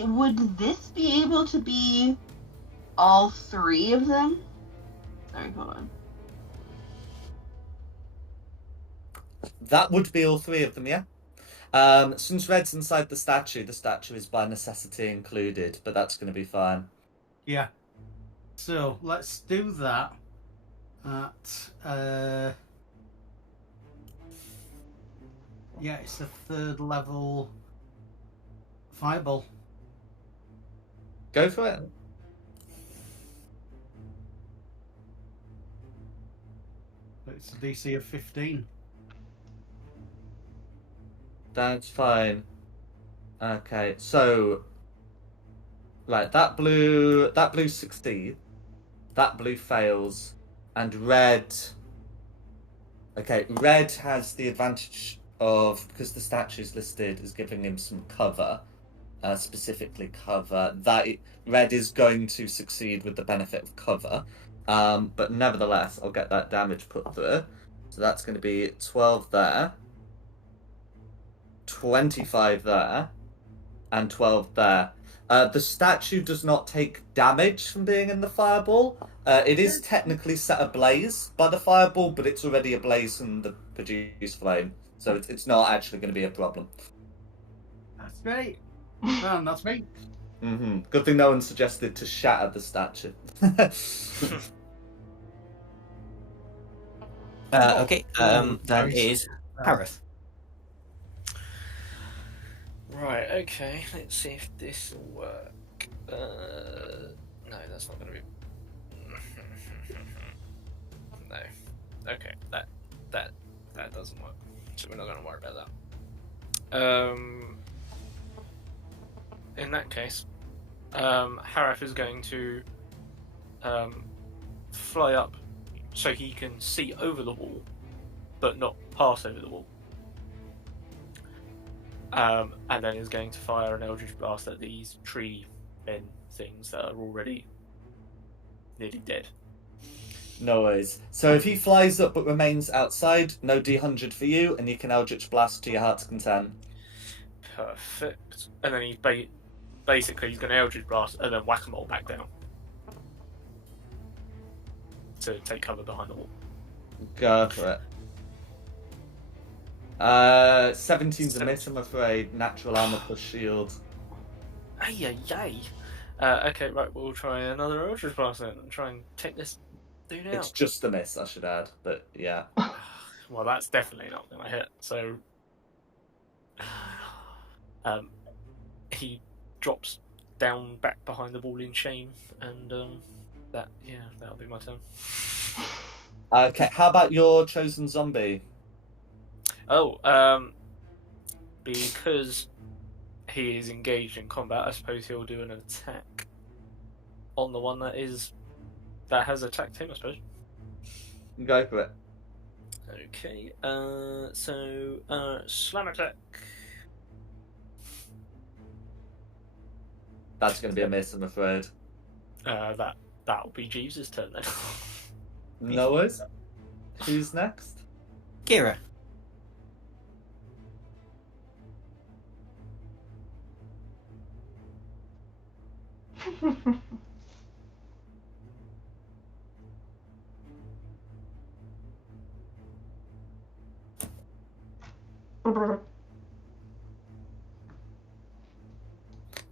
Would this be able to be all 3 of them? Sorry, hold on. That would be all 3 of them, yeah. Since red's inside the statue is by necessity included, but that's going to be fine. Yeah. So let's do that at yeah, it's a 3rd level fireball. Go for it. It's a DC of 15. That's fine. Okay, so right, that blue succeeds, that blue fails, and red. Okay, red has the advantage of, because the statue is listed as giving him some cover, specifically cover. Red is going to succeed with the benefit of cover, but nevertheless, I'll get that damage put through. So that's going to be 12 there. 25 there, and 12 there. The statue does not take damage from being in the fireball. It is technically set ablaze by the fireball, but it's already ablaze from the produced flame, so it's not actually going to be a problem. That's great. That's me. Good thing no one suggested to shatter the statue. Okay, that is Harith. Right, okay, let's see if this will work. No, that's not going to be... No. Okay, that doesn't work. So we're not going to worry about that. In that case, Harith is going to fly up so he can see over the wall, but not pass over the wall. And then is going to fire an Eldritch Blast at these tree men things that are already nearly dead. No worries. So if he flies up but remains outside, no D100 for you, and you can Eldritch Blast to your heart's content. Perfect. And then he's basically he's going to Eldritch Blast and then whack-a-mole back down to take cover behind the wall. Go for it. 17's a miss, I'm afraid. Natural armor plus shield. Ay. Okay, right, we'll try another Eldritch Blast then and try and take this dude out. It's just a miss, I should add, but yeah. Well, that's definitely not going to hit, so... he drops down back behind the wall in shame, and that'll be my turn. Okay, how about your chosen zombie? Because he is engaged in combat, I suppose he'll do an attack on the one that has attacked him, I suppose. Go for it. Okay, so slam attack. That's going to be a miss, I'm afraid. That'll be Jeeves' turn then. No worries. Who's next? Kira.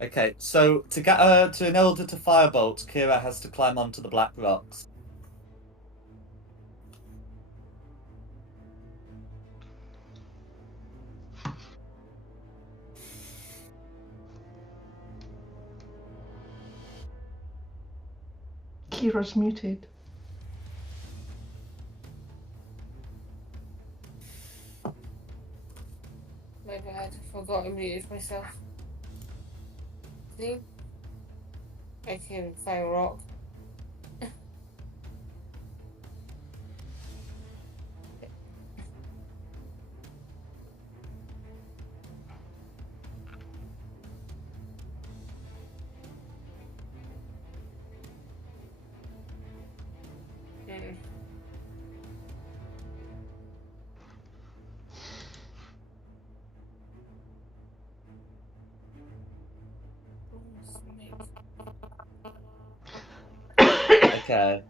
Okay, so to get to an elder to firebolt, Kira has to climb onto the black rocks. Kira's muted. My bad. Forgot to mute myself. See? I can climb a rock. Okay,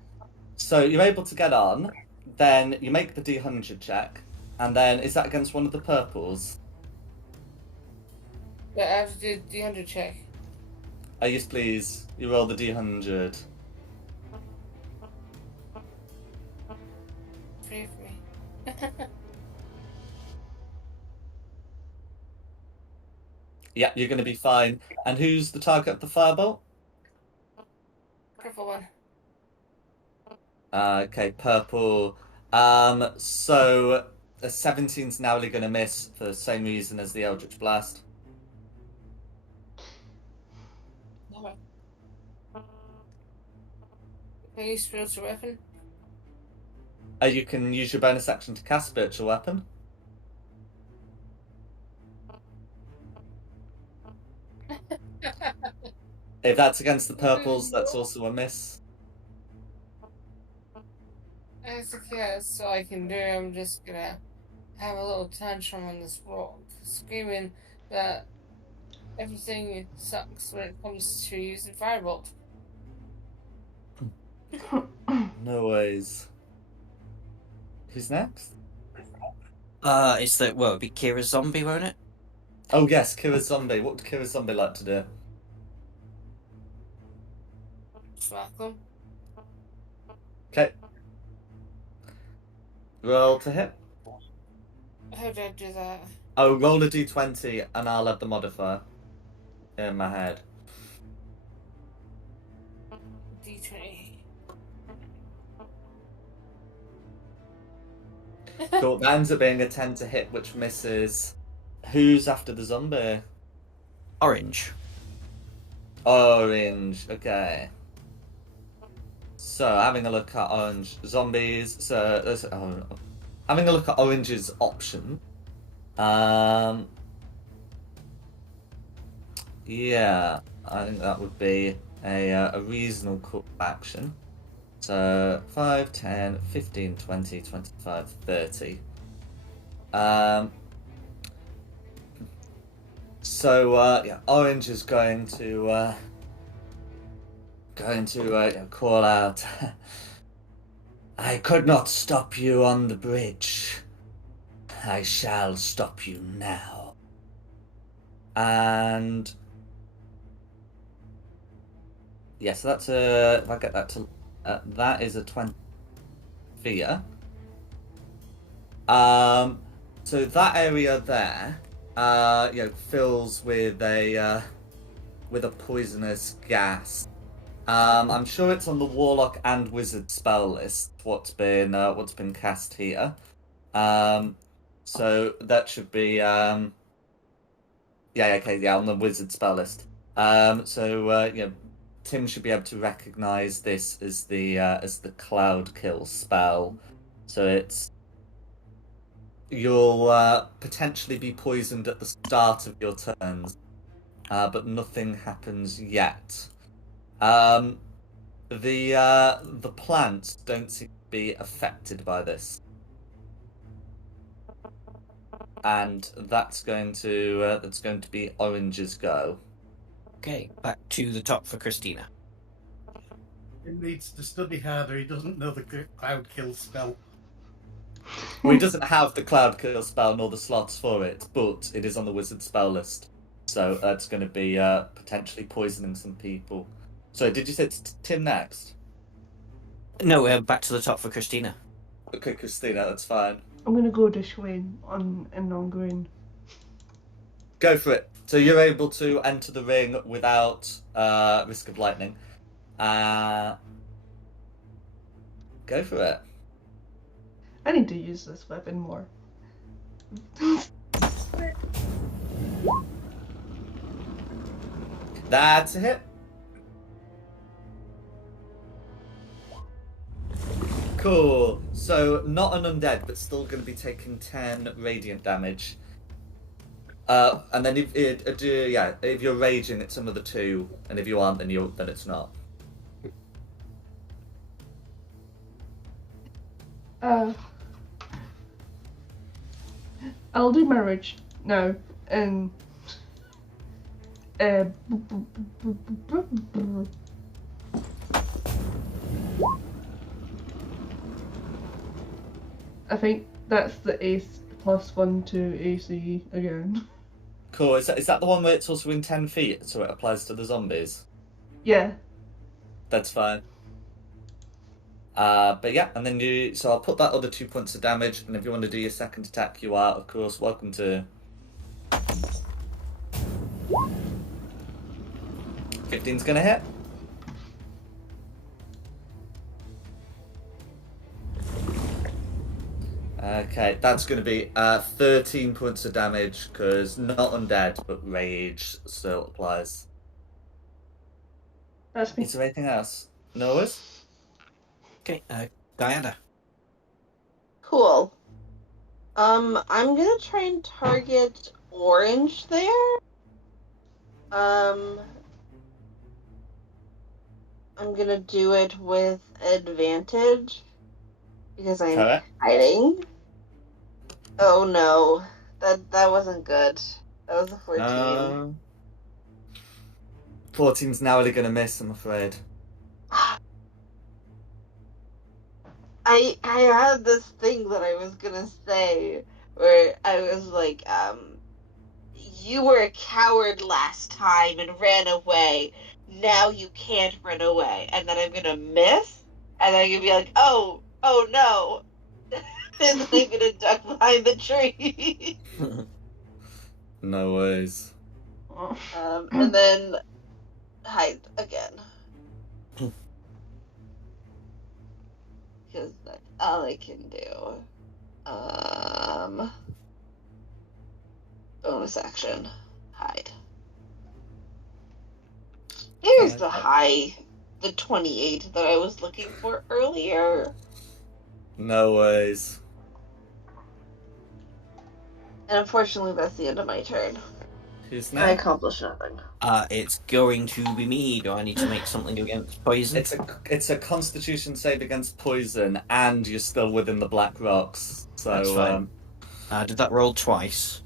so you're able to get on, then you make the D100 check, and then is that against one of the purples? Yeah, I have to do the 100 check. Oh, yes, please. You roll the D100. Pray for me. Yeah, you're going to be fine. And who's the target of the firebolt? Purple one. Okay, purple. So a 17's narrowly going to miss for the same reason as the Eldritch Blast. Okay. Can I use spiritual weapon? You can use your bonus action to cast spiritual weapon. If that's against the purples, that's also a miss. That's okay, that's all I can do. I'm just gonna have a little tantrum on this rock, screaming that everything sucks when it comes to using Firebolt. No worries. Who's next? It's the well, it'd be Kira Zombie, won't it? Oh yes, Kira Zombie. What would Kira Zombie like to do? Smack them. Okay. Roll to hit. How do I do that? Oh, roll a d20 and I'll add the modifier in my head. D20. Cool. That ends up being a 10 to hit, which misses. Who's after the zombie? Orange. Orange. Okay. So, having a look at orange zombies. So, having a look at orange's option. Yeah, I think that would be a reasonable course of action. So 5, 10, 15, 20, 25, 30. Yeah, Orange is going to call out. I could not stop you on the bridge. I shall stop you now. And yes, yeah, so that's a. If I get that to, that is a 20 fear. So that area there, fills with a poisonous gas. I'm sure it's on the Warlock and Wizard spell list. What's been cast here. So that should be on the Wizard spell list. Tim should be able to recognize this as the Cloud Kill spell. So you'll potentially be poisoned at the start of your turns, but nothing happens yet. The plants don't seem to be affected by this, and that's going to be Orange's go. Okay, back to the top for Christina. He needs to study harder. He doesn't know the Cloud Kill spell. Well, he doesn't have the Cloud Kill spell nor the slots for it, but it is on the Wizard spell list. So that's going to be potentially poisoning some people. So did you say it's Tim next? No, back to the top for Christina. Okay, Christina, that's fine. I'm going to go this way on green. Go for it. So you're able to enter the ring without risk of lightning. Go for it. I need to use this weapon more. That's a hit. Cool. So not an undead, but still going to be taking 10 radiant damage. And then if you're raging, it's another 2, and if you aren't, then it's not. I'll do my rage now, and I think that's the ace +1 to AC again. Cool. Is that the one where it's also in 10 feet, so it applies to the zombies? Yeah. That's fine. But yeah, and then so I'll put that other 2 points of damage, and if you want to do your second attack, you are, of course, welcome to. 15's gonna hit. Okay, that's going to be 13 points of damage, because not undead, but rage still applies. That's me. Is there anything else? No worries? Okay, Diana. Cool. I'm gonna try and target Orange there. I'm gonna do it with advantage because I'm hiding. Oh no, that wasn't good. That was a 14. 14's narrowly going to miss, I'm afraid. I had this thing that I was gonna say where I was like, you were a coward last time and ran away. Now you can't run away. And then I'm gonna miss, and then I'm gonna be like, oh no. And then I'm gonna duck behind the tree. No worries. And then hide again. Because that's all I can do. Bonus action. Hide. Here's the 28 that I was looking for earlier. No worries. And unfortunately, that's the end of my turn. Who's I next? accomplished nothing. It's going to be me. Do I need to make something against poison? It's a Constitution save against poison, and you're still within the Black Rocks. So That's fine. Did that roll twice?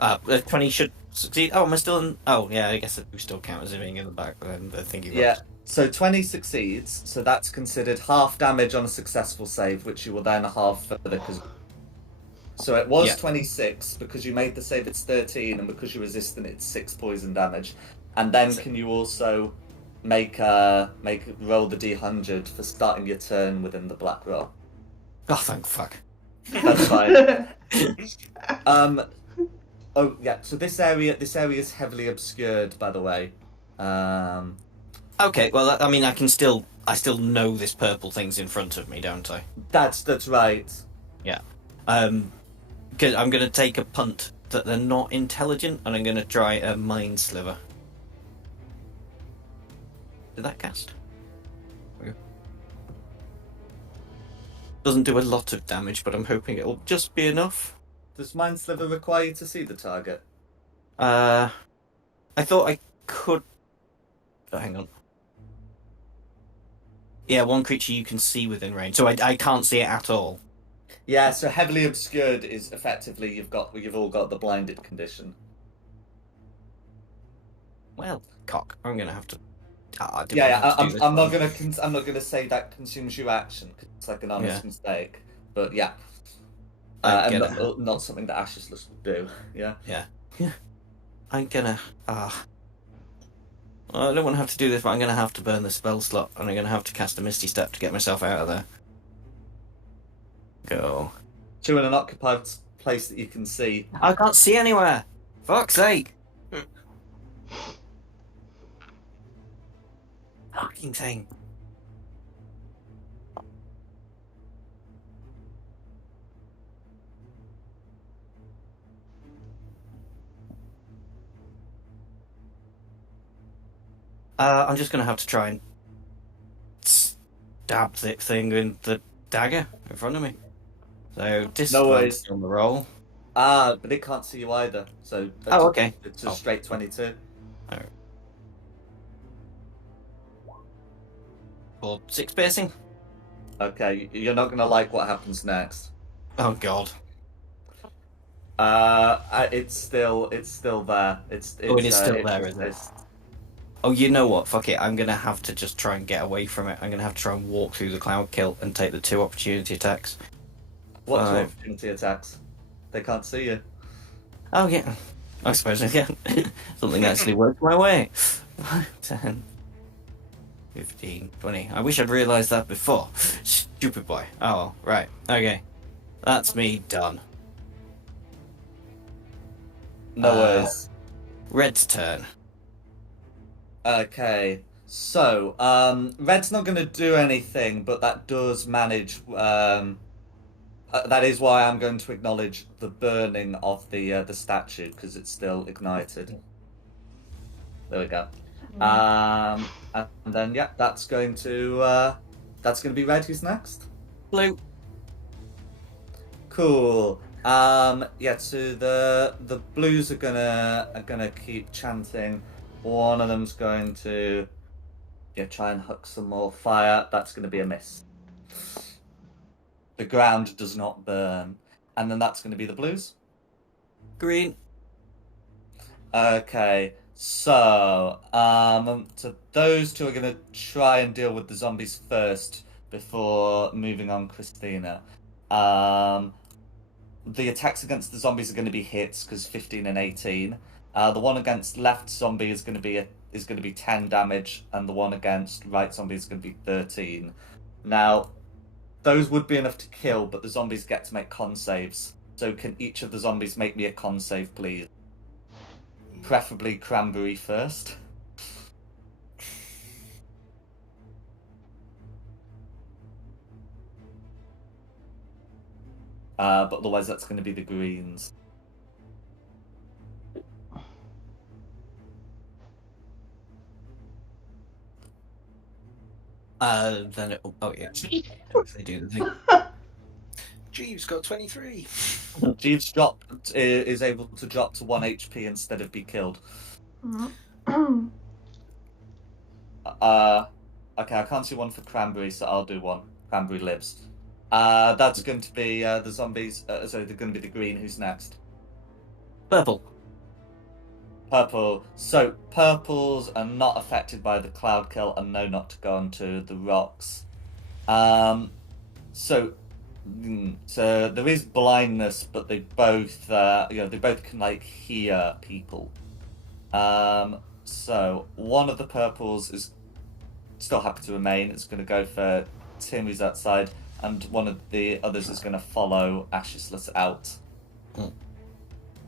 20 should succeed. Oh, am I still in? Oh, yeah, I guess it would still count as it being in the back. Then the thingy. Yeah. So 20 succeeds. So that's considered half damage on a successful save, which you will then halve further. So it was 26 because you made the save. It's 13, and because you're resistant, it's 6 poison damage. And then can you also make roll the d100 for starting your turn within the Black Rock? Oh, thank fuck. That's fine. Oh yeah. So this area is heavily obscured, by the way. Okay. Well, I mean, I still know this purple thing's in front of me, don't I? That's right. Yeah. Because I'm going to take a punt that they're not intelligent, and I'm going to try a Mind Sliver. Did that cast? Doesn't do a lot of damage, but I'm hoping it'll just be enough. Does Mind Sliver require you to see the target? I thought I could... Oh, hang on. Yeah, one creature you can see within range, so I can't see it at all. Yeah, so heavily obscured is effectively you've all got the blinded condition. Well, cock. I'm gonna have to. I'm not gonna say that consumes your action because it's like an honest mistake. But yeah, and not something that Ashless would do. Yeah. I'm gonna. I don't want to have to do this, but I'm gonna have to burn the spell slot, and I'm gonna have to cast a Misty Step to get myself out of there. Go. To an unoccupied place that you can see. I can't see anywhere. Fuck's sake. Fucking thing. I'm just gonna have to try and stab the thing with the dagger in front of me. So disadvantage on the roll. But it can't see you either. So okay. It's a straight 22. Alright. Or 6 piercing. Okay, you're not gonna like what happens next. Oh god. It's still there. It's still there, isn't it? Oh, you know what? Fuck it. I'm gonna have to just try and get away from it. I'm gonna have to try and walk through the cloud kilt and take the 2 opportunity attacks. What 2 opportunity attacks? They can't see you. Oh yeah. I suppose I can. Something actually worked my way. 10, 15, 20. I wish I'd realised that before. Stupid boy. Oh well. Right. Okay. That's me done. No worries. Red's turn. Okay, so Red's not going to do anything, but that does manage. That is why I'm going to acknowledge the burning of the statue because it's still ignited. There we go. And then that's going to be Red. Who's next? Blue. Cool. So the blues are gonna keep chanting. One of them's going to try and hook some more fire. That's going to be a miss. The ground does not burn. And then that's going to be the blues. Green. Okay. So those two are going to try and deal with the zombies first before moving on Christina. The attacks against the zombies are going to be hits because 15 and 18. The one against left zombie is going to be 10 damage, and the one against right zombie is going to be 13. Now, those would be enough to kill, but the zombies get to make con saves. So can each of the zombies make me a con save, please? Preferably Cranberry first. But otherwise that's going to be the greens. Then oh yeah, they do the thing. Jeeves got 23. Jeeves is able to drop to 1 HP instead of be killed. Okay, I can't see one for Cranberry, so I'll do one. Cranberry lives. That's going to be the zombies. So they're going to be the green. Who's next? Purple. Purple. So purples are not affected by the cloud kill and know not to go onto the rocks. So there is blindness, but they both they both can like hear people. So one of the purples is still happy to remain. It's going to go for Tim, who's outside, and one of the others is going to follow Ashisless out.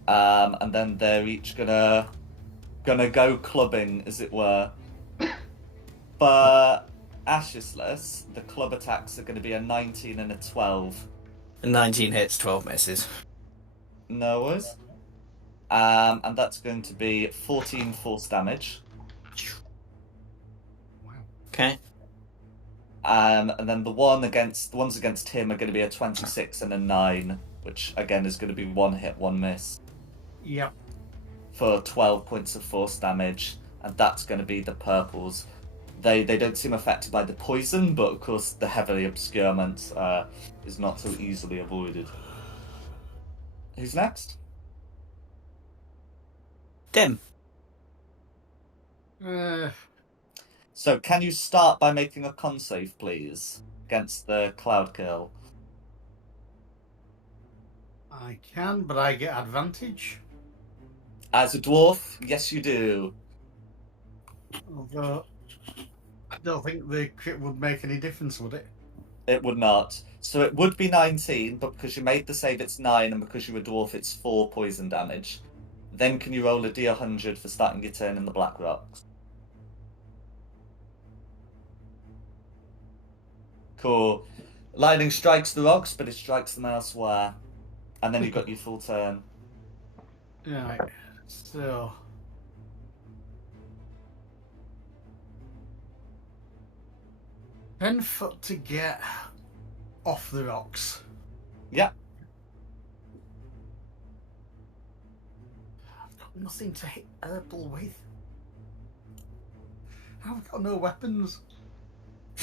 And then they're each gonna go clubbing, as it were. For Ashisless, the club attacks are going to be a 19 and a 12. 19 hits, 12 misses. No worries. And that's going to be 14 force damage. Okay. And then the ones against him are going to be a 26 and a 9, which again is going to be 1 hit, 1 miss. Yep. For 12 points of force damage, and that's going to be the purples. They don't seem affected by the poison, but of course the heavily obscurement is not so easily avoided. Who's next? Dim. So can you start by making a con save, please, against the cloud kill? I can, but I get advantage. As a dwarf, yes you do. Although I don't think the crit would make any difference, would it? It would not. So it would be 19, but because you made the save, it's 9, and because you're a dwarf, it's 4 poison damage. Then can you roll a d100 for starting your turn in the Black Rocks? Cool. Lightning strikes the rocks, but it strikes them elsewhere. And then you've got your full turn. Right. So 10 foot to get off the rocks. Yeah. I've got nothing to hit purple with. I've got no weapons.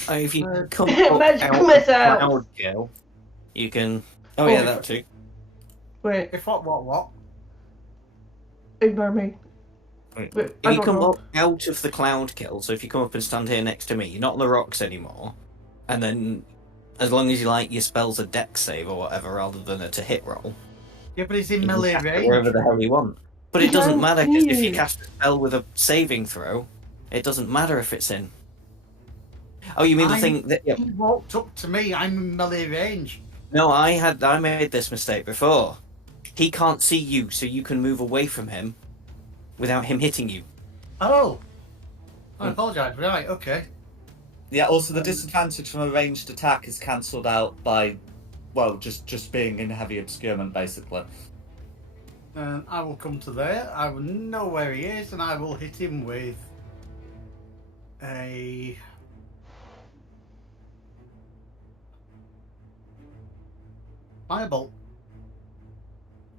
If you Uh, come up Magic out of missile. cloud kill, you can. Oh yeah, that too. Wait, If what? ignore me. Wait. Wait, If I you don't come know. up out of the cloud kill, so if you come up and stand here next to me, you're not on the rocks anymore, and then as long as you like your spells a dex save or whatever rather than a to hit roll, Yeah, but he's in you can melee cast it range. wherever the hell you want. But He it doesn't can't matter because if see you you. cast a spell with a saving throw, it doesn't matter if it's in. Oh, you mean the thing that? Yeah. He walked up to me. I'm in melee range. No, I made this mistake before. He can't see you, so you can move away from him without him hitting you. Oh, I apologise. Right, okay. Yeah, also the disadvantage from a ranged attack is cancelled out by, well, just being in heavy obscurement, basically. And I will come to there. I will know where he is, and I will hit him with a firebolt.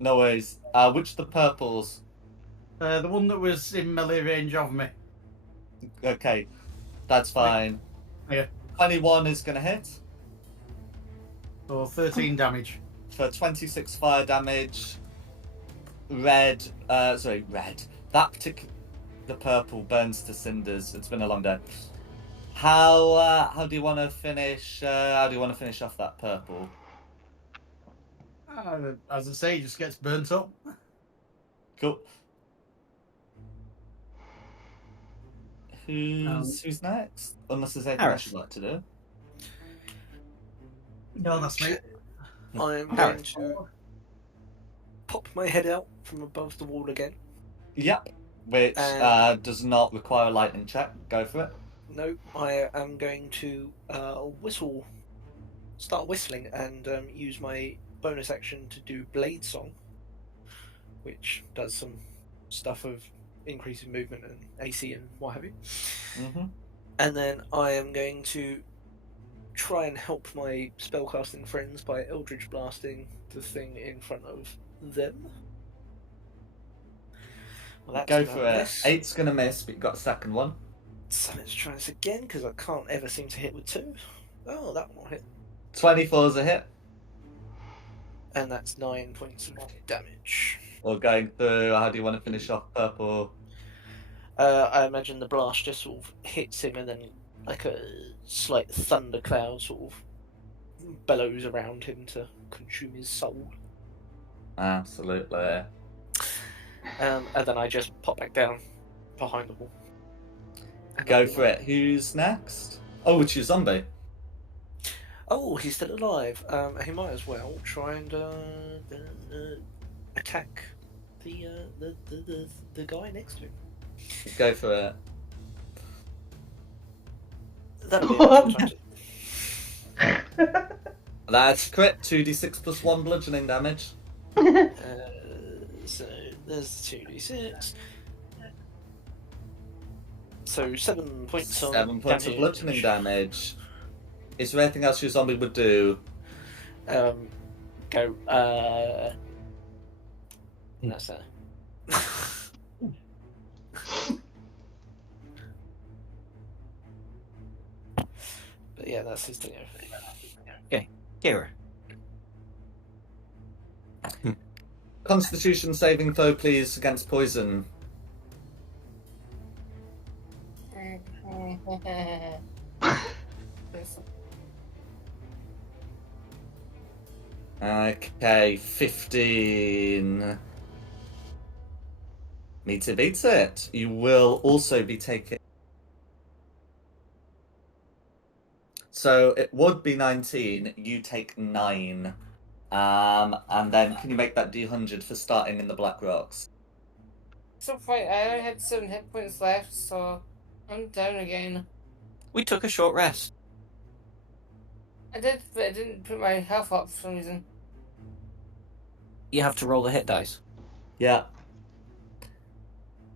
No worries. Which of the purples? The one that was in melee range of me. Okay, that's fine. Yeah. 21 is going to hit So 13 damage. for 26 fire damage. Red. That particular. the purple burns to cinders. It's been a long day. How do you want to finish? How do you want to finish off that purple? As I say, it just gets burnt up. Cool. Who's next? Unless there's anything else you'd like to do. No, that's me. I'm going to pop my head out from above the wall again. Yep. Which does not require a lightning check. Go for it. No, I am going to start whistling, and use my bonus action to do Blade Song, which does some stuff of increasing movement and AC and what have you. Mm-hmm. And then I am going to try and help my spellcasting friends by Eldritch Blasting the thing in front of them. Well, that's Go gonna for it. miss. 8's gonna miss, but you got a second one. So let's try this again, because I can't ever seem to hit with 2. Oh, that one will hit. 24's a hit. And that's 9 points of damage. Or going through. How do you want to finish off purple? I imagine the blast just sort of hits him, and then like a slight thundercloud sort of bellows around him to consume his soul. Absolutely. And then I just pop back down behind the wall. Go for it. Who's next? Oh, it's your zombie. Oh, he's still alive. He might as well try and attack the guy next to him. Go for it. That'll be a That's crit. 2d6 plus 1 bludgeoning damage. So there's 2d6. So 7 points 7 points of bludgeoning damage. Is there anything else your zombie would do? Go. That's it. But yeah, that's his thing. Okay, Kira. Constitution saving throw, please, against poison. Okay, 15. Meter beats it. You will also be taking. So it would be 19. You take 9. And then can you make that D100 for starting in the Black Rocks? So funny, I only had 7 hit points left, so I'm down again. We took a short rest. I did, but I didn't put my health up for some reason. You have to roll the hit dice. Yeah.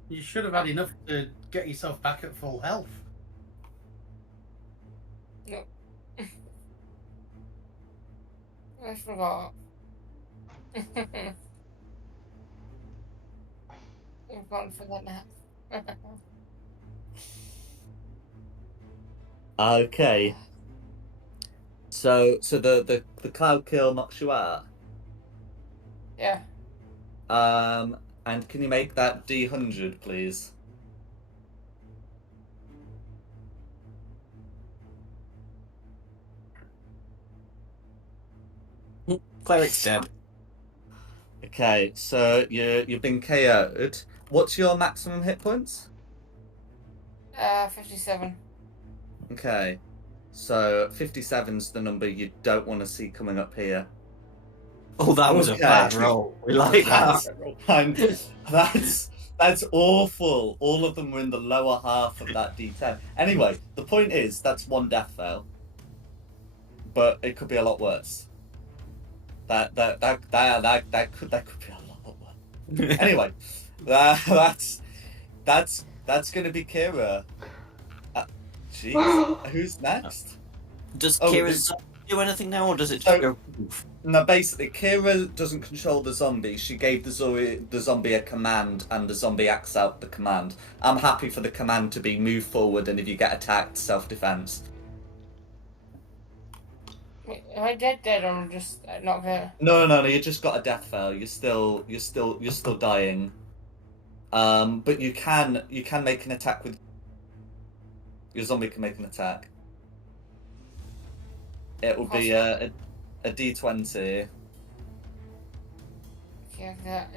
You should have had enough to get yourself back at full health. No. I forgot. I've gone for that nap. Okay. So the cloud kill knocks you out. Yeah. And can you make that D100, please? Cleric's dead. Okay, so you've been KO'd. What's your maximum hit points? 57. Okay, so 57's the number you don't want to see coming up here. Oh, that was a bad roll. We like that. And that's awful. All of them were in the lower half of that D10. Anyway, the point is that's 1 death fail, but it could be a lot worse. That could be a lot worse. Anyway, that's gonna be Kira. Jeez, who's next? Does Kira's do anything now, or does it just So- go? No, basically, Kira doesn't control the zombie. She gave the zombie a command, and the zombie acts out the command. I'm happy for the command to be move forward, and if you get attacked, self-defense. Wait, am I dead or just not there? No, you just got a death fail. You're still dying. But you can make an attack with your zombie can make an attack. It will be a D20. Yeah, that,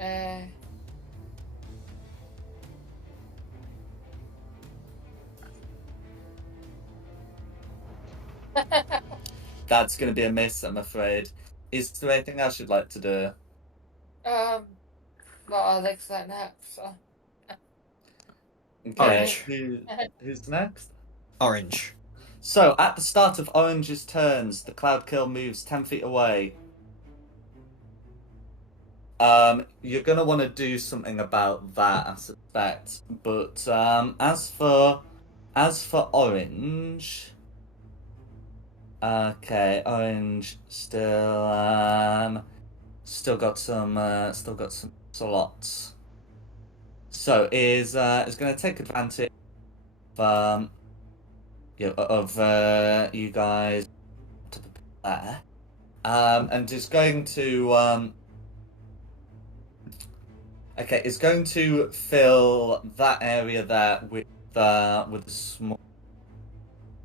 That's going to be a miss, I'm afraid. Is there anything else you'd like to do? well, Alex that nap, so. Okay, Orange. who's next? Orange. So, at the start of Orange's turns, the Cloud Kill moves 10 feet away. You're going to want to do something about that, I suspect. But as for Orange... Okay, Orange still got some slots. So is going to take advantage of you guys there, and is going to is going to fill that area there with a small.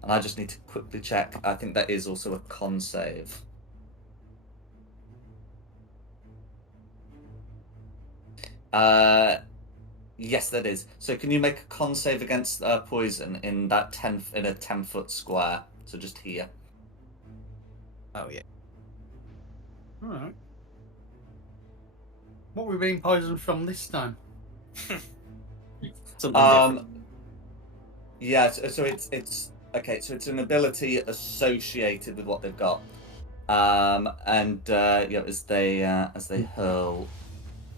And I just need to quickly check. I think that is also a con save. Yes, that is. So can you make a con save against poison in that 10-foot square? So just here. Oh yeah. All right. What were we being poisoned from this time? Something different. Yeah. So it's okay. So it's an ability associated with what they've got. As they hurl.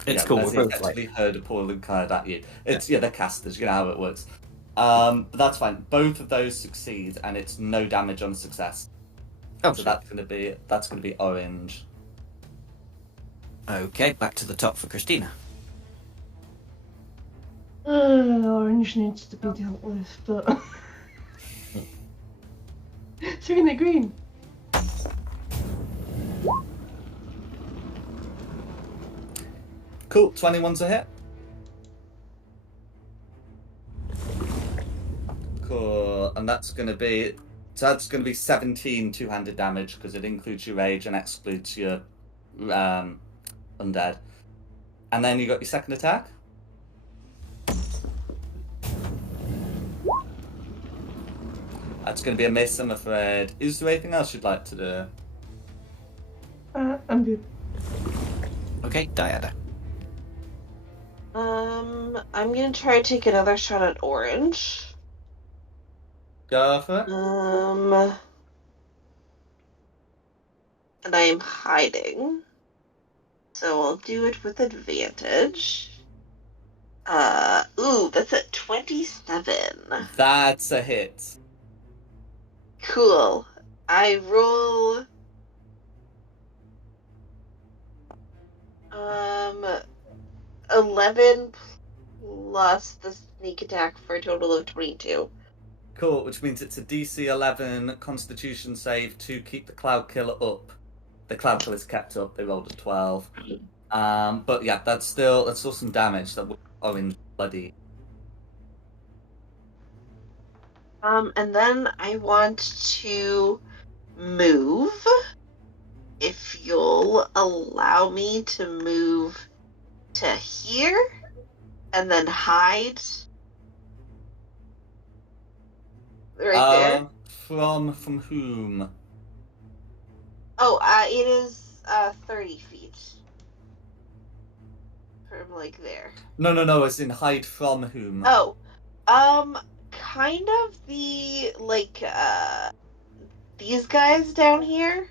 It's cool. As We're they both actually like, hurl a poison card at you. It's they're casters. You know how it works. But that's fine. Both of those succeed, and it's no damage on success. oh, So sweet. that's gonna be orange. Okay, back to the top for Christina. Orange needs to be dealt with, but swinging at green. Cool. 21's a hit. Cool, and that's gonna be 17 two-handed damage because it includes your rage and excludes your undead. And then you got your second attack. That's going to be a miss, I'm afraid. Is there anything else you'd like to do? I'm good. Okay, Diada. I'm gonna try to take another shot at orange. Go for it. And I am hiding. So I'll do it with advantage. That's at 27. That's a hit. Cool. I roll 11 plus the sneak attack for a total of 22. Cool, which means it's a DC 11 Constitution save to keep the Cloud Killer up. The Cloud Killer's kept up. They rolled a 12. But yeah, that's still some damage. That was orange bloody. And then I want to move. If you'll allow me to move to here and then hide right there. From whom? Oh, it is 30 feet from like there. No. As in hide from whom? Oh, kind of the like these guys down here.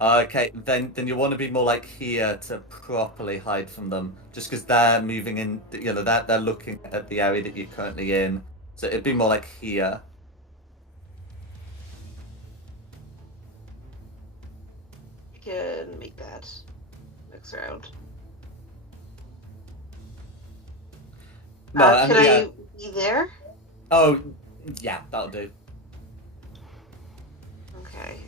Okay, then you want to be more like here to properly hide from them, just because they're moving in. They're looking at the area that you're currently in, so it'd be more like here. I can make that next round. No, can I be there? Oh, yeah, that'll do. Okay.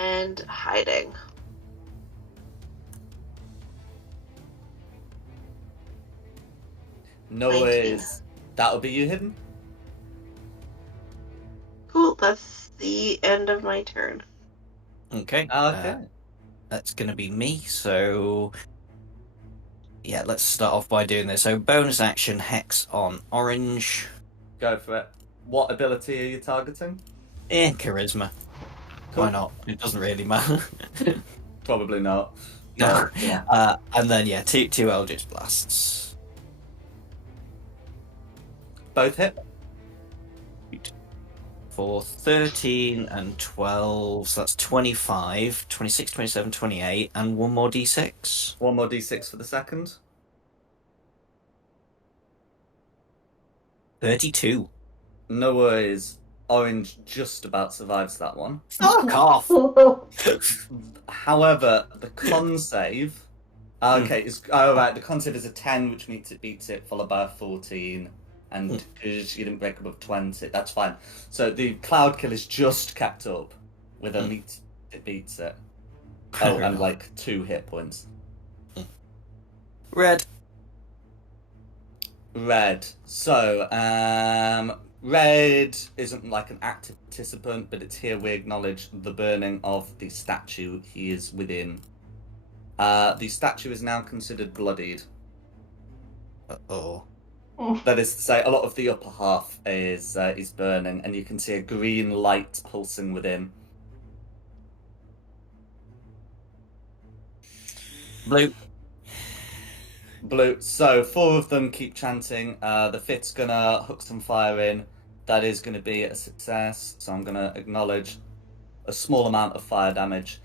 And hiding. No 19. worries. That'll be you hidden. Cool, that's the end of my turn. Okay. Okay. That's going to be me. So, yeah, let's start off by doing this. So, bonus action hex on orange. Go for it. What ability are you targeting? Charisma. Cool. Why not? It doesn't really matter. Probably not. No. Yeah. And then, yeah, two Eldritch Blasts. Both hit. For 13 and 12, so that's 25, 26, 27, 28, and one more d6. One more d6 for the second. 32. No worries. Orange just about survives that one. Fuck off! However, the con save. Okay, right. The con save is a 10, which means it beats it, followed by a 14. And because you didn't break above 20, that's fine. So the cloud kill is just kept up with a meet. It beats it. Oh, and like 2 hit points. Red. So, Red isn't like an active participant, but it's here we acknowledge the burning of the statue he is within. The statue is now considered bloodied. Uh-oh. That is to say, a lot of the upper half is burning, and you can see a green light pulsing within. Blue. So 4 of them keep chanting. The 5th's gonna hook some fire in. That is gonna be a success. So I'm gonna acknowledge a small amount of fire damage,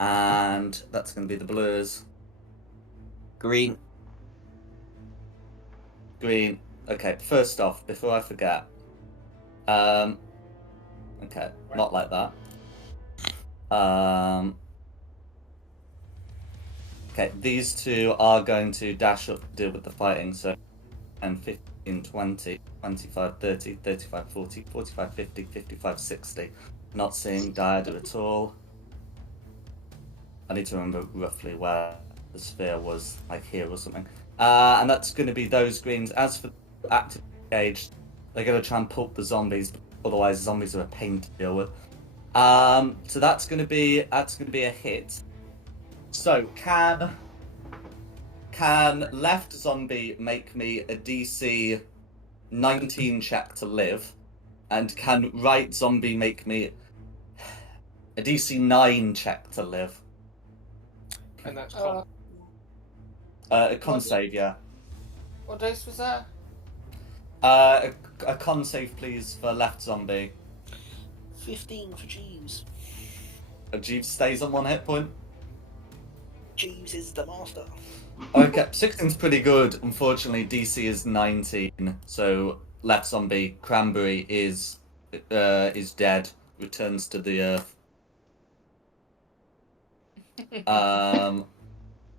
and that's gonna be the blues. Green. Okay, first off, before I forget, okay, not like that. Okay, these 2 are going to dash up to deal with the fighting, so, and 15, 20, 25, 30, 35, 40, 45, 50, 55, 60. Not seeing Diada at all. I need to remember roughly where the sphere was, like here or something. And that's going to be those greens. As for active engaged, they're going to try and pulp the zombies. Otherwise, zombies are a pain to deal with. So that's going to be a hit. So can left zombie make me a DC 19 check to live, and can right zombie make me a DC 9 check to live? And that's con. A con save, yeah. What dice was that? A con save, please, for left zombie. 15 for Jeeves. Jeeves stays on 1 hit point. Jeeves is the master. Okay, 16's pretty good. Unfortunately, DC is 19, so left zombie Cranberry is dead. Returns to the earth. And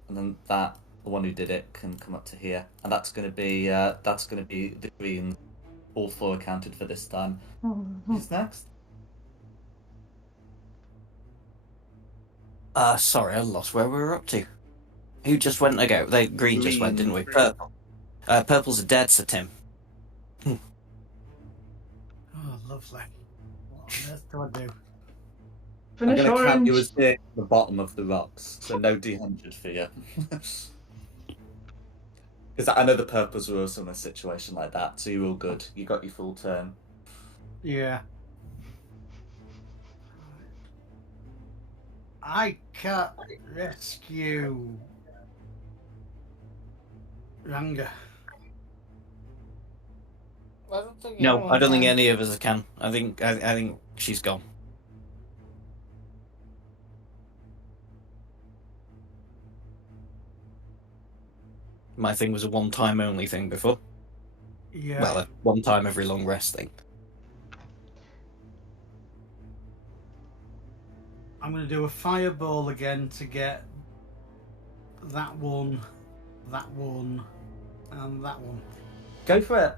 then the one who did it can come up to here, and that's gonna be the green. All 4 accounted for this time. Who's next? Sorry, I lost where we were up to. Who just went ago? Green just went, didn't we? Green. Purple. Purple's dead, so Tim. Oh, lovely. What on earth do I do? I'm Finish gonna count you orange. as near the bottom of the rocks, so no D100 for you. Because I know the purples were also in a situation like that, so you're all good. You got your full turn. Yeah. I can't rescue Ranga. I don't think No, anyone I don't think can. any of us can. I think she's gone. My thing was a one-time only thing before. Yeah. Well, a one-time every long rest thing. I'm going to do a fireball again to get that one, and that one. Go for it.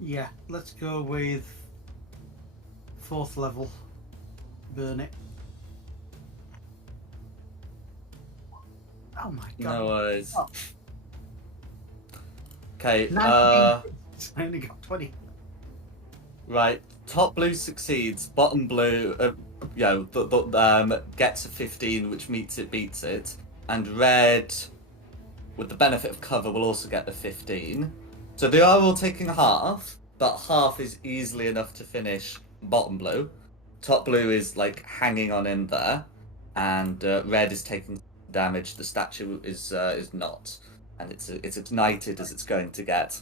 Yeah, let's go with 4th level. Burn it. Oh my god. No worries. Oh. Okay, 19. I only got 20. right. Top blue succeeds. Bottom blue, gets a 15, which meets it, beats it. And red, with the benefit of cover, will also get the 15. So they are all taking half, but half is easily enough to finish bottom blue. Top blue is like hanging on in there, and red is taking damage. The statue is not, and it's ignited as it's going to get.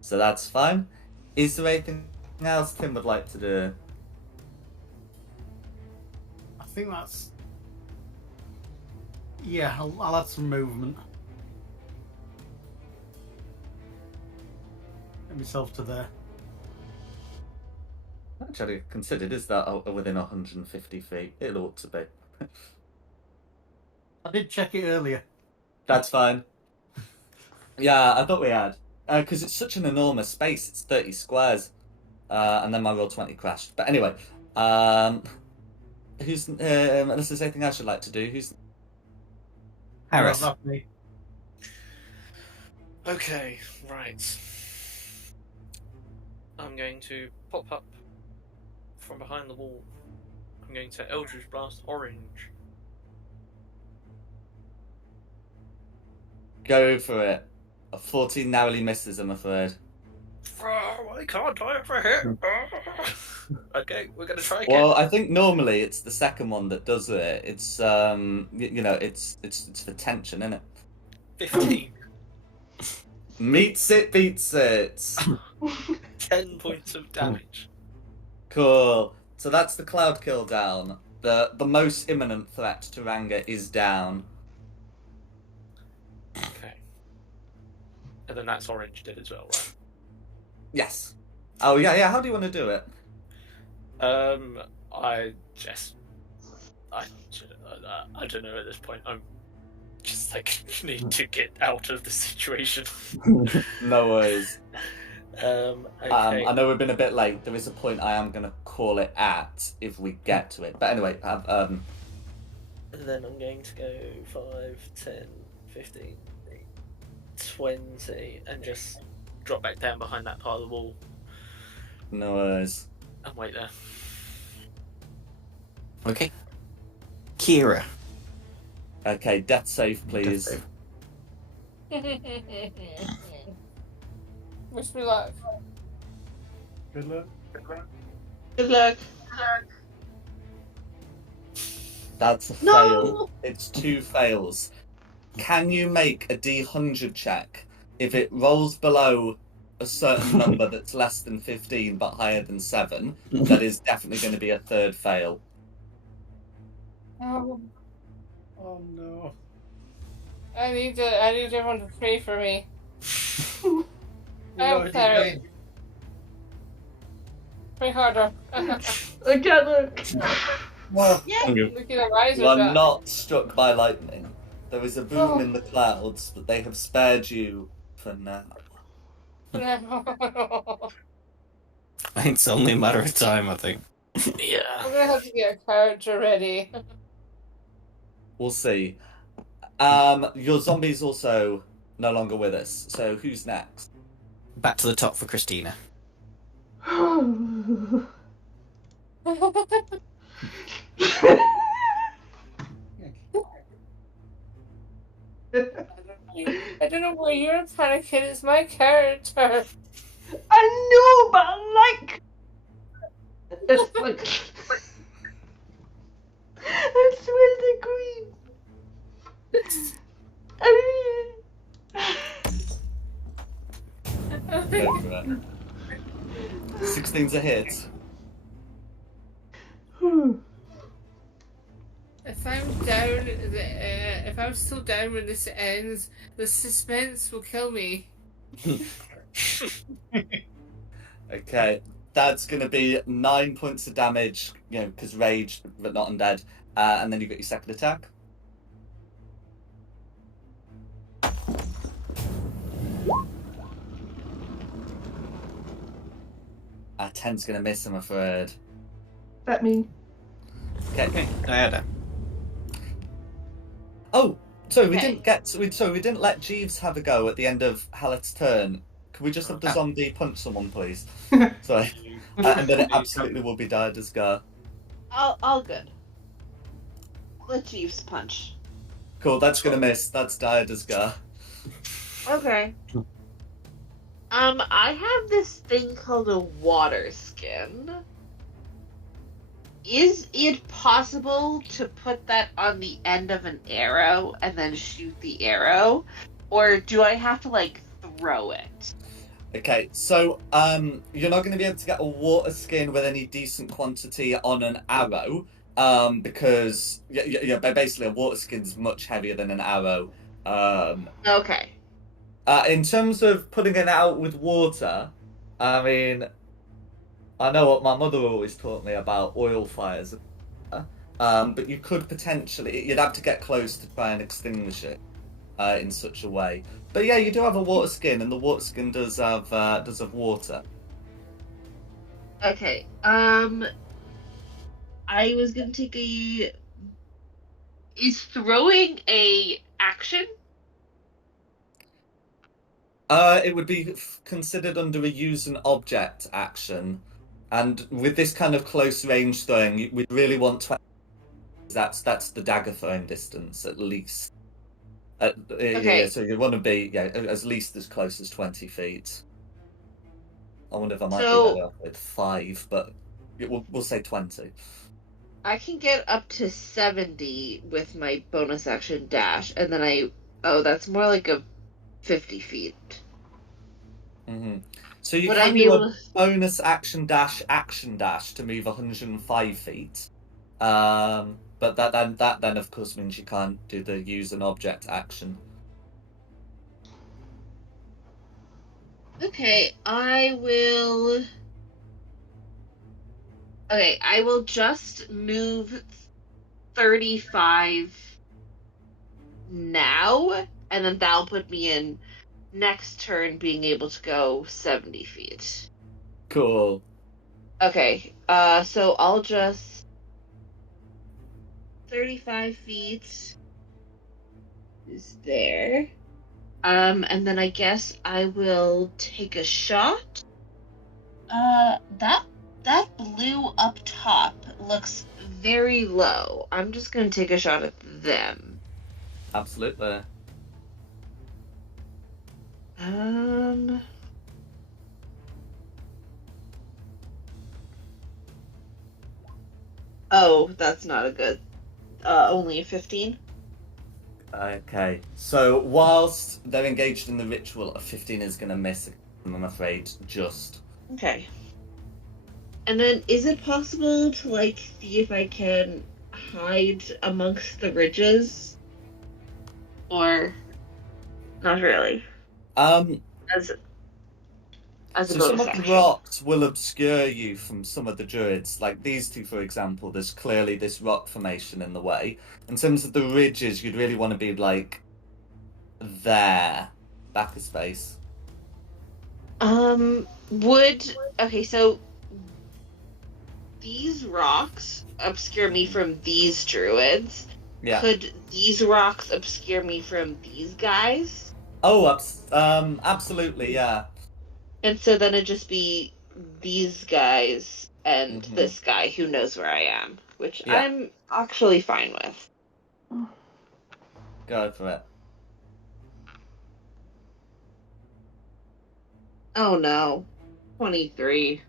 So that's fine. Is there anything else Tim would like to do? I think that's. Yeah, I'll add some movement. Get myself to there. Actually, considered, is that within 150 feet? It ought to be. I did check it earlier. That's fine. Yeah, I thought we had. Because it's such an enormous space, it's 30 squares. And then my roll 20 crashed. But anyway, unless there's anything else you'd like to do, who's... Harris. Well, that's me. Okay, right. I'm going to pop up from behind the wall. I'm going to Eldritch Blast Orange. Go for it. A 14 narrowly misses, I'm afraid. Why can't I ever hit? Okay, we're gonna try again. Well, I think normally it's the second one that does it. It's it's for tension, isn't it? 15. Meets it, beats it. 10 points of damage. Cool. So that's the cloud kill down. The most imminent threat to Ranga is down. Okay. And then that's Orange did as well, right? Yes. Oh yeah. How do you want to do it? I don't know at this point. I'm just like need to get out of the situation. No worries. Okay. I know we've been a bit late. There is a point I am going to call it at if we get to it. But anyway, And then I'm going to go 5, 10, 15, 20, and just drop back down behind that part of the wall no worries. and wait there. Okay. Kira. Okay, death save, please. Death Wish me luck. Good luck. Good luck. That's a No! fail. It's 2 fails. Can you make a D100 check? If it rolls below a certain number that's less than 15 but higher than 7, that is definitely going to be a third fail. Oh, no. I need everyone to pray for me. I'm sorry. Pray harder. I can't look. Yeah. Look at the eyes You of are that. not struck by lightning. There is a boom in the clouds, but they have spared you for now. It's only a matter of time, I think. Yeah. I'm gonna have to get a character ready. We'll see. Your zombie's also no longer with us, so who's next? Back to the top for Christina. I don't know why you're panicking. It's my character. I know, but I like. It's like. I swear the queen. I Go for it. 16's a hit. mean. If I'm down, if I'm still down when this ends, the suspense will kill me. Okay, that's going to be 9 points of damage, because rage, but not undead. And then you get your second attack. Ah, 10's going to miss, I'm afraid. That me. Okay. Okay, Diana. Oh, So we Okay. didn't get. We didn't let Jeeves have a go at the end of Hallett's turn. Can we just have the Ah. zombie punch someone, please? Sorry. And then it absolutely will be Diadasgar. All good. Let Jeeves punch. Cool, that's gonna miss. That's Diadasgar. Okay. I have this thing called a water skin. Is it possible to put that on the end of an arrow and then shoot the arrow? Or do I have to, like, throw it? Okay, so you're not going to be able to get a water skin with any decent quantity on an arrow, because basically a water skin is much heavier than an arrow. Okay. In terms of putting it out with water, I mean, I know what my mother always taught me about oil fires, but you could potentially, you'd have to get close to try and extinguish it in such a way. But yeah, you do have a water skin, and the water skin does have water. Okay. I was gonna take a. Is throwing a action? It would be considered under a use an object action, and with this kind of close range throwing, we'd really want 20. That's the dagger throwing distance at least. Okay. Yeah, so you want to be at least as close as 20 feet. I wonder if I might be better off with 5, but we'll say 20. I can get up to 70 with my bonus action dash, and then that's more like a 50 feet. Mm-hmm. So you Would can I be do able a to... bonus action dash to move 105 feet. But that then of course means you can't do the use an object action. Okay, I will just move 35 now, and then that'll put me in next turn being able to go 70 feet. Cool. Okay, so I'll just 35 feet is there. And then I guess I will take a shot. That blue up top looks very low. I'm just gonna take a shot at them. Absolutely. Oh, that's not a good. Only a 15. Okay. So whilst they're engaged in the ritual, a 15 is going to miss. I'm afraid. Just. Okay. And then, is it possible to see if I can hide amongst the ridges, or not really? As a So some bonus of action. the rocks will obscure you from some of the druids. Like these two, for example, there's clearly this rock formation in the way. In terms of the ridges, you'd really want to be there, back a space. Okay, so these rocks obscure me from these druids. Yeah. Could these rocks obscure me from these guys? Oh, absolutely, yeah. And so then it'd just be these guys and this guy who knows where I am, which I'm actually fine with. Go for it. Oh no. 23.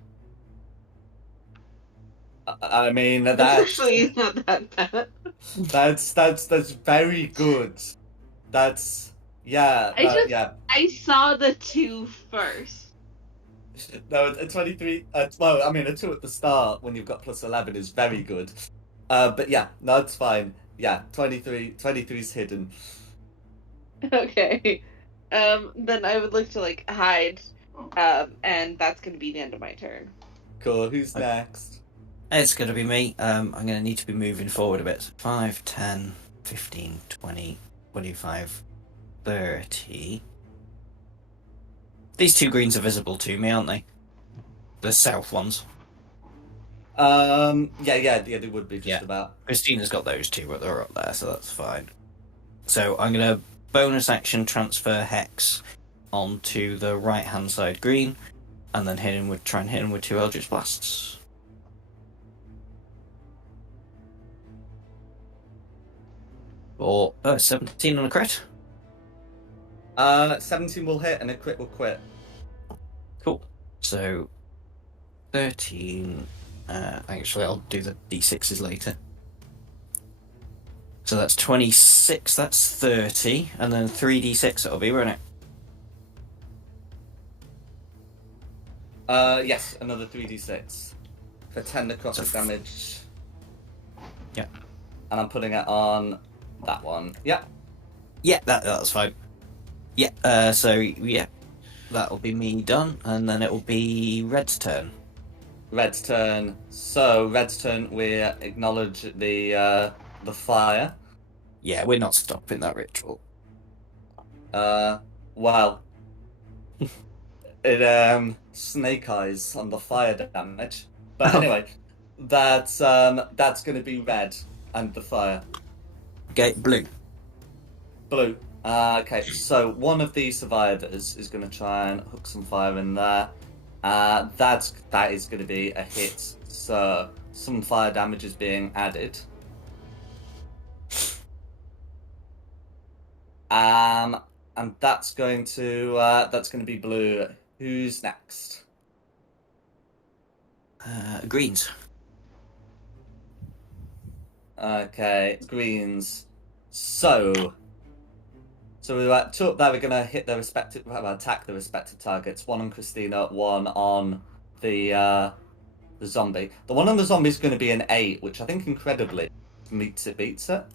I mean, that's actually not that bad. That's very good. That's I saw the 2 first. No, a 23. Well, I mean, a 2 at the start when you've got plus 11 is very good. But yeah, no, it's fine. Yeah, 23 is hidden. Okay. Then I would look to hide. And that's gonna be the end of my turn. Cool. Who's next? It's going to be me. I'm going to need to be moving forward a bit. 5, 10, 15, 20, 25, 30. These 2 greens are visible to me, aren't they? The south ones. Yeah, they would be just about. Christina's got those 2, but they're up there, so that's fine. So I'm going to bonus action transfer Hex onto the right hand side green, and then try and hit him with 2 Eldritch Blasts. Or 17 on a crit. 17 will hit and a crit will quit. Cool. So 13. Actually, I'll do the d6s later. So that's 26, that's 30, and then 3d6 it'll be, won't it? Yes, another 3d6 for 10 necrotic damage. Yeah. And I'm putting it on that one. Yeah. Yeah, that's fine. Yeah, so yeah, that'll be me done, and then it will be Red's turn. Red's turn. So Red's turn. We acknowledge the fire. Yeah, we're not stopping that ritual. Well, it snake eyes on the fire damage. But anyway, that's going to be red and the fire. Okay, blue. Blue. Okay, so one of these survivors is going to try and hook some fire in there. That is going to be a hit. So some fire damage is being added. And that's going to be blue. Who's next? Greens. Okay, greens. So we were two up there. We're gonna hit their respective, attack the respective targets. One on Christina, one on the zombie. The one on the zombie is going to be an 8, which I think incredibly beats it.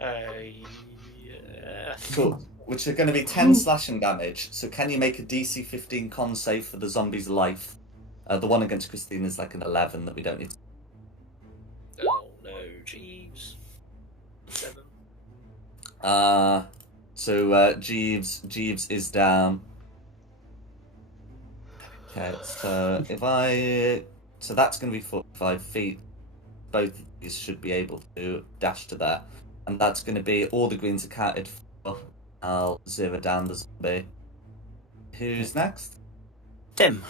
Yeah. Cool. Which are going to be 10 slashing damage. So can you make a DC 15 con save for the zombie's life? The one against Christina is like an 11 that we don't need. Oh no, Jeeves. 7. So Jeeves is down. Okay, so so that's going to be 45 feet. Both of these should be able to dash to there, and that's going to be all the greens accounted for. I'll zero down the zombie. Who's next? Tim.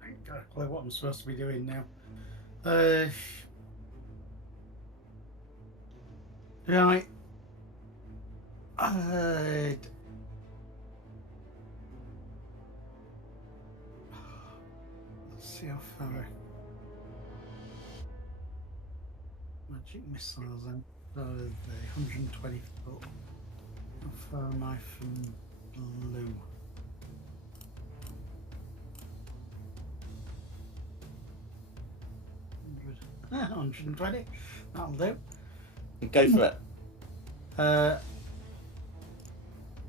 I ain't got a clue what I'm supposed to be doing now. Right. Let's see how far. Magic missiles then. The 120 foot. How far am I from blue? Ah, 120. That'll do. Go for it.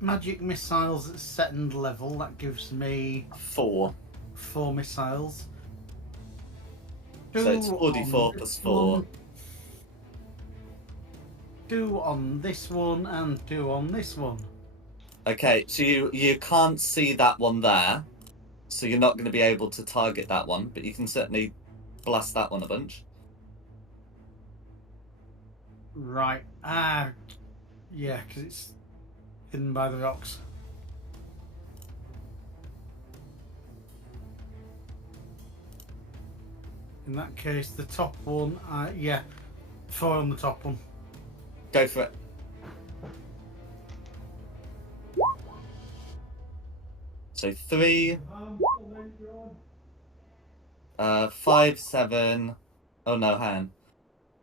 Magic missiles at second level. That gives me 4. 4 missiles. So it's 44 plus 4. 2 on this one and 2 on this one. Okay, so you can't see that one there, so you're not going to be able to target that one, but you can certainly blast that one a bunch. Right. Yeah, because it's hidden by the rocks. In that case, the top one, yeah, 4 on the top one. Go for it. So 3, 5, 7. Oh no, hang on.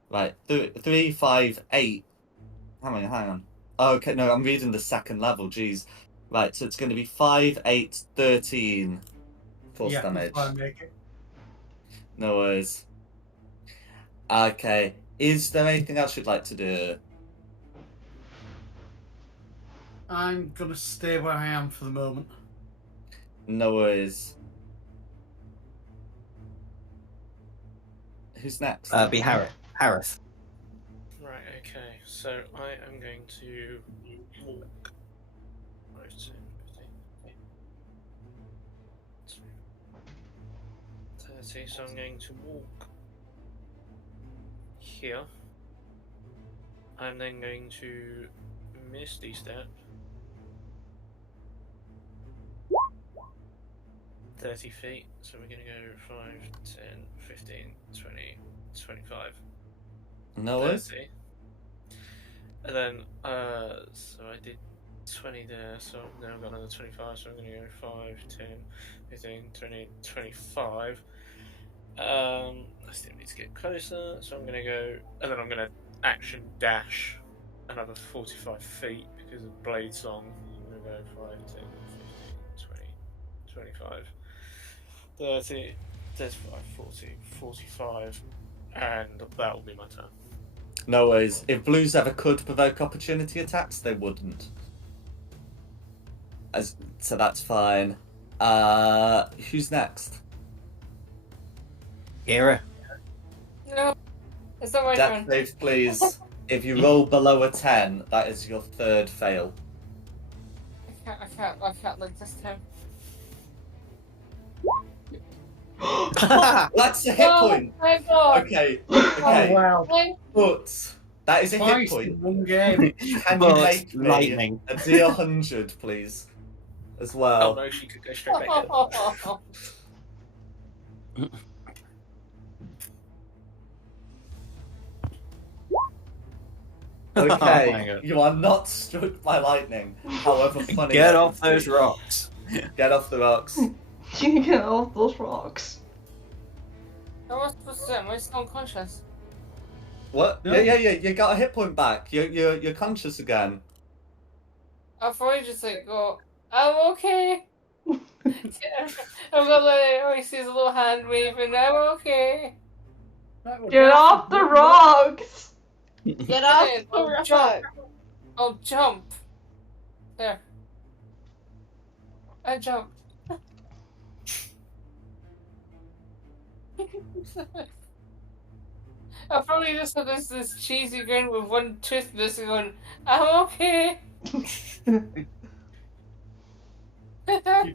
Right, 3, 5, 8. Hang on. Oh, okay, no, I'm reading the second level. Jeez. Right, so it's going to be 5, 8, 13 force damage. That's why I make it. No worries. Okay, is there anything else you'd like to do? I'm gonna stay where I am for the moment. No worries. Who's next? Be Harith. Right, okay. So I am going to walk. Right, so 30, so I'm going to walk here. I'm then going to Misty Step 30 feet. So we're going to go 5, 10, 15, 20, 25, No worries. 30. And then, so I did 20 there, so now I've got another 25, so I'm going to go 5, 10, 15, 20, 25. I still need to get closer, so I'm going to go, and then I'm going to action dash another 45 feet because of Blade Song. I'm going to go 5, 10, 15, 20, 25, 30, 35, 40, 45, and that will be my turn. No worries. If blues ever could provoke opportunity attacks, they wouldn't. So that's fine. Who's next? Kira. No, it's not my Death turn. save, please. If you roll below a 10, that is your third fail. I can't like this time. That's a hit point. My God. Okay. Oh Okay. wow! But that is a hit Twice point. in one game. Can you But make me lightning. a D100, please? As Oh well. no, she could go straight back in. Oh my Okay, God. you are not struck by lightning. However funny. Get that off would those be. rocks. Get off the rocks. You can get off those rocks. How am I supposed to do it? Am I still unconscious? What? No. Yeah. You got a hit point back. You're conscious again. I'll probably just like go, I'm okay. I'm gonna let he sees a little hand waving, I'm okay. Get off the rocks! Get off Okay, the I'll rock. jump. I'll jump. There. I jumped. I'll probably just have this cheesy grin with one tooth missing going, I'm okay. You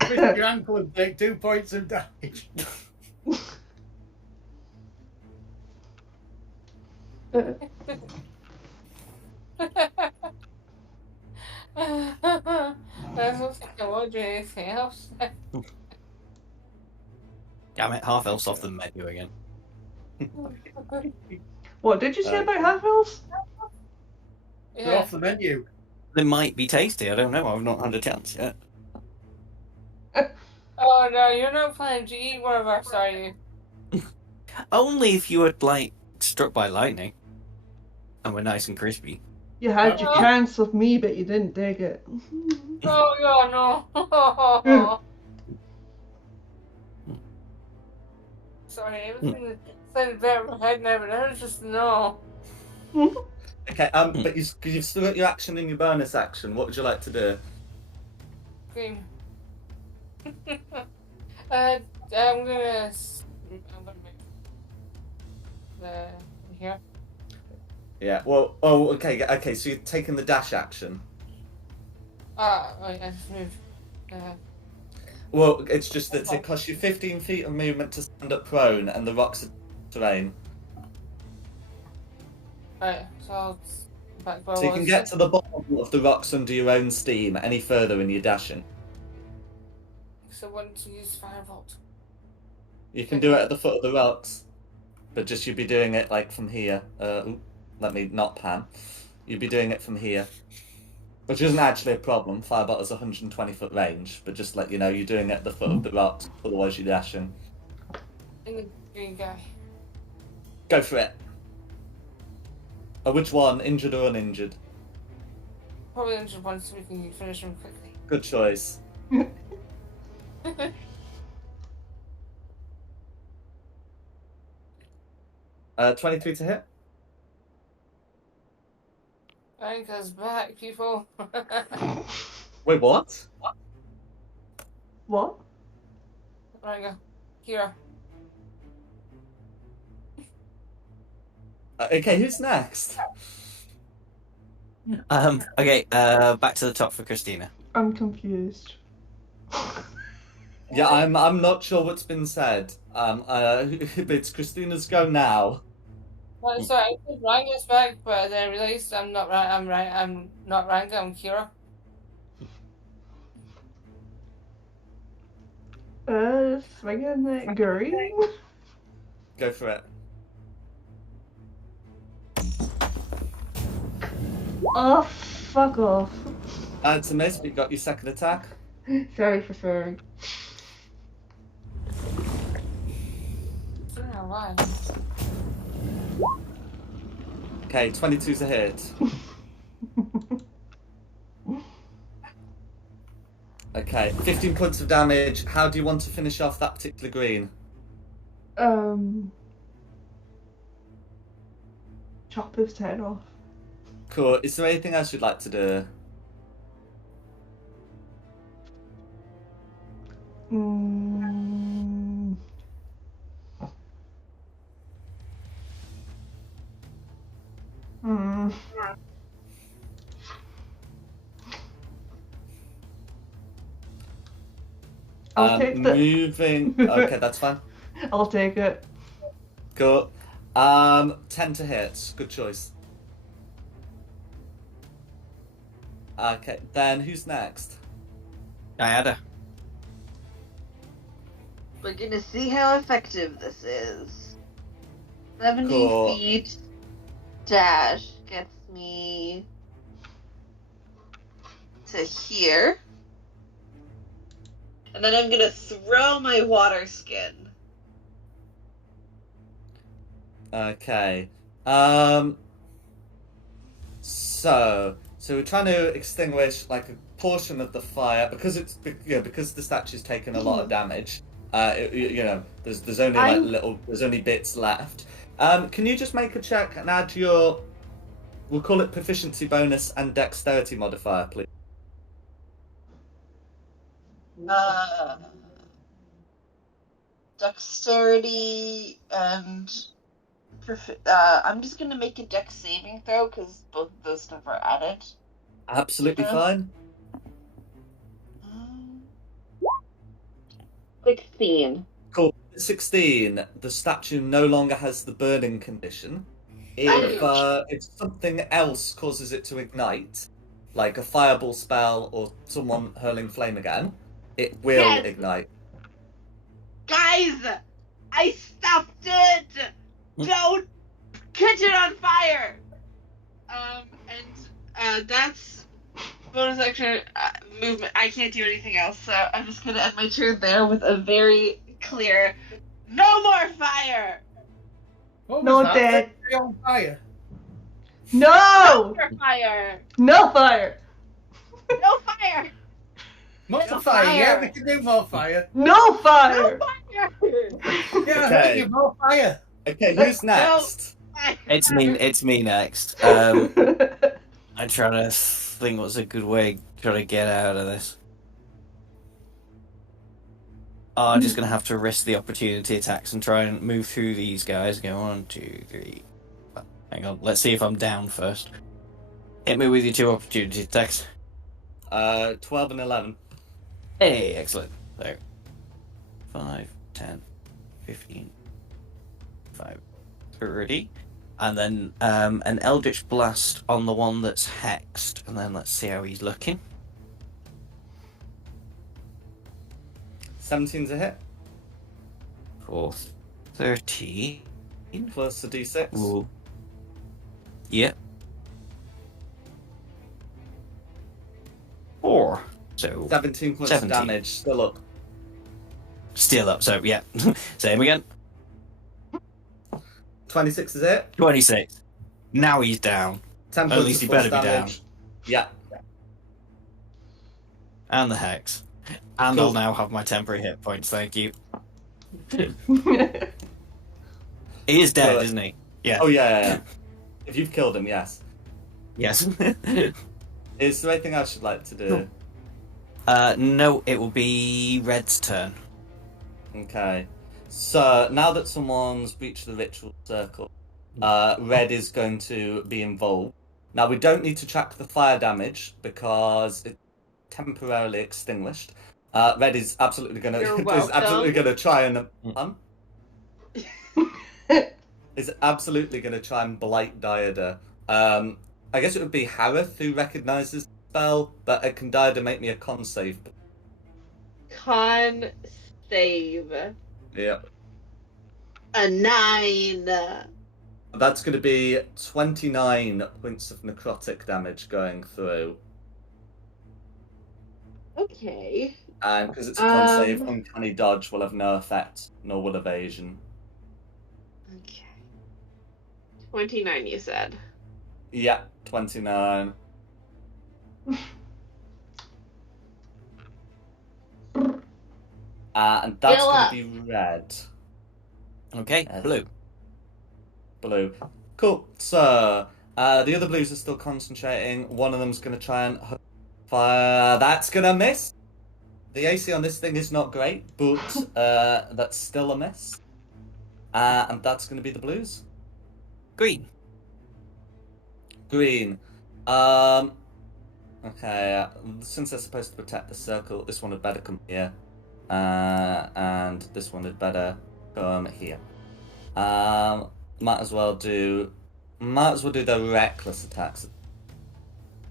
twist your ankle and take 2 points of damage. I don't think I want to do anything else. Damn it, half elves off the menu again. What did you say about Okay. half elves? They're Yeah. off the menu. They might be tasty, I don't know, I've not had a chance yet. Oh no, you're not planning to eat one of us, are you? Only if you were, like, struck by lightning. And we're nice and crispy. You had your Oh. chance of me, but you didn't take it. Oh god, no. Sorry, everything sounded better in my head now, but I was just no. Okay. But you've still got your action and your bonus action. What would you like to do? Scream. I'm gonna make the here. Yeah. Well. Oh. Okay. Okay. So you're taking the dash action. I just moved. Well, it's just that it costs you 15 feet of movement to stand up prone, and the rocks are terrain. Right, so I'll back where So I you was. can get to the bottom of the rocks under your own steam. Any further in your dashing, So I want to use Firebolt. you can do it at the foot of the rocks, but just you'd be doing it like from here. Let me not pan. You'd be doing it from here, which isn't actually a problem. Firebolt has 120-foot range, but just let you know, you're doing it at the foot of the rocks. Otherwise, you're dashing. And the green guy. Go for it. Which one, injured or uninjured? Probably injured one so we can finish him quickly. Good choice. 23 to hit. Anchor's back, people. Wait, what? What? Right, go. Kira. Okay, who's next? Okay, back to the top for Christina. I'm confused. Yeah, I'm not sure what's been said. It's Christina's go now. So I said Ranga's back, but then I realized I'm not right. I'm not Ranga. I'm Kira. Swinging at Guri. Go for it. Oh, fuck off. It's a miss, but you got your second attack. Sorry for swearing. Okay, 22's a hit. Okay, 15 points of damage. How do you want to finish off that particular green? Chop his head off. Cool. Is there anything else you'd like to do? Mm. Hmm. I'll take the... Moving. Okay, that's fine. I'll take it. Cool. 10 to hit. Good choice. Okay, then who's next? Diada. We're gonna see how effective this is. 70 Cool. feet dash gets me to here. And then I'm gonna throw my water skin. Okay. So we're trying to extinguish like a portion of the fire because it's because the statue's taken a lot of damage. There's only there's only bits left. Can you just make a check and add your, we'll call it proficiency bonus and dexterity modifier, please? Dexterity and I'm just gonna make a dex saving throw because both of those stuff are added. Absolutely fine. 16. Cool. 16. The statue no longer has the burning condition. If something else causes it to ignite, like a fireball spell or someone hurling flame again, it will ignite. Guys, I stopped it. Don't catch it on fire. And that's bonus action movement. I can't do anything else, so I'm just gonna end my turn there with a very clear, no more fire. What was No that? dead. Stay on fire. No! No more fire. No fire! No fire. More No fire, yeah, fire. we can do more fire. No No fire! fire. Yeah, Okay. okay. More fire. Okay, who's next? Fire. It's me next. I'm trying to think what's a good way to get out of this. Oh, I'm just gonna have to risk the opportunity attacks and try and move through these guys. Go 1, 2, 3. Hang on, let's see if I'm down first. Hit me with your 2 opportunity attacks. 12 and 11. Hey, excellent. So, 5, 10, 15, 5, 30. And then an Eldritch Blast on the one that's hexed. And then let's see how he's looking. 17's a hit. For 30. Plus the d6. Ooh. Yep. 4. So 17 points 17. of damage. Still up. Still up, so yeah. Same again. 26 is it. 26. Now he's down. 10 At points least of he better force be down. damage. Yeah. And the hex. And Cool. I'll now have my temporary hit points, thank you. He is dead, Good. isn't he? Yeah. Oh yeah. If you've killed him, yes. Yes. Is there anything else you'd like to do? No, it will be Red's turn. Okay. So now that someone's reached the ritual circle, Red is going to be involved. Now we don't need to track the fire damage because it's temporarily extinguished. Red is absolutely You're gonna try and is absolutely going to try and blight Diada. I guess it would be Harith who recognizes the spell, but can Diada make me a con save? Con save. Yeah. A 9. That's going to be 29 points of necrotic damage going through. Okay. And because it's a con save, Uncanny Dodge will have no effect, nor will evasion. Okay. 29, you said. Yeah, 29. And that's Fill going up. to be red. Okay, blue. Blue. Cool. So, the other blues are still concentrating. One of them's going to try and fire. That's going to miss. The AC on this thing is not great, but that's still a miss. And that's going to be the blues. Green. Green. Okay, since they're supposed to protect the circle, this one had better come here. And this one had better come here. Might as well do the reckless attacks.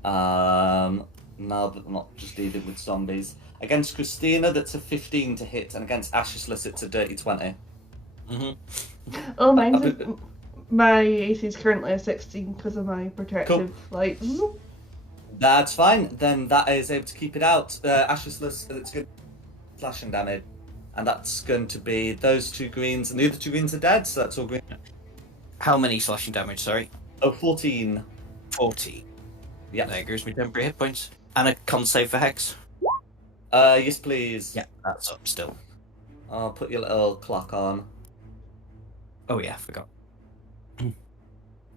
Now that I'm not just dealing with zombies. Against Christina, that's a 15 to hit, and against Ashless, it's a dirty 20. Oh, my AC is currently a 16 because of my protective lights. That's fine. Then that is able to keep it out. Ashless, it's good slashing damage, and that's going to be those two greens, and the other two greens are dead, so that's all green. How many slashing damage, sorry? Oh, 14. 40. Yeah. There goes my temporary hit points. And a con save for Hex. Yes, please. Yeah, that's up still. I'll put your little clock on. Oh yeah, forgot.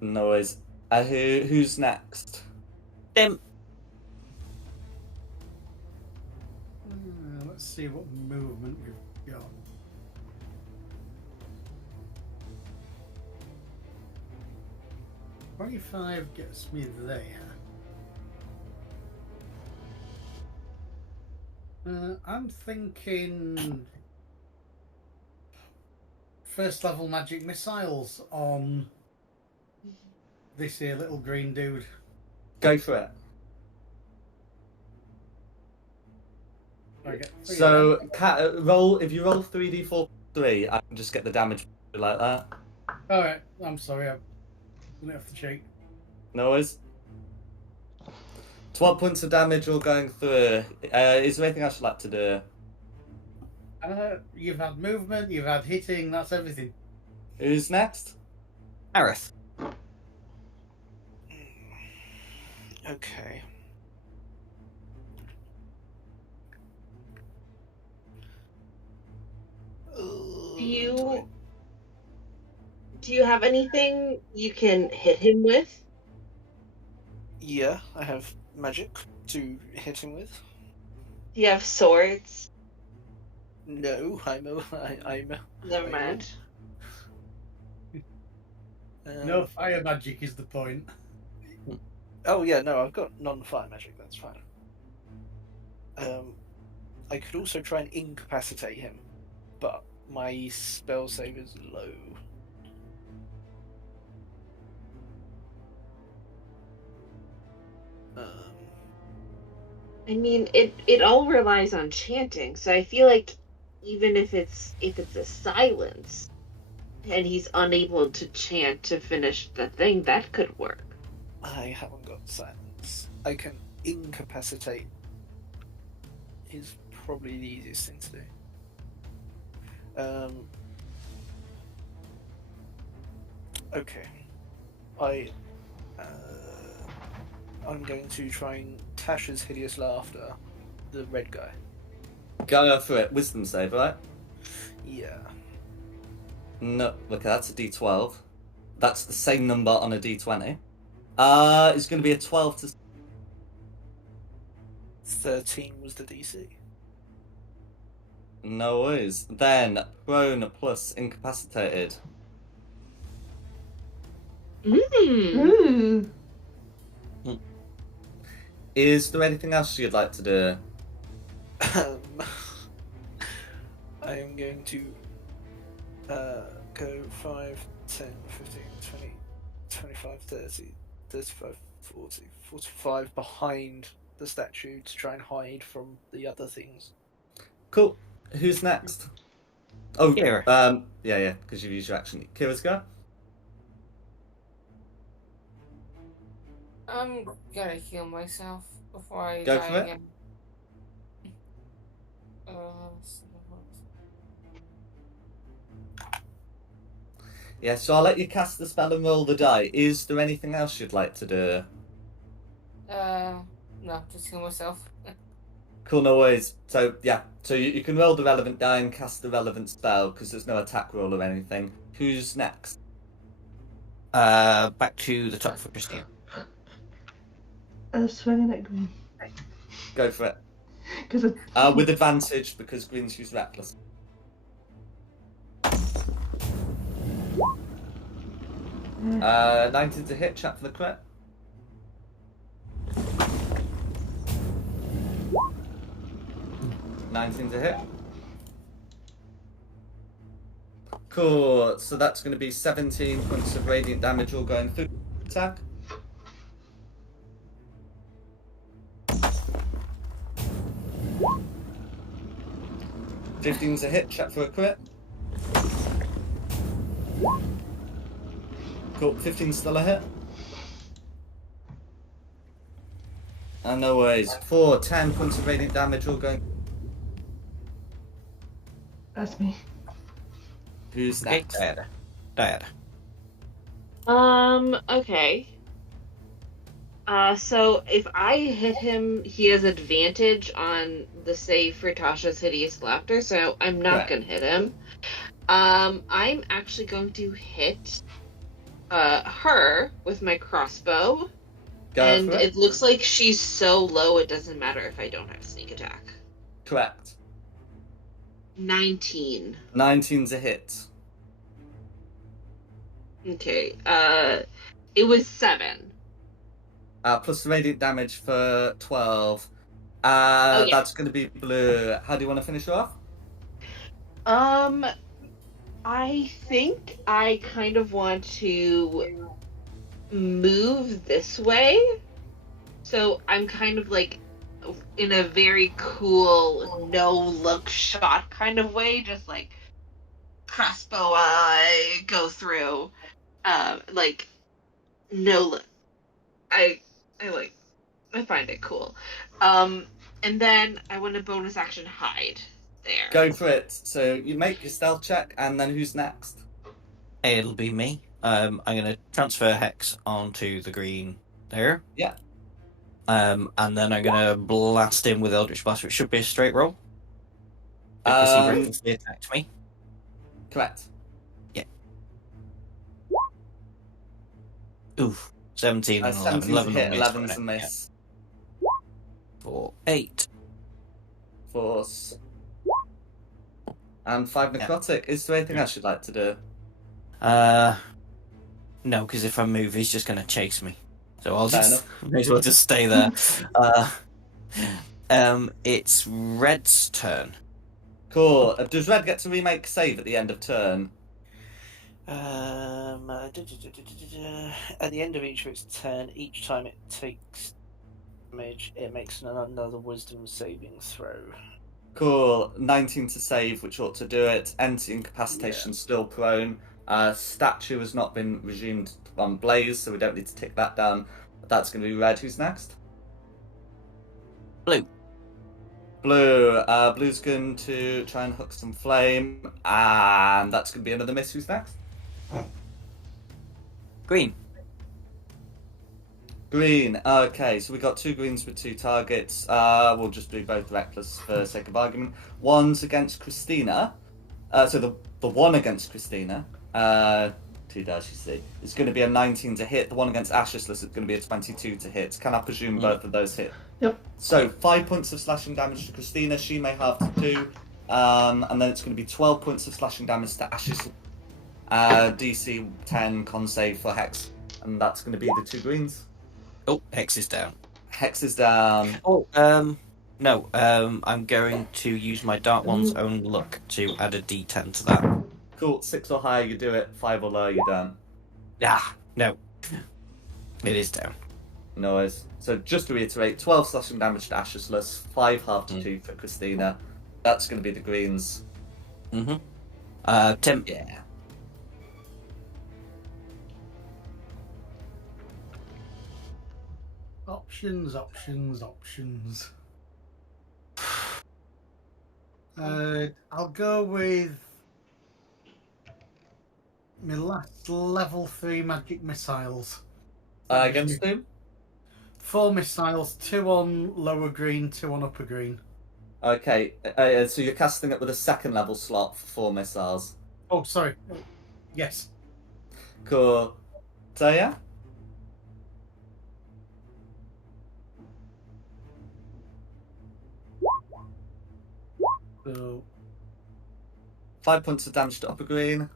No worries. Who's next? Dim. Let's see what movement we've got. $25 gets me there. I'm thinking first level magic missiles on this here little green dude. Go for it. I get 3 So, of them. if you roll 3d4 3, I can just get the damage like that. Alright, I'm sorry, I'm gonna have to cheat. No worries. 12 points of damage all going through. Is there anything else you'd like to do? You've had movement, you've had hitting, that's everything. Who's next? Aerith. Okay. Do you have anything you can hit him with? Yeah, I have magic to hit him with. Do you have swords? No, I'm Never mind. No fire magic is the point. Oh yeah, no, I've got non-fire magic. That's fine. I could also try and incapacitate him, but my spell save is low. I mean, it all relies on chanting, so I feel like even if it's a silence, and he's unable to chant to finish the thing, that could work. I haven't got silence. I can incapacitate. Is probably the easiest thing to do. Okay. I'm going to try and Tasha's hideous laughter, the red guy. Go for it. Wisdom save, right? Yeah. No, look, that's a d12. That's the same number on a d20. It's going to be a 12 to... 13 was the DC. No worries. Then, prone plus incapacitated. Ooh. Is there anything else you'd like to do? I am going to go 5, 10, 15, 20, 25, 30, 35, 40, 45 behind the statue to try and hide from the other things. Cool. Who's next? Oh, Kira. yeah, because you've used your action. Kira's go. I'm gonna heal myself before I Go die for it. again. Yeah, so I'll let you cast the spell and roll the die. Is there anything else you'd like to do? No, just heal myself. Cool, no worries. So, yeah, so you can roll the relevant die and cast the relevant spell because there's no attack roll or anything. Who's next? Back to the top for Christina. Swinging at green. Go for it. Because With advantage because Green's used Reckless. 19 to hit, chat for the crit. $19 to hit. Cool, so that's going to be 17 points of radiant damage all going through attack. $15 to hit, check for a crit. Cool, 15 still a hit. And no worries. 10 points of radiant damage all going. that's me. Who's Okay, next? Diana. Okay. So if I hit him, he has advantage on the save for Tasha's Hideous Laughter, so I'm not Right. gonna hit him. I'm actually going to hit her with my crossbow. Go And for it. it looks like she's so low it doesn't matter if I don't have sneak attack. Correct. 19. 19's a hit. Okay. It was 7. Plus the radiant damage for 12. Yeah. That's going to be blue. How do you want to finish her off? I think I kind of want to move this way. So I'm kind of like in a very cool no-look shot kind of way, just like crossbow I go through. Like no look. I find it cool. And then I want to bonus action hide there. Go for it. So you make your stealth check, and then who's next? It'll be me. I'm going to transfer Hex onto the green there. Yeah. And then I'm going to blast him with Eldritch Blast, which should be a straight roll. Because he recklessly attacked me. Correct. Yeah. Oof. 17 and 11. 17's 11 a hit, on me, 11's a yeah. miss. 4, 8. Force. And 5 necrotic. Is there anything else you'd like to do? No, because if I move, he's just going to chase me. So I'll Fair just may as well just stay there. It's Red's turn. Cool. Does Red get to remake save at the end of turn? At the end of each of its turn, each time it takes damage, it makes another Wisdom saving throw. Cool. 19 to save, which ought to do it. Entity incapacitation still prone. Statue has not been resumed on Blaze, so we don't need to tick that down. That's going to be Red. Who's next? Blue. Blue. Blue's going to try and hook some flame, and that's going to be another miss. Who's next? Green. Green. Okay, so we got 2 greens with 2 targets. We'll just do both reckless for sake of argument. One's against Christina. So the one against Christina, 2 dash, you see, is going to be a 19 to hit. The one against Ashless is going to be a 22 to hit. Can I presume both of those hit? Yep. So 5 points of slashing damage to Christina. She may have to do. And then it's going to be 12 points of slashing damage to Ashless. DC 10 con save for Hex. And that's going to be the 2 greens. Oh, Hex is down. Hex is down. Oh, no. I'm going to use my Dark One's own luck to add a D10 to that. Cool. 6 or higher, you do it. 5 or lower, you don't. Ah, no. It is down. No worries. So just to reiterate, 12 slashing damage to Ashesless, 5 half to 2 for Christina. That's going to be the greens. Mm-hmm. Tim. Yeah. Options. I'll go with my last level 3 magic missiles. Against whom? 4 missiles, 2 on lower green, 2 on upper green. Okay, so you're casting it with a 2nd level slot for 4 missiles. Oh, sorry. Yes. Cool. So yeah? So 5 points of damage to upper green.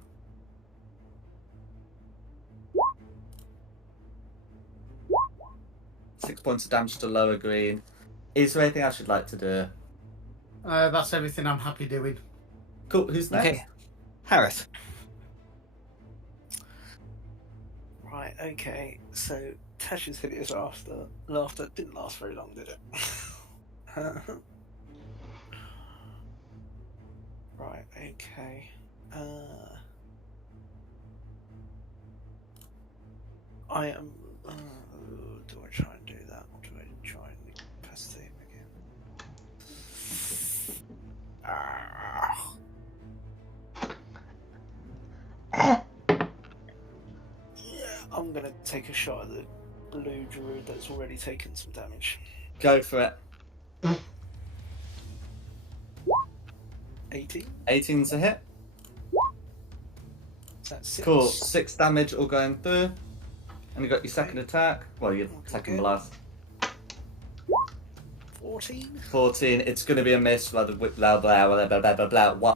Six points of damage to lower green. Is there anything I should like to do? that's everything I'm happy doing. Cool, who's next? Okay. Harith. Right, okay. So Tash's hideous laughter didn't last very long, did it? Right, okay. I am. Do I try and do that, or do I try and incapacitate him again? Yeah, I'm gonna take a shot at the blue druid that's already taken some damage. Go for it. 18. 18's a hit. That's 6. Cool. 6 damage all going through. And you got your second attack. Well, your second Okay. blast. 14. 14. It's going to be a miss. Blah, blah, blah, blah, blah, blah, blah, blah, blah.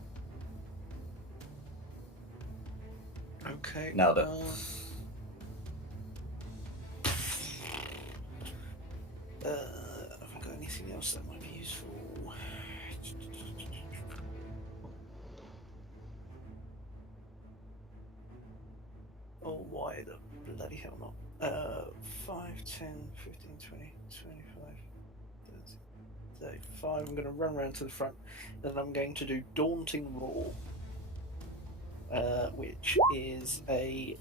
Okay. Nailed it. Have I got anything else that might be useful? Oh, why the bloody hell not? 5, 10, 15, 20, 25, 30, 35. I'm going to run around to the front, and I'm going to do Daunting Roar, which is a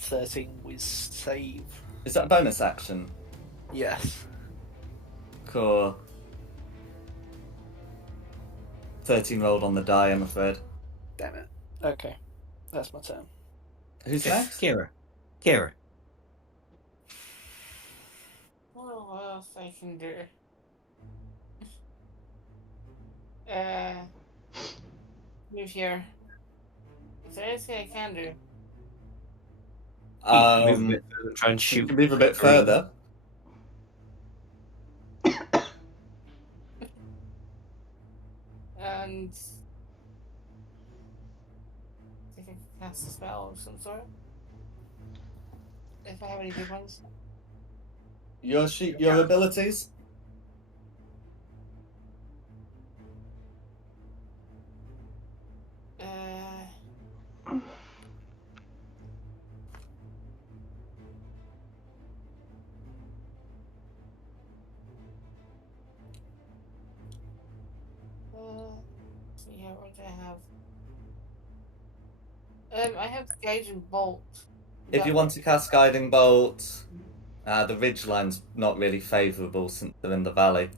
13 with save. Is that a bonus action? Yes. Cool. 13 rolled on the die, I'm afraid. Damn it. Okay. That's my turn. Who's next? Kira. Well, what else I can do? Move here. Is there anything I can do? Move a bit further, try and You shoot. can move a bit further. And I think I can cast a spell of some sort. If I have any good ones. Your abilities? See how what do I have? I have Guiding Bolt. If you want to cast Guiding Bolt, the ridgeline's not really favourable since they're in the valley.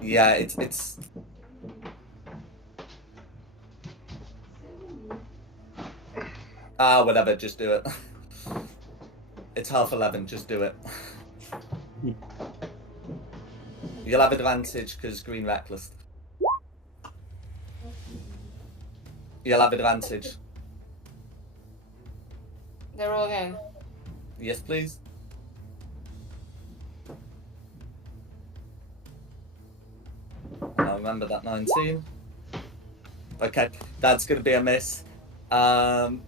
Yeah, it's whatever, just do it. It's 11:30, just do it. You'll have advantage because Green Reckless. You'll have advantage. They're all again. Yes, please. I'll remember that 19. Okay, that's going to be a miss.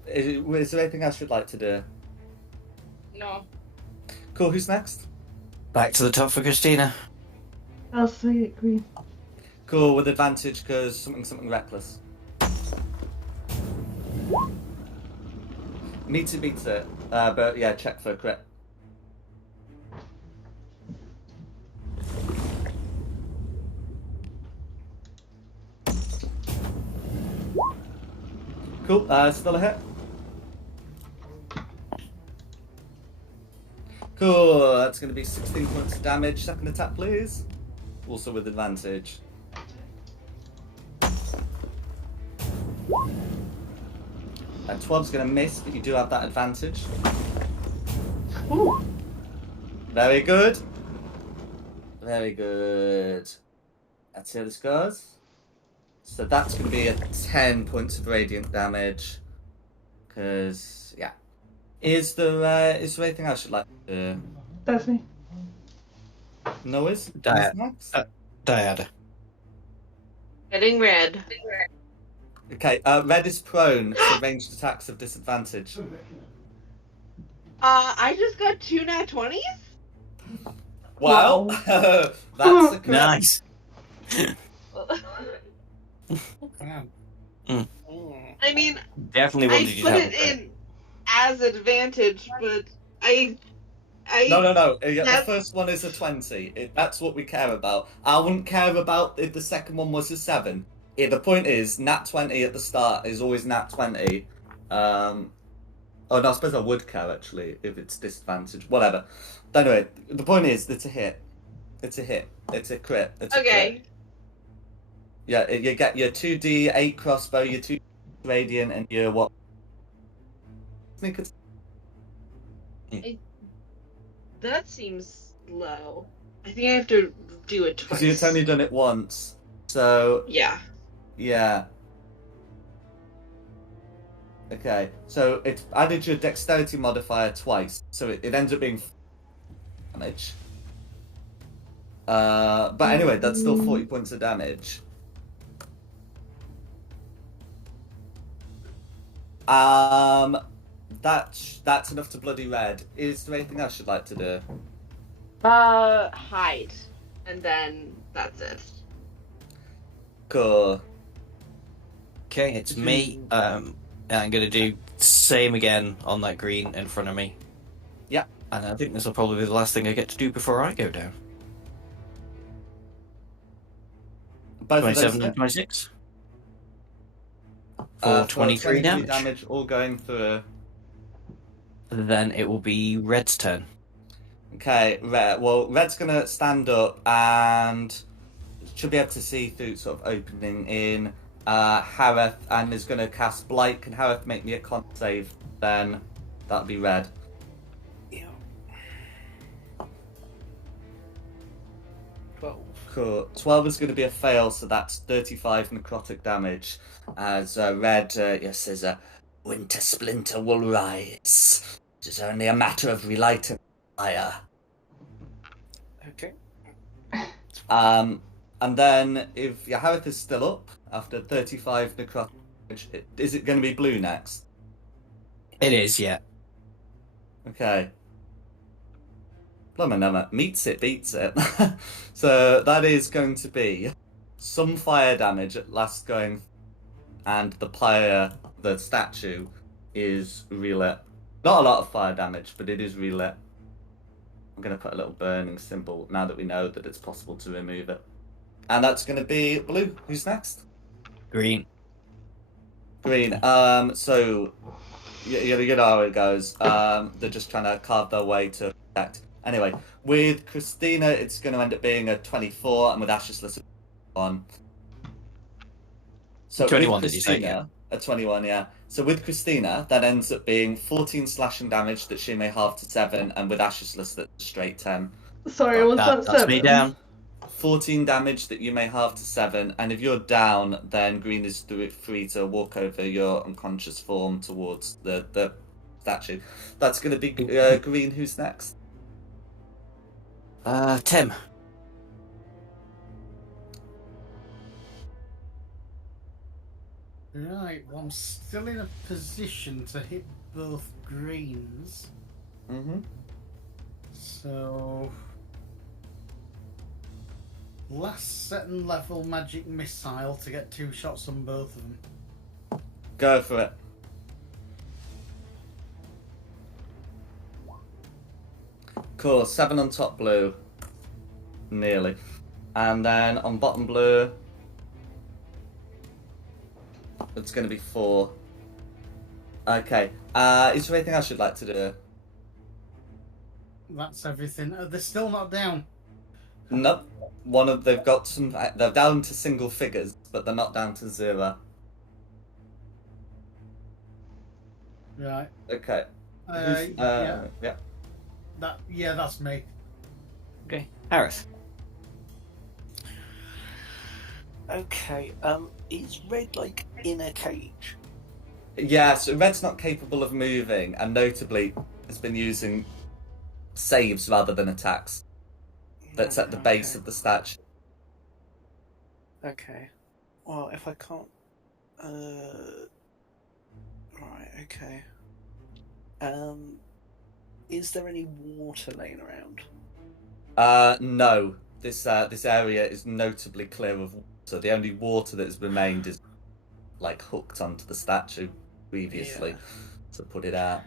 Is there anything else you'd like to do? No. Cool, who's next? Back to the top for Christina. I'll say it green. Cool, with advantage because something reckless. Meets it. But yeah, check for a crit. Cool, still a hit. Cool, that's going to be 16 points of damage. Second attack, please. Also with advantage. And 12's going to miss, but you do have that advantage. Ooh. Very good. Very good. Let's see how this goes. So that's going to be a 10 points of radiant damage. Because, yeah. Is there anything else you'd like to do? That's me. No, is? Dia- Next? Diada. Getting red. Okay, red is prone, so ranged attacks have disadvantage. I just got 2 nat 20s? Well, Wow. that's the correct. Nice. Wow. I mean, Definitely I wanted you to put have it a in as advantage, but I No. The That's- first one is a 20. That's what we care about. I wouldn't care about if the second one was a 7. The point is, nat 20 at the start is always nat 20. Oh no, I suppose I would care actually if it's disadvantage. Whatever. Anyway, the point is, it's a hit. It's a hit. It's a crit. It's a okay. crit. Yeah, you get your 2d8 crossbow, your 2 radiant, and your what? Sneak attack. That seems low. I think I have to do it twice. Because you've only done it once. So, Yeah. yeah. Okay, so it's added your dexterity modifier twice, so it ends up being damage. But anyway, that's still 40 points of damage. That's enough to bloody red. Is there anything else you'd like to do? Hide. And then that's it. Cool. Okay, it's me. I'm gonna do same again on that green in front of me. Yeah. And I think this will probably be the last thing I get to do before I go down. Both of those 27 and hit. 26. For 23 damage. All going through. Then it will be Red's turn. Okay, Red. Well, Red's gonna stand up and should be able to see through sort of opening in Hareth, and is gonna cast Blight. Can Hareth make me a con save? Then that'll be Red. Yeah. 12. Cool. 12 is going to be a fail, so that's 35 necrotic damage. As Red says, Winter Splinter will rise. It is only a matter of relighting the fire. Okay. And then if Yahareth is still up after 35 necrotic damage, is it going to be blue next? It is, yeah. Okay. Blummer meets it, beats it. So that is going to be some fire damage at last going, and the statue, is relit. Not a lot of fire damage, but it is relit. I'm going to put a little burning symbol now that we know that it's possible to remove it. And that's going to be blue. Who's next? Green. Green. So you know how it goes. They're just trying to carve their way to protect. Anyway, with Christina, it's going to end up being a 24, and with Ashes, a 1. So 21, with did you say? Christina, a 21, yeah. So with Christina, that ends up being 14 slashing damage that she may halve to 7, and with Ashes, that's a straight 10. Sorry, was that That's 7? me down. 14 damage that you may halve to 7, and if you're down, then Green is free to walk over your unconscious form towards the statue. That's going to be Green. Who's next? Tim. Right, well, I'm still in a position to hit both greens. Mm-hmm. So last second level magic missile to get 2 shots on both of them. Go for it. Cool, 7 on top blue. Nearly. And then on bottom blue, it's going to be 4. Okay. Is there anything else you'd like to do? That's everything. They're still not down. Nope. They're down to single figures, but they're not down to 0. Right. Okay. Yeah. Yeah. That's me. Okay. Harris. Okay. Is Red like in a cage? Yeah, so Red's not capable of moving, and notably has been using saves rather than attacks. That's at the base of the statue. Okay. Well, if I can't. Right. Okay. Is there any water laying around? No. This area is notably clear of water. The only water that has remained is like hooked onto the statue previously to put it out.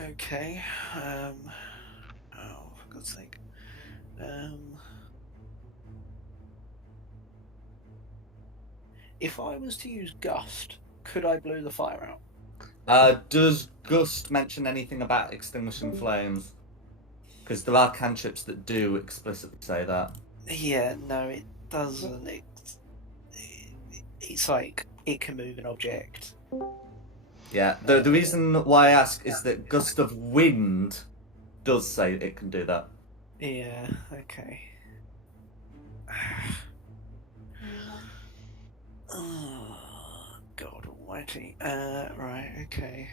Okay. Oh, for God's sake. If I was to use Gust, could I blow the fire out? Does Gust mention anything about extinguishing flames? Because there are cantrips that do explicitly say that. Yeah, no, it doesn't. It's like it can move an object. Yeah, the reason why I ask is that Gust of Wind does say it can do that. Yeah, okay. Oh, God almighty. Right, okay.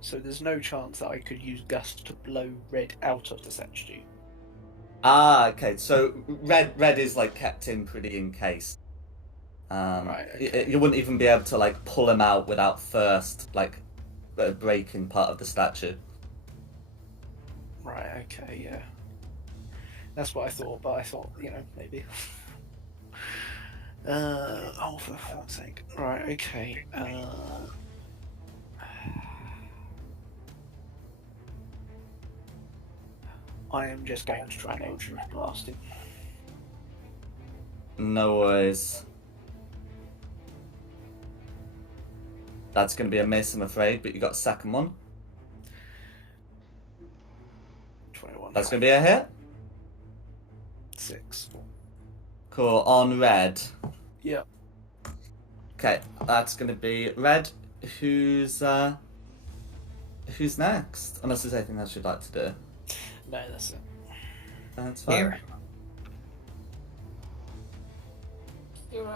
So there's no chance that I could use Gust to blow Red out of the statue. Okay. So red is like kept in pretty encased. Right. Okay. You wouldn't even be able to like pull him out without first like breaking part of the statue. Right. Okay. Yeah. That's what I thought, but I thought, maybe. Oh, for fuck's sake. Right. Okay. I am just going to try and Eldritch Blast him. No worries. That's going to be a miss, I'm afraid, but you got a second one. 21. That's going to be a hit. 6. Cool. On red. Yep. Okay, that's going to be red. Who's next? Unless there's anything else you'd like to do. No, that's it. That's fine. Here.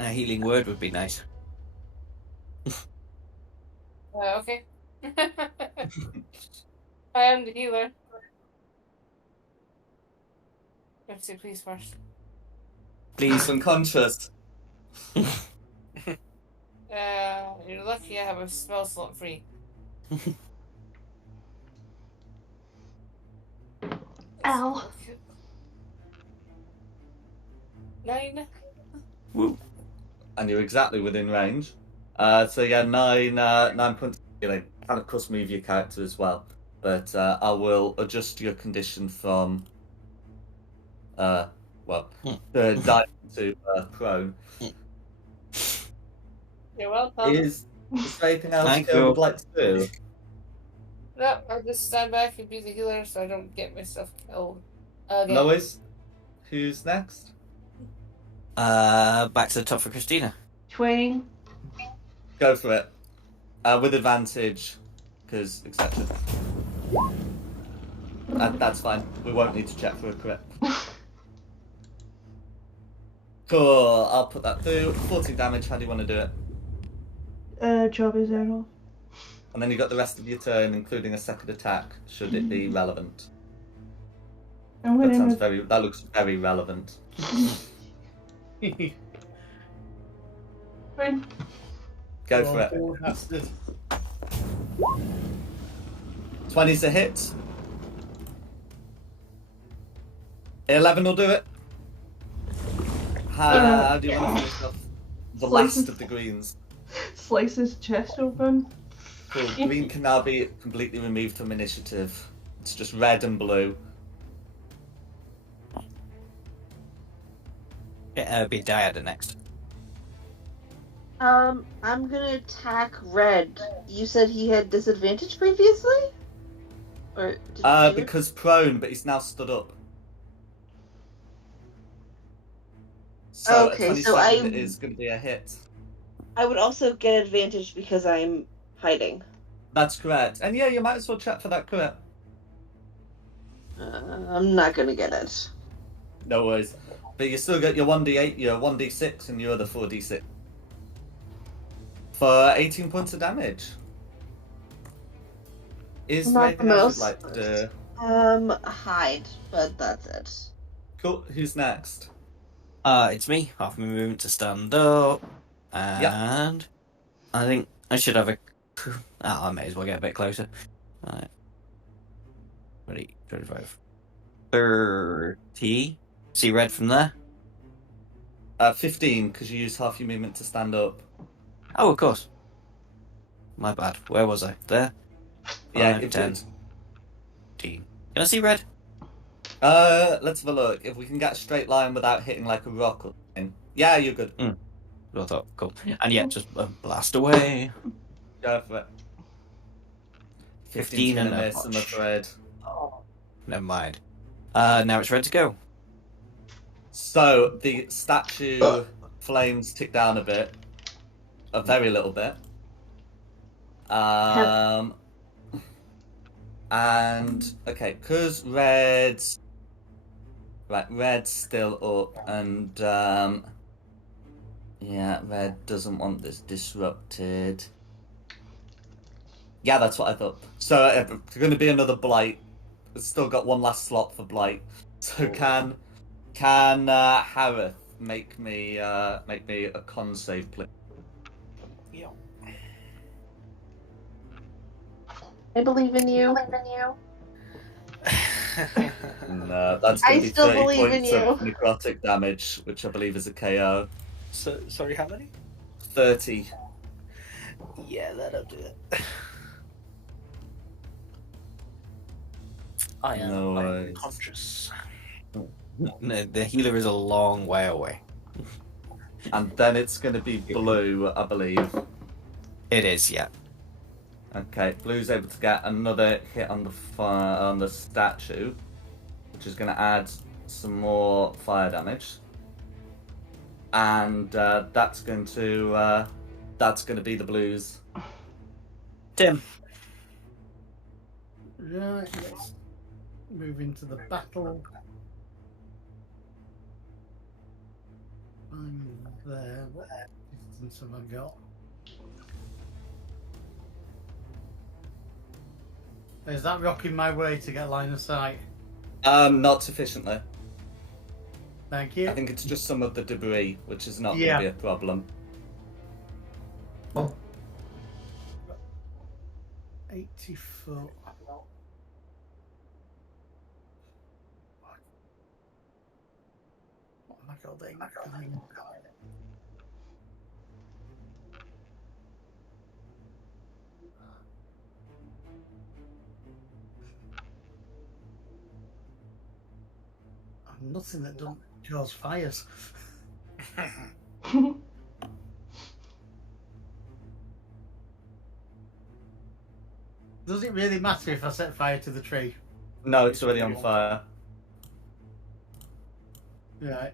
A healing word would be nice. Okay. I am the healer. Let's see, please first. Please, unconscious. You're lucky I have a spell slot free. Ow. 9. Woo. And you're exactly within range. So yeah, 9 points of healing. And of course move your character as well. But I will adjust your condition from die to prone. You're welcome. Is there anything else Thank you you. would like to do? No, I'll just stand back and be the healer so I don't get myself killed again. No worries. Who's next? Back to the top for Christina. 20. Go for it. With advantage, because etc. That's fine. We won't need to check for a crit. Cool. I'll put that through. 14 damage. How do you want to do it? Job is zero. And then you got the rest of your turn, including a second attack, should it be relevant. I'm gonna That looks very relevant. Fine. Go Oh, for it. poor bastard. 20's a hit. 11 will do it. How do you want to finish off the last Slices. of the greens? Slice his chest open. Cool. Green can now be completely removed from initiative. It's just red and blue. It'll be Diada next. I'm gonna attack Red. You said he had disadvantage previously? Or did you do it? Because prone, but he's now stood up. So Okay, a so 27 is going to be a hit. I would also get advantage because I'm hiding. That's correct. And yeah, you might as well check for that crit. I'm not gonna get it. No worries. But you still get your 1d8, your 1d6, and your other 4d6. For 18 points of damage. Is there Not anything the else you'd most. like to do? Hide, but that's it. Cool. Who's next? It's me. Half my movement to stand up. And I think I should have a... I may as well get a bit closer. Alright. 20, 25, 30. See red from there? 15, because you used half your movement to stand up. Oh, of course. My bad. Where was I? There? Yeah, 5, it 10, did. 15. Can I see red? Let's have a look. If we can get a straight line without hitting like a rock or something. Yeah, you're good. I thought, cool. And yeah, just blast away. Go for it. 15 and and a a miss, I'm punch. afraid. Never mind. Now it's red to go. So the statue flames tick down a bit, a very little bit. And okay, because red's still up, and yeah, red doesn't want this disrupted. Yeah, that's what I thought. So it's going to be another blight. It's still got one last slot for blight. So can Harith make me a con save, please? Yeah. I believe in you. No, that's going I to be still 30 believe in points you. of necrotic damage, which I believe is a KO. So, sorry, how many? 30. Yeah, that'll do it. I am No worries. unconscious. No, the healer is a long way away. And then it's going to be blue, I believe. It is, yeah. Okay, blue's able to get another hit on the statue, which is going to add some more fire damage. And that's going to be the blues. Tim. Right, let's move into the battle. I'm there. What distance have I got? Is that rocking my way to get line of sight? Not sufficiently. Thank you. I think it's just some of the debris, which is not Yeah. going to be a problem. 80 foot. What am I holding? Nothing that doesn't cause fires. Does it really matter if I set fire to the tree? No, it's already on fire. Right.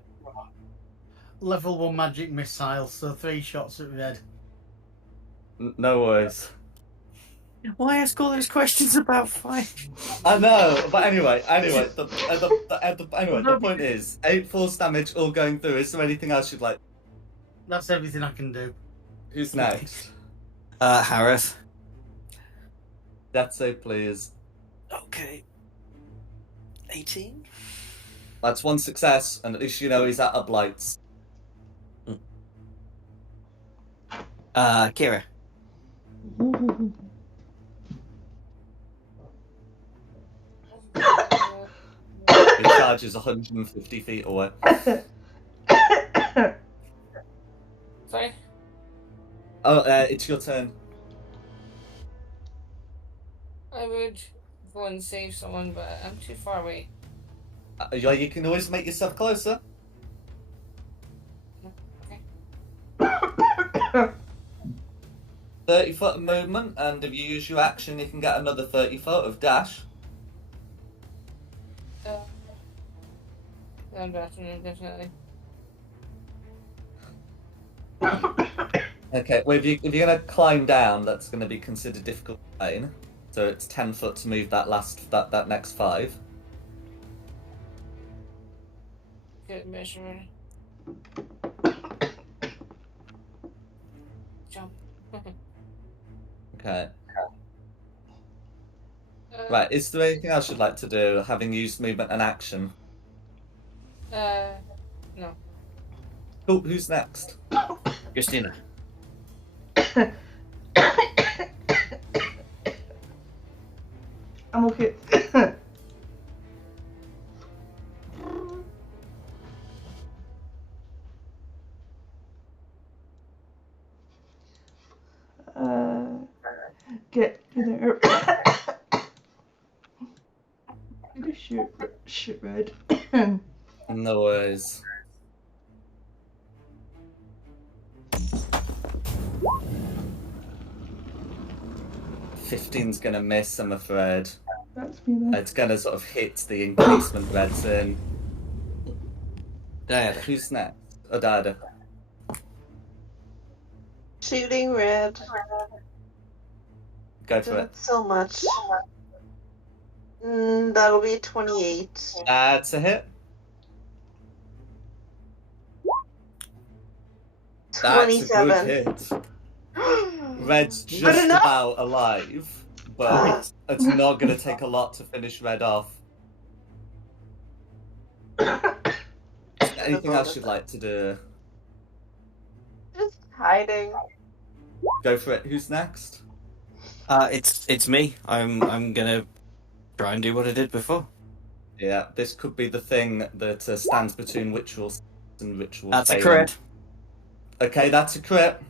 Level 1 magic missile, so 3 shots at red. No worries. Why ask all those questions about fire? I know, but anyway, the point is, 8 force damage all going through. Is there anything else you'd like? That's everything I can do. Who's next? Harith. That's so, please. Okay. 18? That's one success, and at least you know he's at Ublights. Kira. It charges 150 feet away. Sorry? Oh, it's your turn. I would go and save someone, but I'm too far away. Yeah, you can always make yourself closer. Okay. 30 foot of movement, and if you use your action, you can get another 30 foot of dash. I'm definitely. Okay, well, if you're going to climb down, that's going to be considered difficult terrain. So it's 10 foot to move that next 5. Good measurement. Jump. Okay. Right, is there anything else you'd like to do, having used movement and action? No. Cool, who's next? Christina. I'm okay. Get there. I'm gonna shoot Red. No worries. "15's gonna miss, I'm afraid. That's me then. It's gonna sort of hit the encasement Red's in. Dad. Who's next? Dada. Shooting red. Go for it. Not so much. That'll be 28. That's a hit. That's a good 27. hit. Red's just enough. about alive, but it's not going to take a lot to finish Red off. Anything else you'd like to do? Just hiding. Go for it. Who's next? It's me. I'm gonna try and do what I did before. Yeah, this could be the thing that stands between ritual and ritual That's a failing. crit. Okay, that's a crit.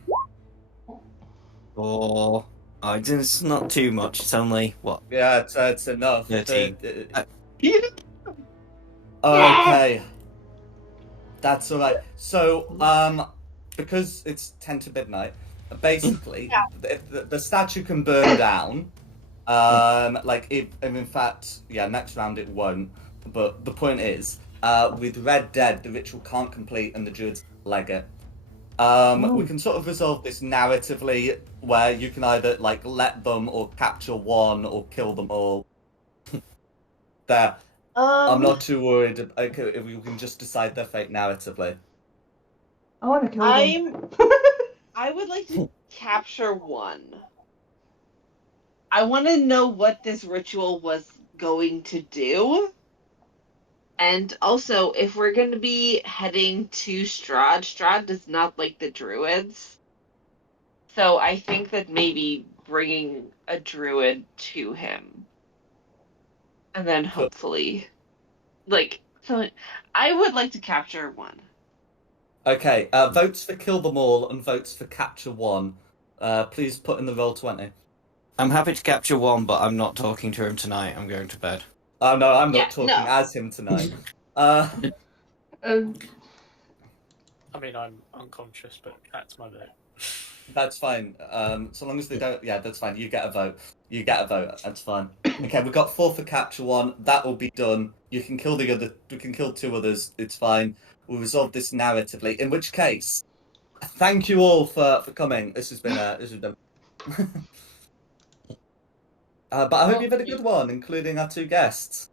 Or it's not too much. It's only what? Yeah, it's enough. 13. Okay. That's alright. So, because it's 10 to midnight, basically, the statue can burn down. In fact, next round it won't. But the point is, with Red dead, the ritual can't complete and the druids leg it. We can sort of resolve this narratively, where you can either let them or capture one or kill them all. There. I'm not too worried if we can just decide their fate narratively. I want to kill them. I would like to capture one. I want to know what this ritual was going to do. And also, if we're going to be heading to Straud does not like the druids. So I think that maybe bringing a druid to him. And then hopefully, so I would like to capture one. Okay, votes for kill them all and votes for capture one. Please put in the roll 20. I'm happy to capture one, but I'm not talking to him tonight. I'm going to bed. Oh no, I'm not talking as him tonight. I mean, I'm unconscious, but that's my vote. That's fine. So long as they don't, that's fine. You get a vote. That's fine. Okay, we've got 4 for capture one. That will be done. You can kill the other. We can kill 2 others. It's fine. We'll resolve this narratively. In which case, thank you all for coming. This has been but I hope you've had a good one, including our 2 guests.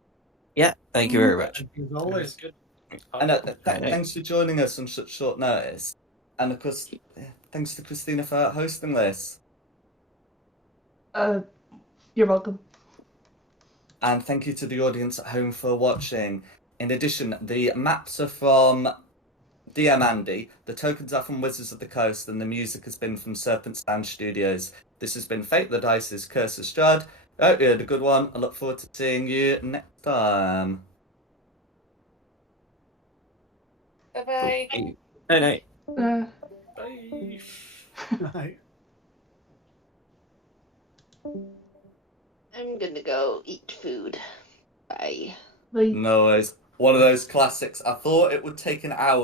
Yeah, thank you very much. As always. Good. And thanks for joining us on such short notice. And of course, thanks to Christina for hosting this. You're welcome. And thank you to the audience at home for watching. In addition, the maps are from DM Andy, the tokens are from Wizards of the Coast, and the music has been from Serpent Stand Studios. This has been Fate the Dice's Curse of Strahd. I hope you had a good one. I look forward to seeing you next time. Bye bye. No, no. Bye. Right. I'm gonna go eat food. Bye. Like, No worries. One of those classics. I thought it would take an hour